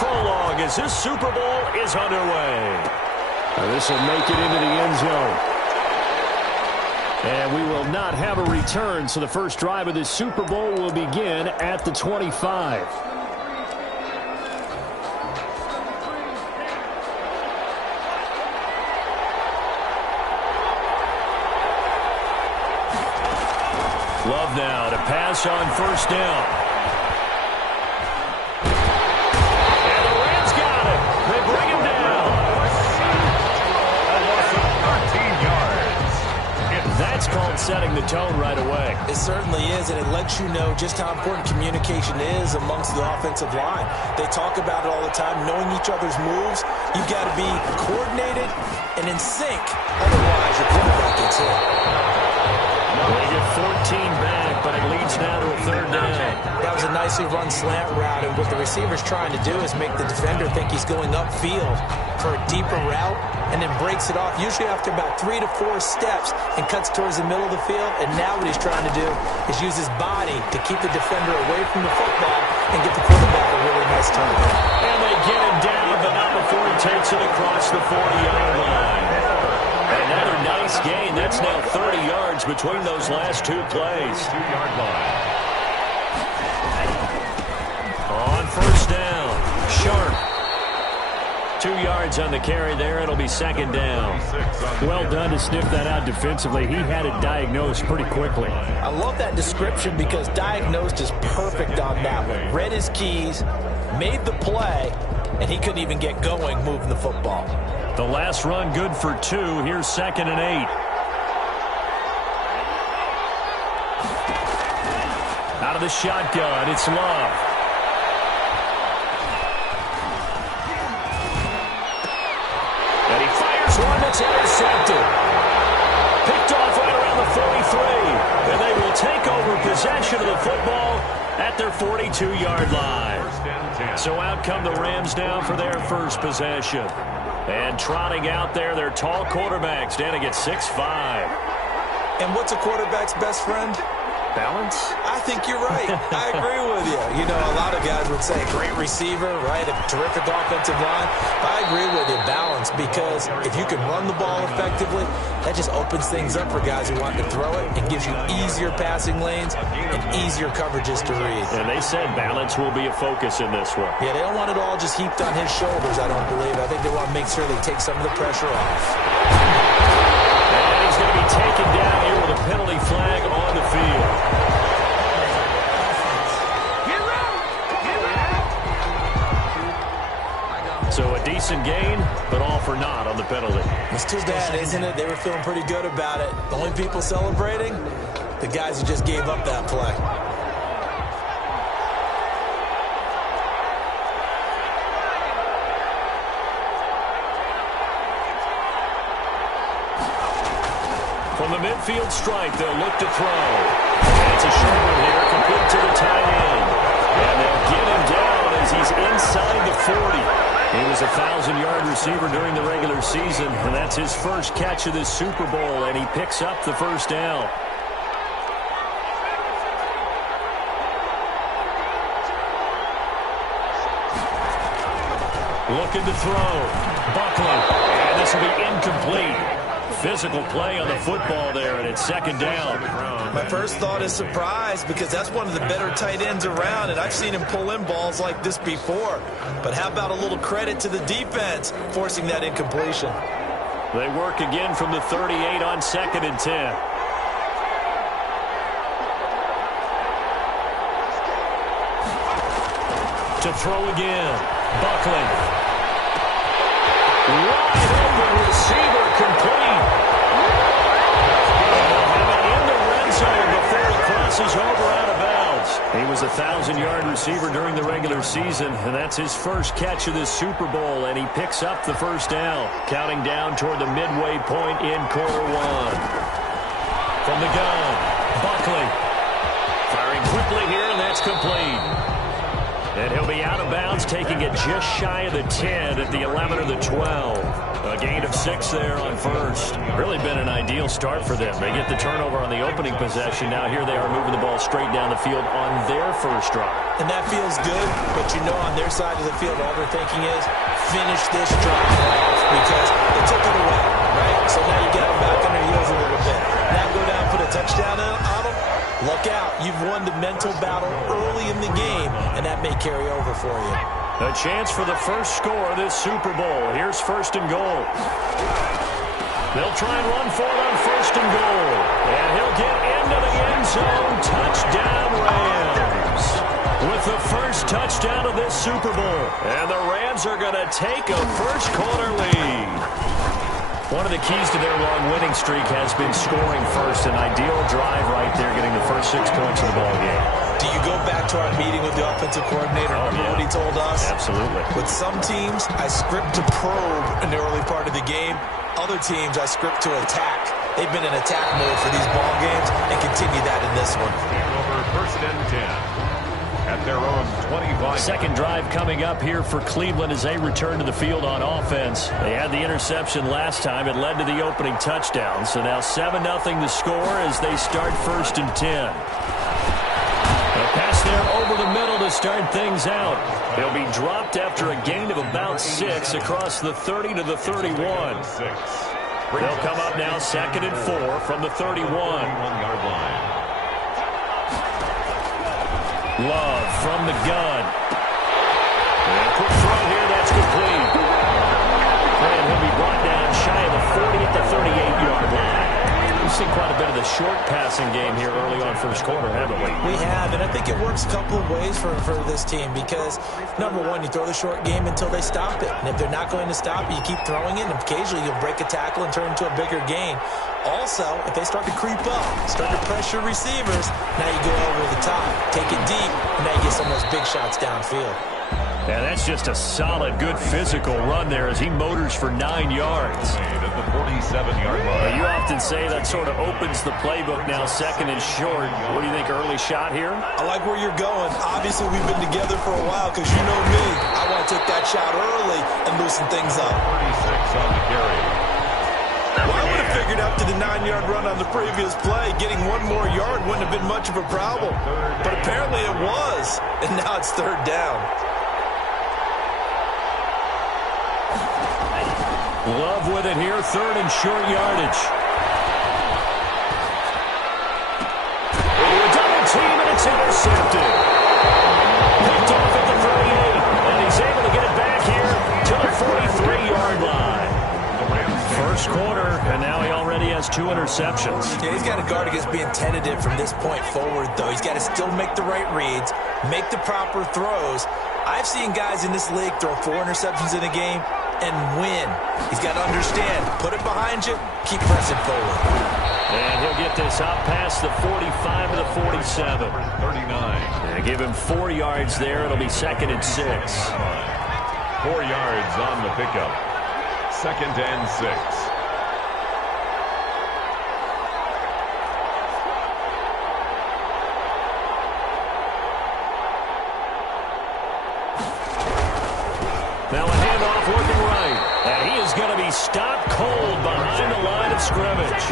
prologue as this Super Bowl is underway. This will make it into the end zone. And we will not have a return, so the first drive of this Super Bowl will begin at the 25. Love now to pass on first down. And the Rams got it. They bring him down. A loss of 13 yards. That's called setting the tone right away. It certainly is, and it lets you know just how important communication is amongst the offensive line. They talk about it all the time, knowing each other's moves. You've got to be coordinated and in sync. Otherwise, your quarterback gets hit. They get 14 back, but it leads now to a third down. That was a nicely run slant route, and what the receiver's trying to do is make the defender think he's going upfield for a deeper route, and then breaks it off, usually after about 3 to 4 steps, and cuts towards the middle of the field. And now what he's trying to do is use his body to keep the defender away from the football and get the quarterback a really nice turn. And they get him down, but not before he takes it across the 40-yard line. Another nice gain. That's now 30 yards between those last two plays. 2-yard line. On first down, Sharp. 2 yards on the carry there. It'll be second down. Well done to sniff that out defensively. He had it diagnosed pretty quickly. I love that description because diagnosed is perfect on that one. Read his keys, made the play, and he couldn't even get going moving the football. The last run good for 2. Here's 2nd and 8. Out of the shotgun, it's Love. And he fires one that's intercepted. Picked off right around the 43. And they will take over possession of the football at their 42-yard line. So out come the Rams now for their first possession. And trotting out there, their tall quarterback standing at 6'5". And what's a quarterback's best friend? Balance? I think you're right. I agree with you. You know, a lot of guys would say great receiver, right? A terrific offensive line. But I agree with you, balance, because if you can run the ball effectively, that just opens things up for guys who want to throw it and gives you easier passing lanes and easier coverages to read. And they said balance will be a focus in this one. Yeah, they don't want it all just heaped on his shoulders, I don't believe. I think they want to make sure they take some of the pressure off. And he's going to be taken down here with a penalty flag on the field. So a decent gain, but all for naught on the penalty. It's too bad, isn't it? They were feeling pretty good about it. The only people celebrating, the guys who just gave up that play. From the midfield stripe, they'll look to throw. And it's a short one here, complete to the tight end. And they'll get him down as he's inside the 40. He was a 1,000-yard receiver during the regular season, and that's his first catch of this Super Bowl, and he picks up the first down. Looking to throw. Buckley. And this will be incomplete. Physical play on the football there, and it's second down. My first thought is surprise because that's one of the better tight ends around, and I've seen him pull in balls like this before. But how about a little credit to the defense forcing that incompletion? They work again from the 38 on 2nd and 10. To throw again. Buckley. Wide open receiver complete. In the red zone before he crosses over out of bounds. He was a 1,000-yard receiver during the regular season, and that's his first catch of this Super Bowl, and he picks up the first down, counting down toward the midway point in quarter one. From the gun, Buckley. Firing quickly here, and that's complete. And he'll be out of bounds, taking it just shy of the 10 at the 11 or the 12. A gain of 6 there on first. Really been an ideal start for them. They get the turnover on the opening possession. Now here they are moving the ball straight down the field on their first drive. And that feels good, but you know on their side of the field, all they're thinking is, finish this drive off because they took it away, right? So now you got them back on their heels a little bit. Now go down, put a touchdown on them. Look out. You've won the mental battle early in the game, and that may carry over for you. A chance for the first score of this Super Bowl. Here's first and goal. They'll try and run for it on first and goal. And he'll get into the end zone. Touchdown, Rams. With the first touchdown of this Super Bowl. And the Rams are going to take a first-quarter lead. One of the keys to their long winning streak has been scoring first. An ideal drive right there, getting the first 6 points of the ball game. Do you go back to our meeting with the offensive coordinator? Remember what he told us? Absolutely. With some teams, I script to probe in the early part of the game. Other teams, I script to attack. They've been in attack mode for these ball games and continue that in this one. Over first and 10. At their own 25. Second drive coming up here for Cleveland as they return to the field on offense. They had the interception last time. It led to the opening touchdown. So now 7-0 the score as they start first and 10. A pass there over the middle to start things out. He'll be dropped after a gain of about 6 across the 30 to the 31. They'll come up now second and 4 from the 31-yard line. Love from the gun. And a quick throw here, that's complete. And he'll be brought down shy of the 40 at the 38-yard line. We've seen quite a bit of the short passing game here early on first quarter, haven't we? We have, and I think it works a couple of ways for this team because, number one, you throw the short game until they stop it. And if they're not going to stop it, you keep throwing it, and occasionally you'll break a tackle and turn into a bigger gain. Also, if they start to creep up, start to pressure receivers, now you go over the top, take it deep, and now you get some of those big shots downfield. Yeah, that's just a solid, good physical run there as he motors for 9 yards. At the 47-yard line. You often say that sort of opens the playbook now, second and short. What do you think, early shot here? I like where you're going. Obviously, we've been together for a while because you know me. I want to take that shot early and loosen things up. 36 on the carry. Well, I would have figured after the 9-yard run on the previous play, getting one more yard wouldn't have been much of a problem. But apparently it was, and now it's third down. Love with it here, third and short yardage. A double team, and it's intercepted. Picked off at the 38, and he's able to get it back here to the 43-yard line. First quarter, and now he already has 2 interceptions. Yeah, he's got to guard against being tentative from this point forward, though. He's got to still make the right reads, make the proper throws. I've seen guys in this league throw 4 interceptions in a game and win. He's got to understand, put it behind you, keep pressing forward. And he'll get this out past the 45 to the 47. 39. And give him 4 yards there. It'll be second and 6. 4 yards on the pickup. Second and 6. Now a handoff looking right. And he is going to be stopped cold behind the line of scrimmage.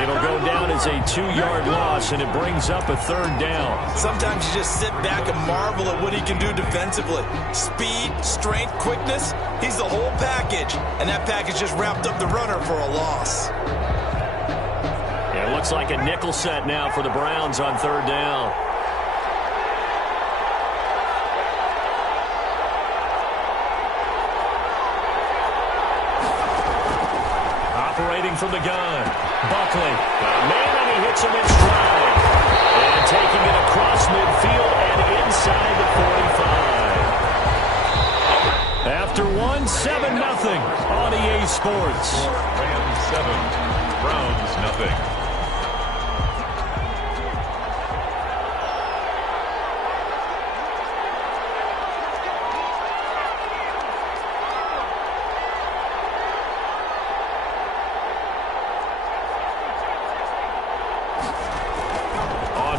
It'll go down as a 2-yard loss, and it brings up a third down. Sometimes you just sit back and marvel at what he can do defensively. Speed, strength, quickness, he's the whole package. And that package just wrapped up the runner for a loss. It looks like a nickel set now for the Browns on third down. Operating from the gun. Buckley. Got a man, and he hits him in stride. And taking it across midfield and inside the 45. After 7-0 on EA Sports. Rams 7, Browns nothing.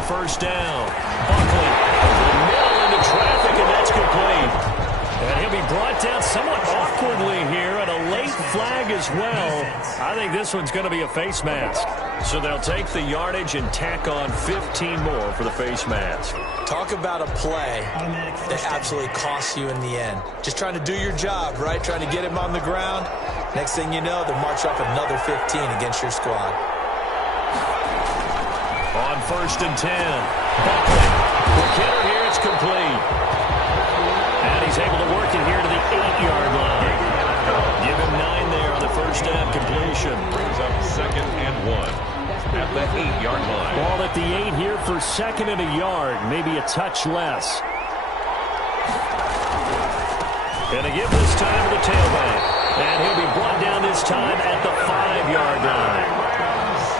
First down. Buckley. Middle into traffic, and that's complete. And he'll be brought down somewhat awkwardly here, and a late flag as well. I think this one's going to be a face mask. So they'll take the yardage and tack on 15 more for the face mask. Talk about a play that absolutely costs you in the end. Just trying to do your job, right? Trying to get him on the ground. Next thing you know, they'll march up another 15 against your squad. On 1st and 10. Buckley. The hitter here, it's complete. And he's able to work it here to the 8-yard line. Give him 9 there on the first down completion. Brings up 2nd and 1 at the 8-yard line. Ball at the 8 here for 2nd and a yard, maybe a touch less. And to give this time to the tailback. And he'll be brought down this time at the 5-yard line.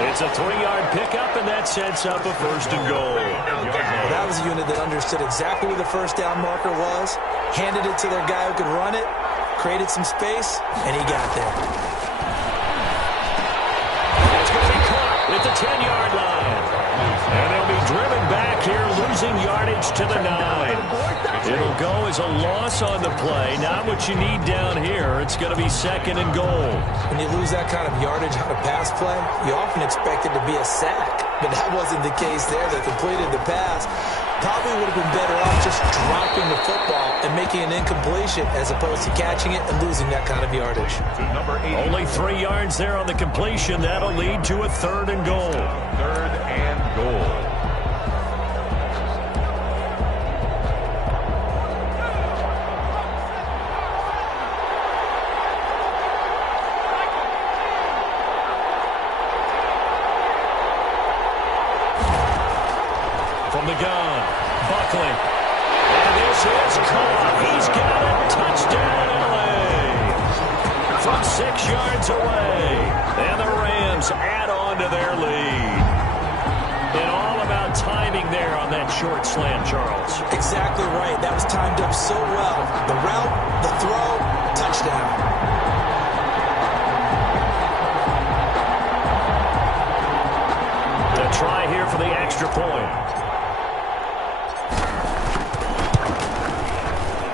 It's a 3-yard pickup, and that sets up a 1st and goal. Well, that was a unit that understood exactly where the first down marker was, handed it to their guy who could run it, created some space, and he got there. It's going to be caught at the 10-yard line. And they'll be driven back here, losing yardage to the 9. It'll go as a loss on the play. Not what you need down here. It's going to be 2nd and goal. When you lose that kind of yardage on a pass play, you often expect it to be a sack. But that wasn't the case there. They completed the pass. Probably would have been better off just dropping the football and making an incompletion as opposed to catching it and losing that kind of yardage. Only 3 yards there on the completion. That'll lead to a 3rd and goal. 3rd and goal. From the gun, Buckley. And this is caught. He's got it. Touchdown, LA. From 6 yards away. And the Rams add on to their lead. And all about timing there on that short slant, Charles. Exactly right. That was timed up so well. The route, the throw, touchdown. The try here for the extra point.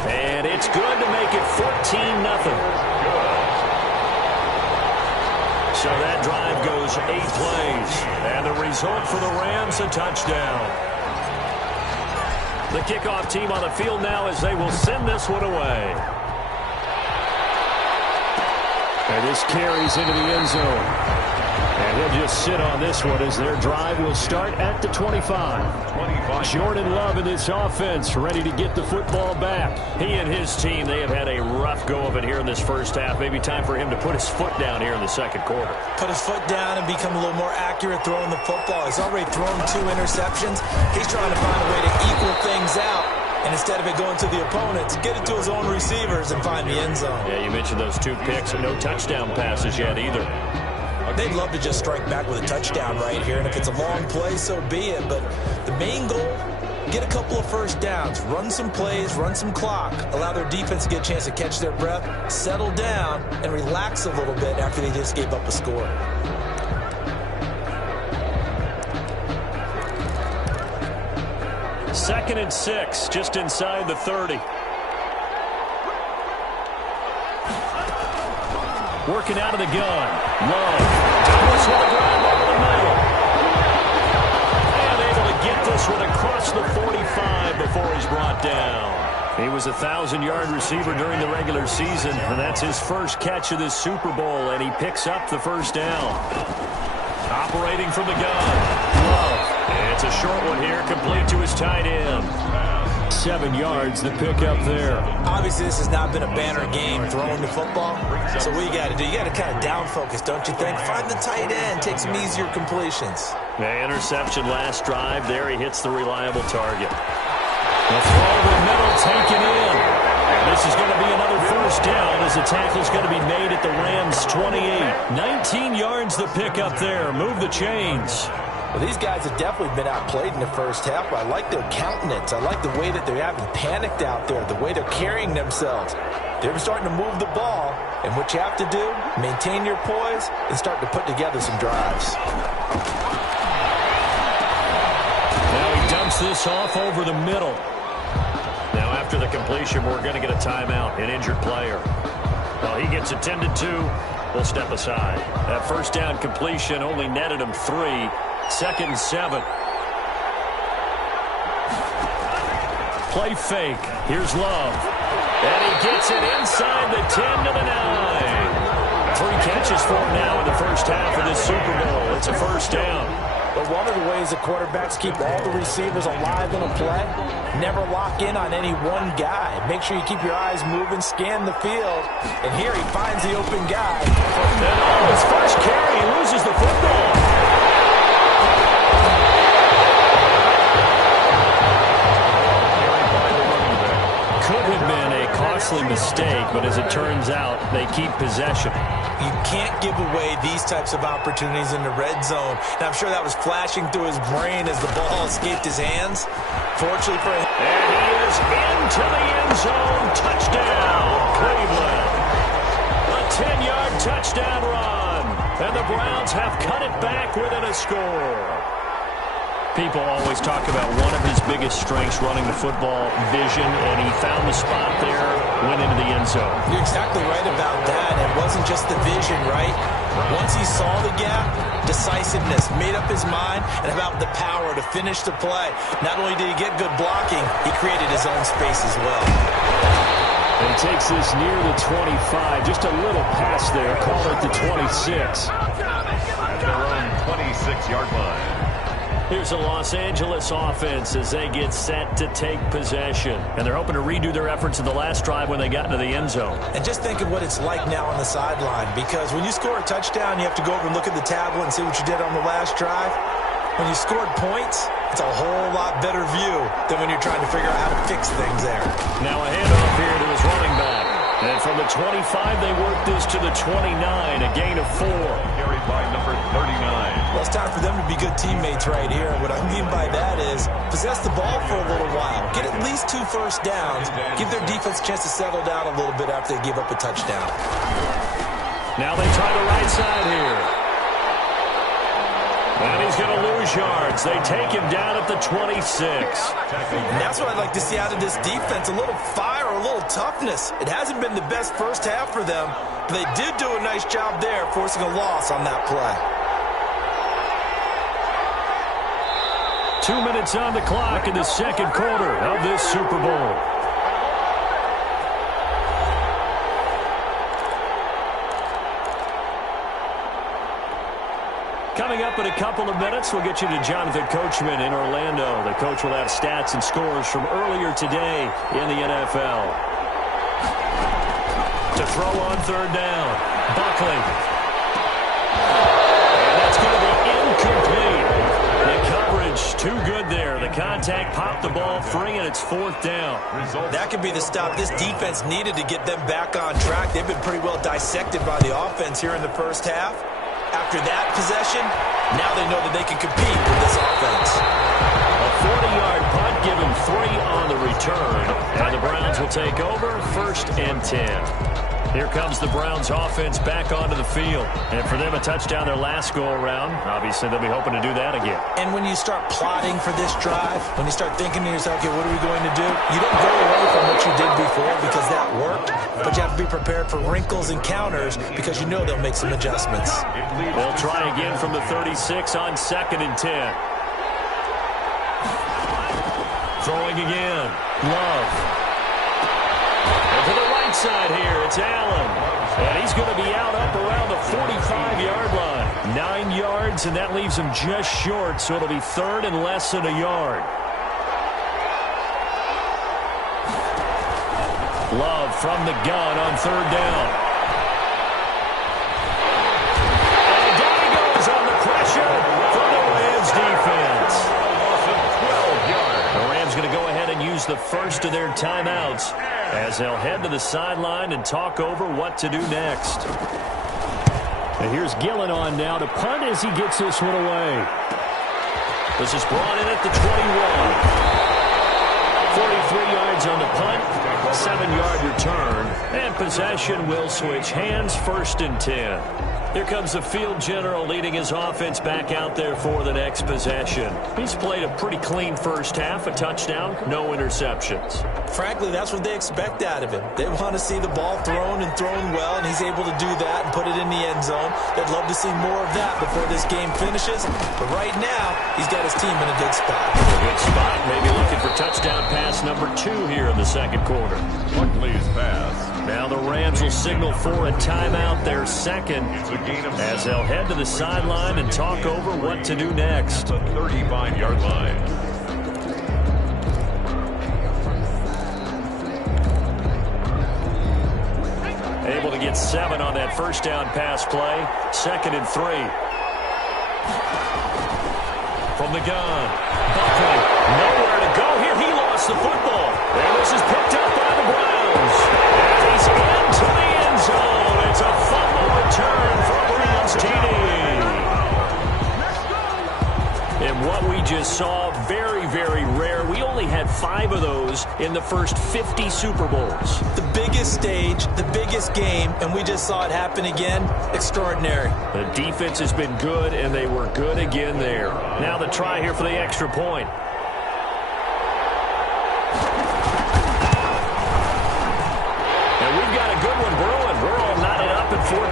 And it's good to make it 14-0. So that drive goes 8 plays. And the result for the Rams, a touchdown. The kickoff team on the field now as they will send this one away. And this carries into the end zone. And he'll just sit on this one as their drive will start at the 25. Jordan Love in this offense ready to get the football back. He and his team, they have had a rough go of it here in this first half. Maybe time for him to put his foot down here in the second quarter. Put his foot down and become a little more accurate throwing the football. He's already thrown 2 interceptions. He's trying to find a way to equal things out. And instead of it going to the opponents, get it to his own receivers and find the end zone. Yeah, you mentioned those 2 picks and no touchdown passes yet either. They'd love to just strike back with a touchdown right here, and if it's a long play, so be it. But the main goal, get a couple of first downs, run some plays, run some clock, allow their defense to get a chance to catch their breath, settle down, and relax a little bit after they just gave up a score. Second and 6, just inside the 30. Working out of the gun. Love. Thomas with the ground over the middle. And able to get this one across the 45 before he's brought down. He was a 1,000-yard receiver during the regular season, and that's his first catch of this Super Bowl, and he picks up the first down. Operating from the gun. Love. It's a short one here, complete to his tight end. 7 yards, the pickup there. Obviously, this has not been a banner game throwing the football. So what you got to do, you got to kind of down focus, don't you think? Find the tight end, take some easier completions. The interception last drive. There he hits the reliable target. The throw over the middle, taken in. And this is going to be another first down as the tackle's going to be made at the Rams' 28. 19 yards the pickup there. Move the chains. Well, these guys have definitely been outplayed in the first half, but I like their countenance. I like the way that they haven't panicked out there, the way they're carrying themselves. They're starting to move the ball, and what you have to do, maintain your poise and start to put together some drives. Now he dumps this off over the middle. Now after after the completion, we're going to get a timeout, an injured player. Well, he gets attended to. We'll step aside. That first down completion only netted him 3. 2nd and 7. Play fake. Here's Love. And he gets it inside the 10 to the 9. 3 catches for him now in the first half of this Super Bowl. It's a first down. But one of the ways the quarterbacks keep all the receivers alive in a play, never lock in on any one guy. Make sure you keep your eyes moving, scan the field. And here he finds the open guy. And on his first carry, he loses the football. Could have been a costly mistake, but as it turns out, they keep possession. You can't give away these types of opportunities in the red zone. And I'm sure that was flashing through his brain as the ball escaped his hands. Fortunately for him. And he is into the end zone. Touchdown, Cleveland. A 10-yard touchdown run. And the Browns have cut it back within a score. People always talk about one of his biggest strengths running the football, vision, and he found the spot there, went into the end zone. You're exactly right about that. It wasn't just the vision, right? Once he saw the gap, decisiveness, made up his mind, and about the power to finish the play. Not only did he get good blocking, he created his own space as well. And he takes this near the 25, just a little pass there, call it the 26. At their own 26-yard line. Here's the Los Angeles offense as they get set to take possession. And they're hoping to redo their efforts in the last drive when they got into the end zone. And just think of what it's like now on the sideline, because when you score a touchdown, you have to go over and look at the tablet and see what you did on the last drive. When you scored points, it's a whole lot better view than when you're trying to figure out how to fix things there. Now a handoff here to his running back. And from the 25, they work this to the 29, a gain of 4. Carried by number 39. Well, it's time for them to be good teammates right here. What I mean by that is possess the ball for a little while. Get at least 2 first downs. Give their defense a chance to settle down a little bit after they give up a touchdown. Now they try the right side here. And he's going to lose yards. They take him down at the 26. And that's what I'd like to see out of this defense, a little fire, a little toughness. It hasn't been the best first half for them, but they did do a nice job there, forcing a loss on that play. 2 minutes on the clock in the second quarter of this Super Bowl. Coming up in a couple of minutes, we'll get you to Jonathan Coachman in Orlando. The coach will have stats and scores from earlier today in the NFL. To throw on third down, Buckley. And that's going to be incomplete. The coverage too good there. The contact popped the ball free, and it's 4th down. That could be the stop this defense needed to get them back on track. They've been pretty well dissected by the offense here in the first half. After that possession, now they know that they can compete with this offense. A 40-yard punt, give him 3 on the return. And the Browns will take over 1st and 10. Here comes the Browns offense back onto the field. And for them, a touchdown their last go-around. Obviously, they'll be hoping to do that again. And when you start plotting for this drive, when you start thinking to yourself, okay, what are we going to do? You don't go away from what you did before because that worked. But you have to be prepared for wrinkles and counters because you know they'll make some adjustments. They'll try again from the 36 on 2nd and 10. Throwing again. Love. And to the right side here, it's Allen. And he's going to be out up around the 45-yard line. 9 yards, and that leaves him just short, so it'll be 3rd and less than a yard. Love from the gun on 3rd down. And down he goes on the pressure from the Rams defense. The Rams going to go ahead and use the first of their timeouts as they'll head to the sideline and talk over what to do next. And here's Gillen on now to punt as he gets this one away. This is brought in at the 21. 43 yards on the punt, 7-yard return, and possession will switch hands, 1st and 10. Here comes the field general leading his offense back out there for the next possession. He's played a pretty clean first half, a touchdown, no interceptions. Frankly, that's what they expect out of him. They want to see the ball thrown and thrown well, and he's able to do that and put it in the end zone. They'd love to see more of that before this game finishes, but right now, he's got his team in a good spot. A good spot, maybe looking for touchdown pass number 2 here in the second quarter. Buckley's pass. Now the Rams will signal for a timeout, their second, as they'll head to the sideline and talk over what to do next. At the 35-yard line. Able to get 7 on that first down pass play. 2nd and 3. From the gun. Buckley, nowhere to go here. He lost the football. And this is picked up by the Browns. And he's into the end zone. It's a fumble return for Browns TD. And what we just saw, very, very rare. We only had 5 of those in the first 50 Super Bowls. The biggest stage, the biggest game, and we just saw it happen again. Extraordinary. The defense has been good, and they were good again there. Now the try here for the extra point. And we've got a good one brewing. We're all knotted up at 14.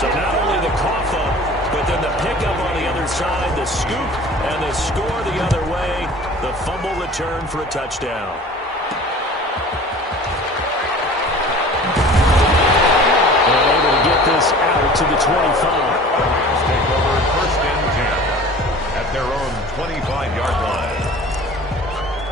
So not only the cough up, but then the pickup on the other side, the scoop, and the score the other way. The fumble return for a touchdown. They're able to get this out to the 25. Rams take over 1st and 10 at their own 25-yard line.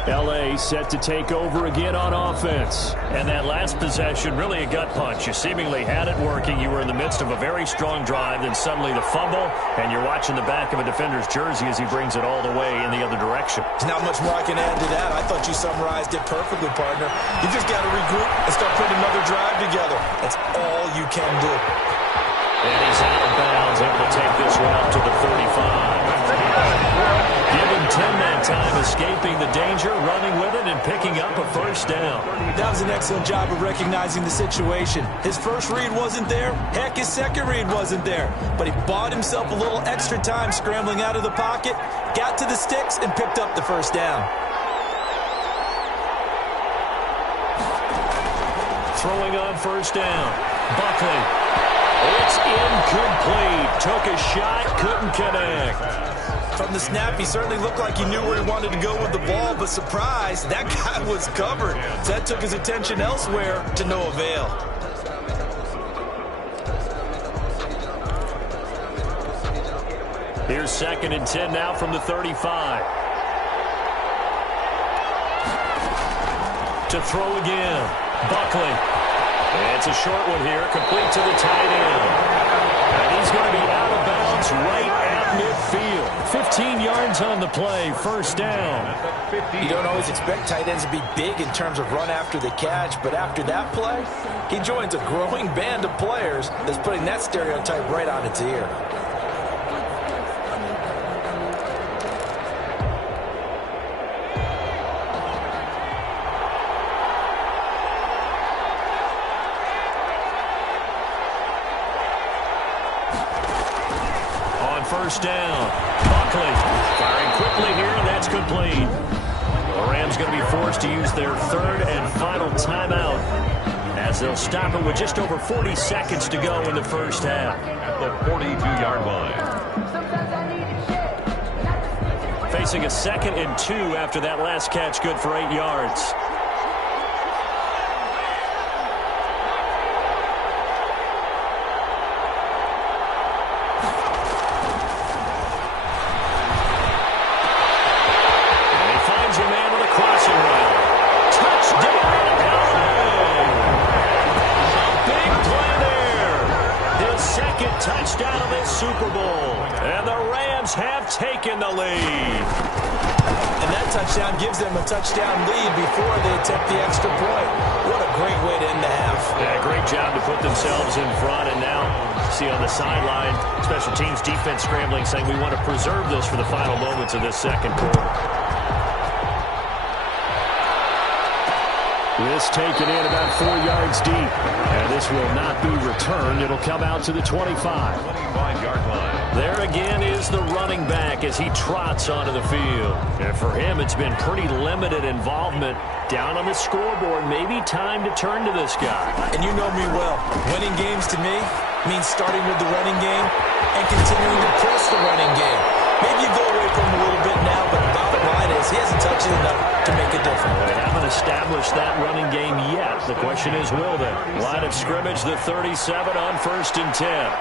L.A. set to take over again on offense. And that last possession, really a gut punch. You seemingly had it working. You were in the midst of a very strong drive, then suddenly the fumble, and you're watching the back of a defender's jersey as he brings it all the way in the other direction. There's not much more I can add to that. I thought you summarized it perfectly, partner. You just got to regroup and start putting another drive together. That's all you can do. And he's out of bounds, able to take this route to the 35. Give him 10 that time, escaping the danger, running with it, and picking up a first down. That was an excellent job of recognizing the situation. His first read wasn't there. Heck, his second read wasn't there. But he bought himself a little extra time scrambling out of the pocket, got to the sticks, and picked up the first down. Throwing on first down. Buckley. It's incomplete. Took a shot, couldn't connect. From the snap, he certainly looked like he knew where he wanted to go with the ball, but surprise, that guy was covered. So that took his attention elsewhere to no avail. Here's 2nd and 10 now from the 35. To throw again. Buckley. It's a short one here, complete to the tight end. And he's going to be out of bounds right at midfield. 15 yards on the play, first down. You don't always expect tight ends to be big in terms of run after the catch, but after that play, he joins a growing band of players that's putting that stereotype right on its ear. First down. Buckley firing quickly here, and that's complete. The Rams going to be forced to use their 3rd and final timeout as they'll stop it with just over 40 seconds to go in the first half. At the 42-yard line. Facing a 2nd and 2 after that last catch, good for 8 yards. Touchdown of this Super Bowl. And the Rams have taken the lead. And that touchdown gives them a touchdown lead before they attempt the extra point. What a great way to end the half. Yeah, great job to put themselves in front. And now, see on the sideline, special teams defense scrambling, saying we want to preserve this for the final moments of this second quarter. This taken in about 4 yards deep. And this will not be returned. It'll come out to the 25. 25-yard line. There again is the running back as he trots onto the field. And for him, it's been pretty limited involvement down on the scoreboard. Maybe time to turn to this guy. And you know me well. Winning games to me means starting with the running game and continuing to press the running game. Maybe you go away from him a little bit now, but the bottom line is he hasn't touched it enough to make a difference. They haven't established that running game yet. The question is, will they? Line of scrimmage, the 37 on 1st and 10.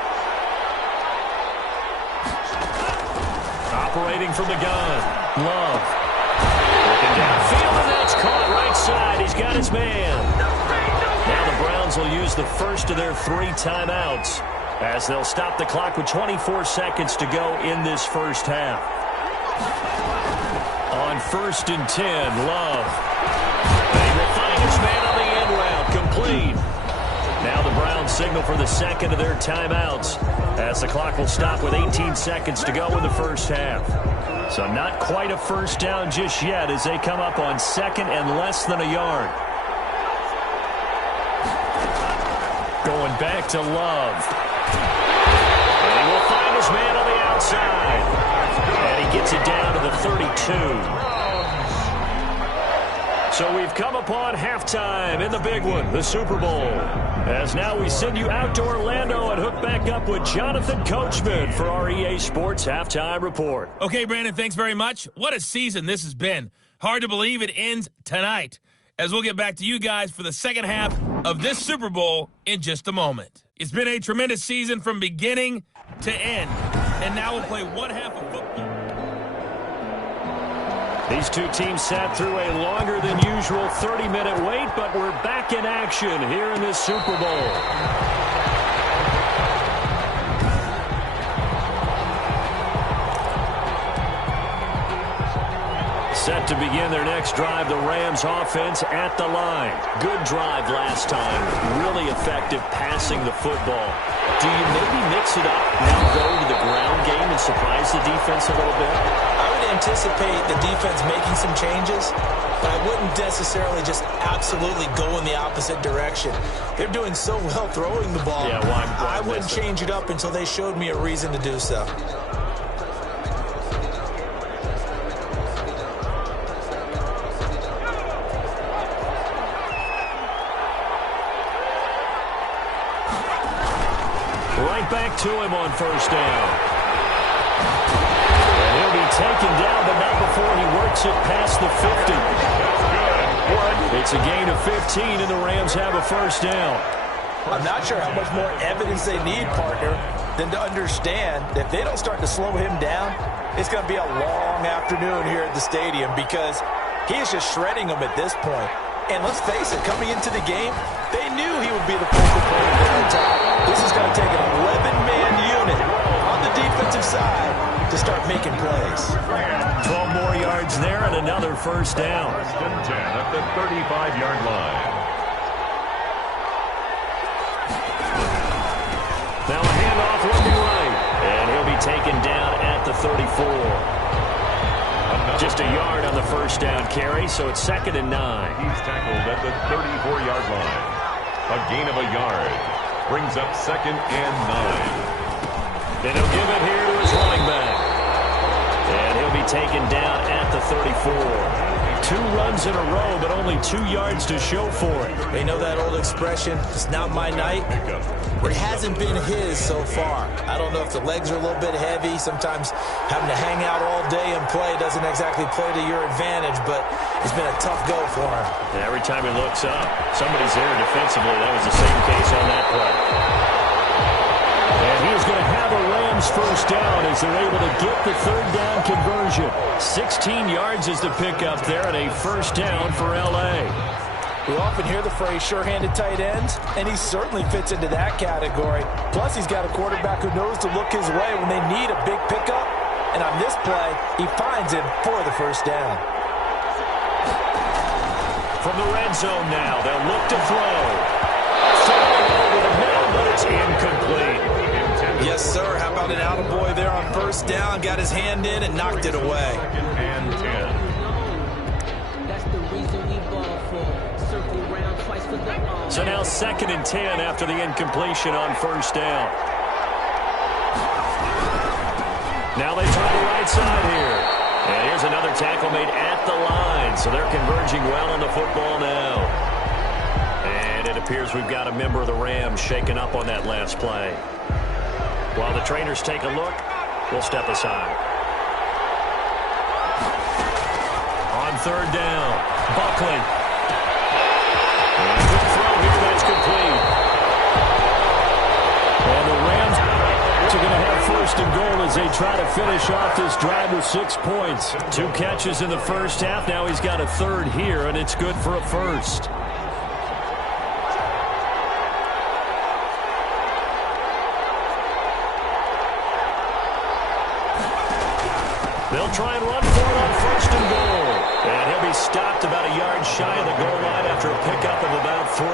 Operating from the gun. Love. Looking downfield, and that's caught right side. He's got his man. Now the Browns will use the first of their 3 timeouts as they'll stop the clock with 24 seconds to go in this first half. On 1st and 10, Love. And he will find his man on the end route, complete. Now the Browns signal for the second of their timeouts as the clock will stop with 18 seconds to go in the first half. So not quite a first down just yet as they come up on 2nd and less than a yard. Going back to Love. And he will find his man on the outside. And he gets it down to the 32. So we've come upon halftime in the big one, the Super Bowl. As now we send you out to Orlando and hook back up with Jonathan Coachman for our EA Sports Halftime Report. Okay, Brandon, thanks very much. What a season this has been. Hard to believe it ends tonight, as we'll get back to you guys for the second half of this Super Bowl in just a moment. It's been a tremendous season from beginning to end, and now we'll play one half of football. These two teams sat through a longer than usual 30-minute wait, but we're back in action here in this Super Bowl. Set to begin their next drive, the Rams offense at the line. Good drive last time. Really effective passing the football. Do you maybe mix it up, now go to the ground game and surprise the defense a little bit? I would anticipate the defense making some changes, but I wouldn't necessarily just absolutely go in the opposite direction. They're doing so well throwing the ball. Yeah, why I wouldn't change it up until they showed me a reason to do so. Right back to him on first down. And he'll be taken down, but not before he works it past the 50. It's a gain of 15, and the Rams have a first down. I'm not sure how much more evidence they need, partner, than to understand that if they don't start to slow him down, it's going to be a long afternoon here at the stadium because he is just shredding them at this point. And let's face it, coming into the game, they knew he would be the focal point of their attack. This is going to take an 11-man unit on the defensive side to start making plays. 12 more yards there and another first down. 1st and 10 at the 35-yard line. Now a handoff looking right. And he'll be taken down at the 34. Just a yard on the first down carry, so it's 2nd and 9. He's tackled at the 34-yard line. A gain of a yard. Brings up 2nd and 9. And he'll give it here to his running back. And he'll be taken down at the 34. 2 runs in a row, but only 2 yards to show for it. They know that old expression, it's not my night. It hasn't been his so far. I don't know if the legs are a little bit heavy. Sometimes having to hang out all day and play doesn't exactly play to your advantage, but it's been a tough go for him. And every time he looks up, somebody's there defensively. That was the same case on that play. And he is going to have a Rams first down as they're able to get the 3rd down conversion. 16 yards is the pickup there and a first down for L.A. We often hear the phrase sure-handed tight ends, and he certainly fits into that category. Plus, he's got a quarterback who knows to look his way when they need a big pickup. And on this play, he finds him for the first down. From the red zone now, they'll look to throw. Throwing over the middle, but it's incomplete. Yes, sir. How about an attaboy there on first down? Got his hand in and knocked it away. 2nd and 10. That's the reason we ball for Circle round twice for the encore. So now 2nd and 10 after the incompletion on first down. Now they try the right side here. And here's another tackle made at the line. So they're converging well on the football now. And it appears we've got a member of the Rams shaken up on that last play. While the trainers take a look, we'll step aside. On 3rd down, Buckley. And a quick throw here, that's complete. And the Rams are going to have 1st and goal as they try to finish off this drive with 6 points. 2 catches in the first half. Now he's got a 3rd here, and it's good for a 1st. They'll try and run for it on 1st and goal. And he'll be stopped about a yard shy of the goal line after a pickup of about 3.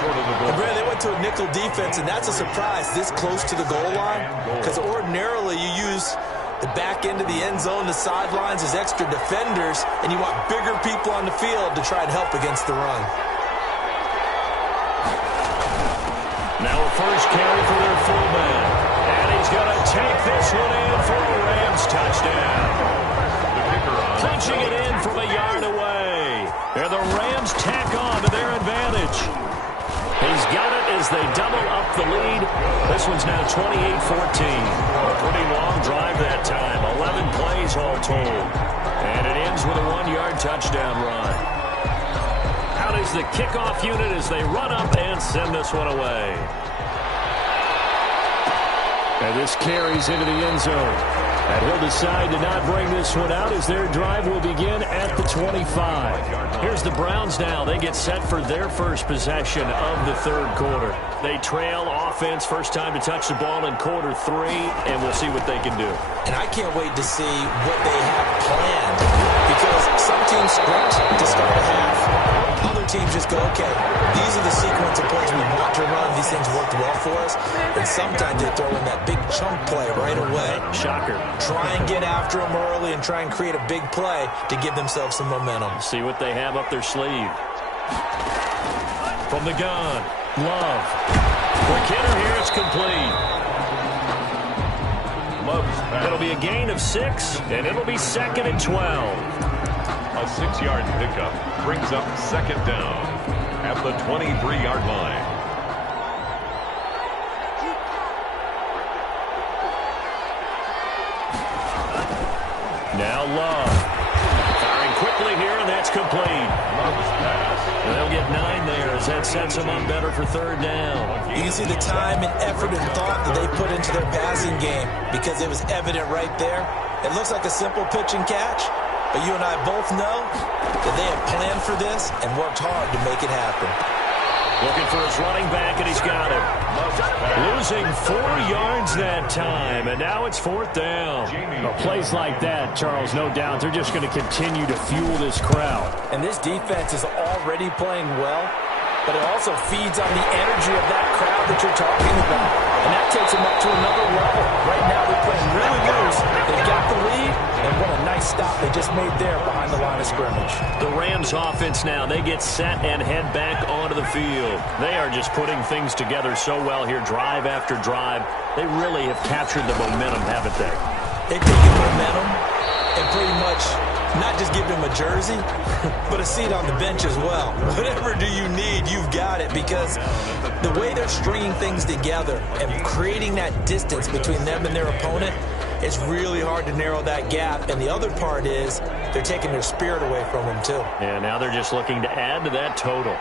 Short of the goal. And Brad, they went to a nickel defense, and that's a surprise this close to the goal line. Because ordinarily you use the back end of the end zone, the sidelines as extra defenders, and you want bigger people on the field to try and help against the run. Now a first carry for their fullback. And he's going to take this one in for a Rams touchdown. Punching it in from a yard away. And the Rams tack on to their advantage. He's got it as they double up the lead. This one's now 28-14. A pretty long drive that time. 11 plays all told. And it ends with a 1-yard touchdown run. Out is the kickoff unit as they run up and send this one away. And this carries into the end zone. And he'll decide to not bring this one out as their drive will begin at the 25. Here's the Browns now. They get set for their first possession of the 3rd quarter. They trail offense, first time to touch the ball in quarter 3, and we'll see what they can do. And I can't wait to see what they have planned. Because some teams sprint to start a half. Other teams just go, okay, these are the sequence of plays we want to run. These things worked well for us. And sometimes they throw in that big chunk play right away. Shocker. Try and get after them early and try and create a big play to give themselves some momentum. See what they have up their sleeve. From the gun, Love. Quick hitter here, it's complete. It'll be a gain of 6, and it'll be 2nd and 12. A 6-yard pickup brings up 2nd down at the 23-yard line. Now Love. Firing quickly here, and that's complete. And they'll get 9 there as that sets them up better for 3rd down. You can see the time and effort and thought that they put into their passing game because it was evident right there. It looks like a simple pitch and catch, but you and I both know that they have planned for this and worked hard to make it happen. Looking for his running back, and he's got it. Losing 4 yards that time, and now it's 4th down. Well, plays like that, Charles, no doubt, they're just going to continue to fuel this crowd. And this defense is already playing well, but it also feeds on the energy of that crowd that you're talking about. And that takes them up to another level. Right now they're playing really loose. They've got the lead, and what a nice stop they just made there behind the line of scrimmage. The Rams offense now, they get set and head back onto the field. They are just putting things together so well here, drive after drive. They really have captured the momentum, haven't they? They've taken momentum and pretty much not just give them a jersey, but a seat on the bench as well. Whatever do you need, you've got it, because the way they're stringing things together and creating that distance between them and their opponent, it's really hard to narrow that gap. And the other part is they're taking their spirit away from them, too. And now they're just looking to add to that total.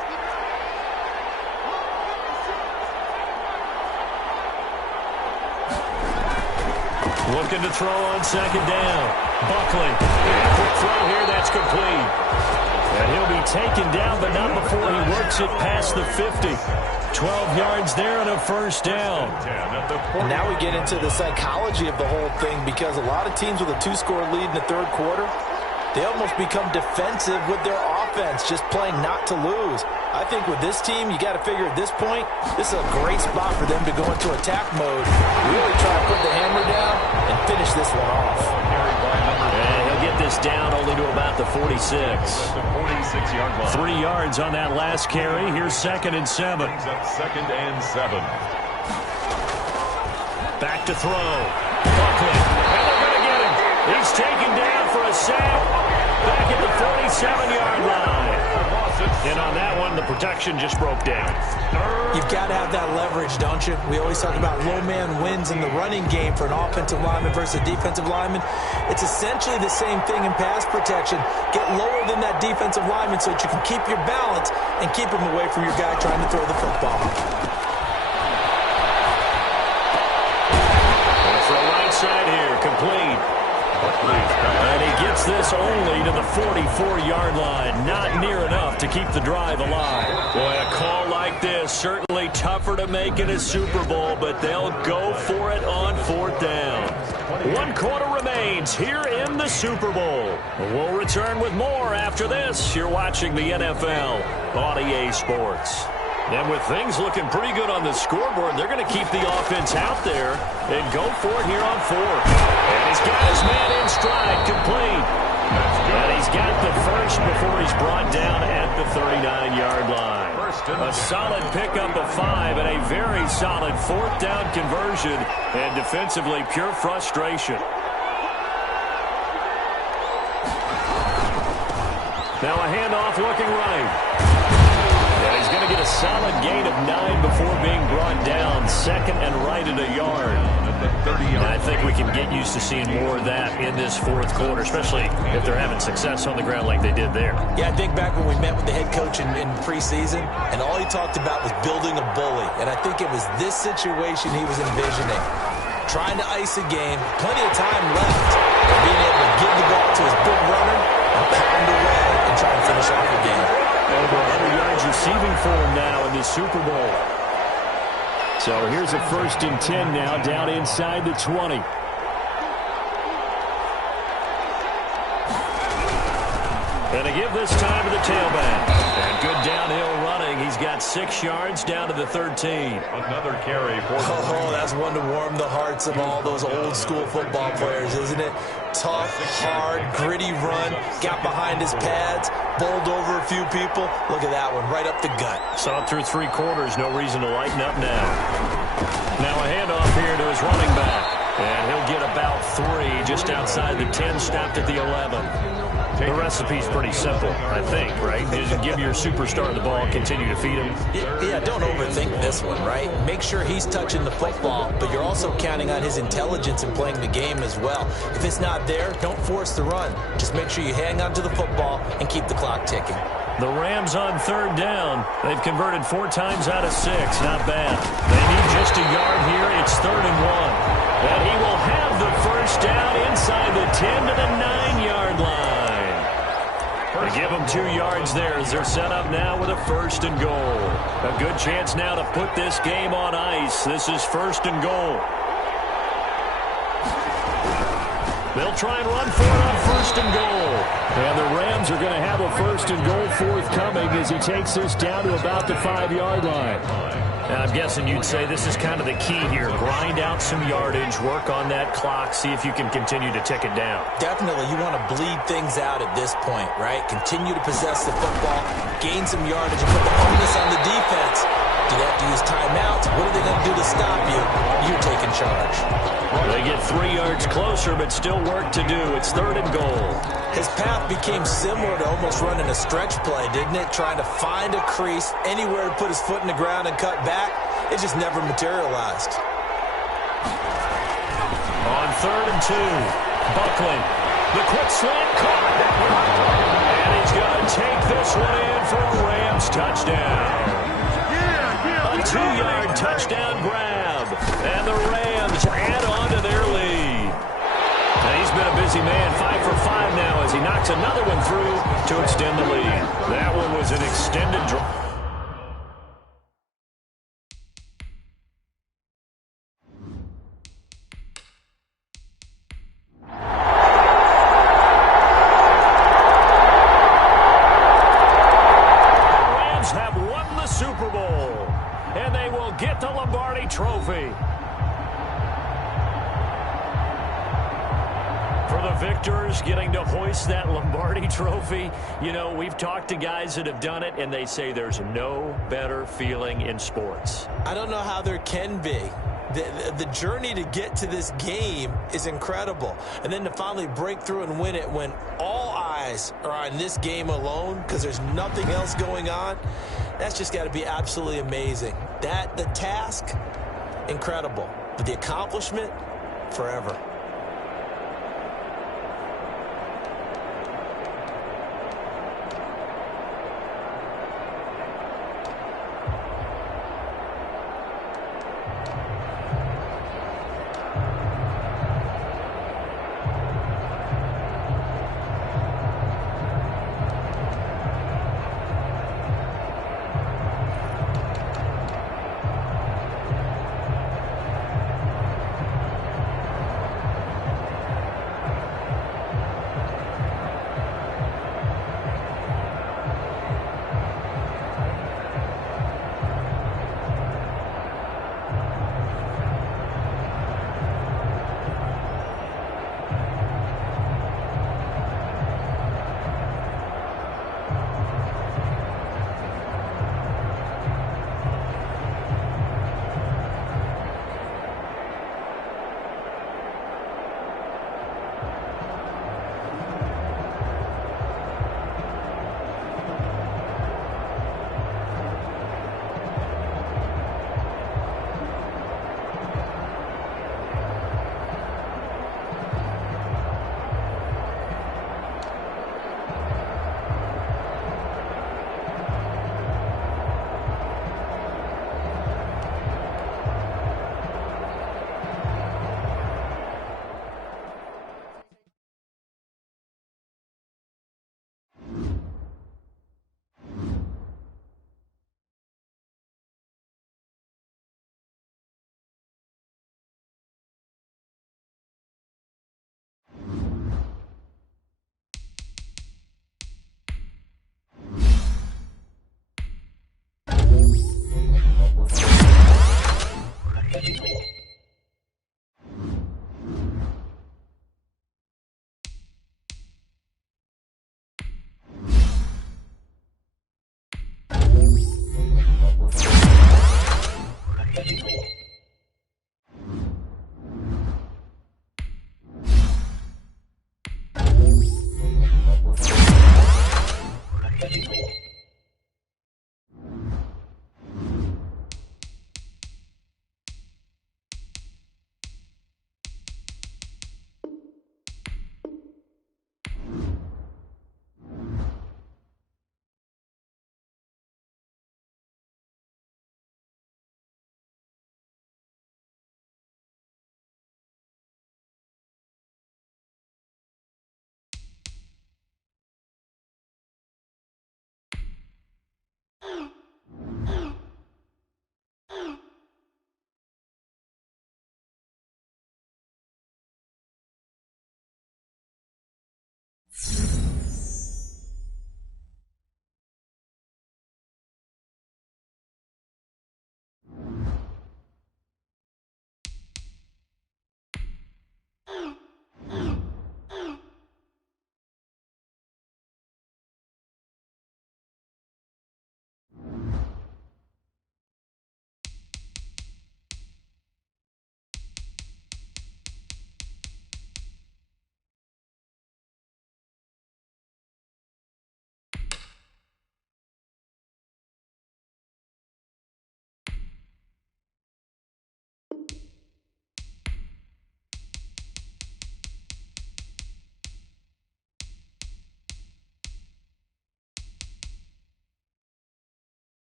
Looking to throw on 2nd down. Buckley. And quick throw here, that's complete. And he'll be taken down, but not before he works it past the 50. 12 yards there and a 1st down. And now we get into the psychology of the whole thing, because a lot of teams with a 2-score lead in the 3rd quarter, they almost become defensive with their offense, just playing not to lose. I think with this team, you got to figure at this point, this is a great spot for them to go into attack mode, really try to put the hammer down and finish this one off. And he'll get this down only to about the 46. 46-yard line. 3 yards on that last carry. Here's 2nd and 7. Brings up 2nd and 7. Back to throw. Buckley. And they're going to get him. He's taken down for a sack. Back at the 47-yard line. And on that one, the protection just broke down. You've got to have that leverage, don't you? We always talk about low man wins in the running game for an offensive lineman versus a defensive lineman. It's essentially the same thing in pass protection. Get lower than that defensive lineman so that you can keep your balance and keep him away from your guy trying to throw the football. And for a right side here, complete. And he gets this only to the 44-yard line. Not near enough to keep the drive alive. Boy, a call like this, certainly tougher to make in a Super Bowl, but they'll go for it on 4th down. 1 quarter remains here in the Super Bowl. We'll return with more after this. You're watching the NFL on EA Sports. And with things looking pretty good on the scoreboard, they're going to keep the offense out there and go for it here on 4th. And he's got his man in stride, complete. And he's got the first before he's brought down at the 39-yard line. A solid pickup of 5 and a very solid 4th down conversion. And defensively, pure frustration. Now a handoff looking right. And he's going to get a solid gain of 9 before being brought down. 2nd and right at a yard. And I think we can get used to seeing more of that in this 4th quarter, especially if they're having success on the ground like they did there. Yeah, I think back when we met with the head coach in preseason, and all he talked about was building a bully. And I think it was this situation he was envisioning. Trying to ice a game, plenty of time left, but being able to give the ball to his big runner and pound away and try and finish off the game. Over 100 yards receiving for him now in this Super Bowl. So here's a 1st and 10 now, down inside the 20. And to give this time to the tailback. And good downhill running. He's got 6 yards down to the 13. Another carry for Oh, that's one to warm the hearts of all those old school football players, isn't it? Tough, hard, gritty run. Got behind his pads, bowled over a few people. Look at that one, right up the gut. Saw it through 3 quarters. No reason to lighten up now. Now a handoff here to his running back. And he'll get about 3 just outside the 10, stopped at the 11. The recipe's pretty simple, I think, right? Just give your superstar the ball, continue to feed him. Yeah, don't overthink this one, right? Make sure he's touching the football, but you're also counting on his intelligence in playing the game as well. If it's not there, don't force the run. Just make sure you hang on to the football and keep the clock ticking. The Rams on 3rd down. They've converted 4 times out of 6. Not bad. They need just a yard here. It's 3rd and 1. And he will have the 1st down inside the 10 to the 9-yard line. They give them 2 yards there as they're set up now with a 1st and goal. A good chance now to put this game on ice. This is 1st and goal. They'll try and run for it on 1st and goal. And the Rams are going to have a 1st and goal forthcoming as he takes this down to about the 5-yard line. Now, I'm guessing you'd say this is kind of the key here. Grind out some yardage, work on that clock, see if you can continue to tick it down. Definitely, you want to bleed things out at this point, right? Continue to possess the football, gain some yardage, and put the onus on the defense. Do they have to use timeouts? What are they going to do to stop you? You're taking charge. They get 3 yards closer, but still work to do. It's 3rd and goal. His path became similar to almost running a stretch play, didn't it? Trying to find a crease, anywhere to put his foot in the ground and cut back. It just never materialized. On 3rd and 2, Buckley. The quick slant caught. And he's going to take this one in for a Rams touchdown. A 2-yard touchdown grab. And the Rams add on to their lead. And he's been a busy man, 5 for 5 now as he knocks another one through to extend the lead. That one was an extended drive. Rams have won the Super Bowl, and they will get the Lombardi Trophy. For the victors, getting to hoist Lombardi trophy, you know, we've talked to guys that have done it, and they say there's no better feeling in sports. I don't know how there can be. The journey to get to this game is incredible. And then to finally break through and win it when all eyes are on this game alone because there's nothing else going on, that's just got to be absolutely amazing. The task, incredible. But the accomplishment, forever.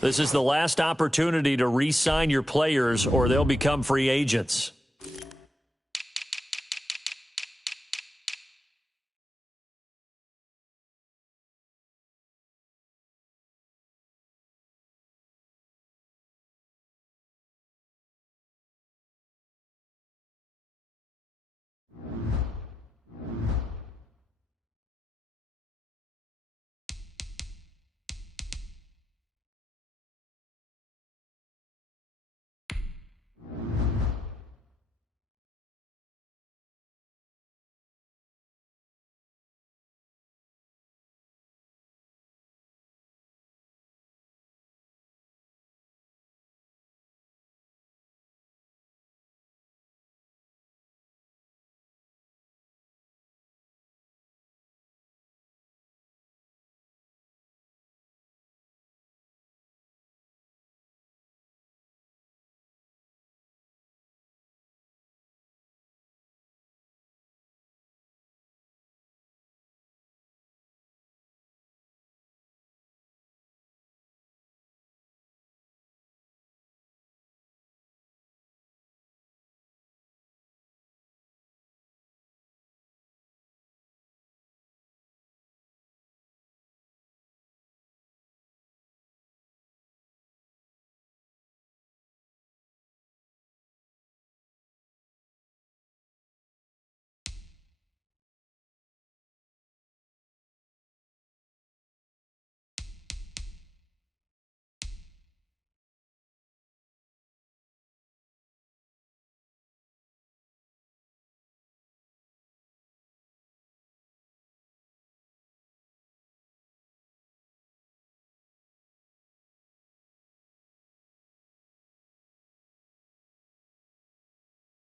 This is the last opportunity to re-sign your players or they'll become free agents.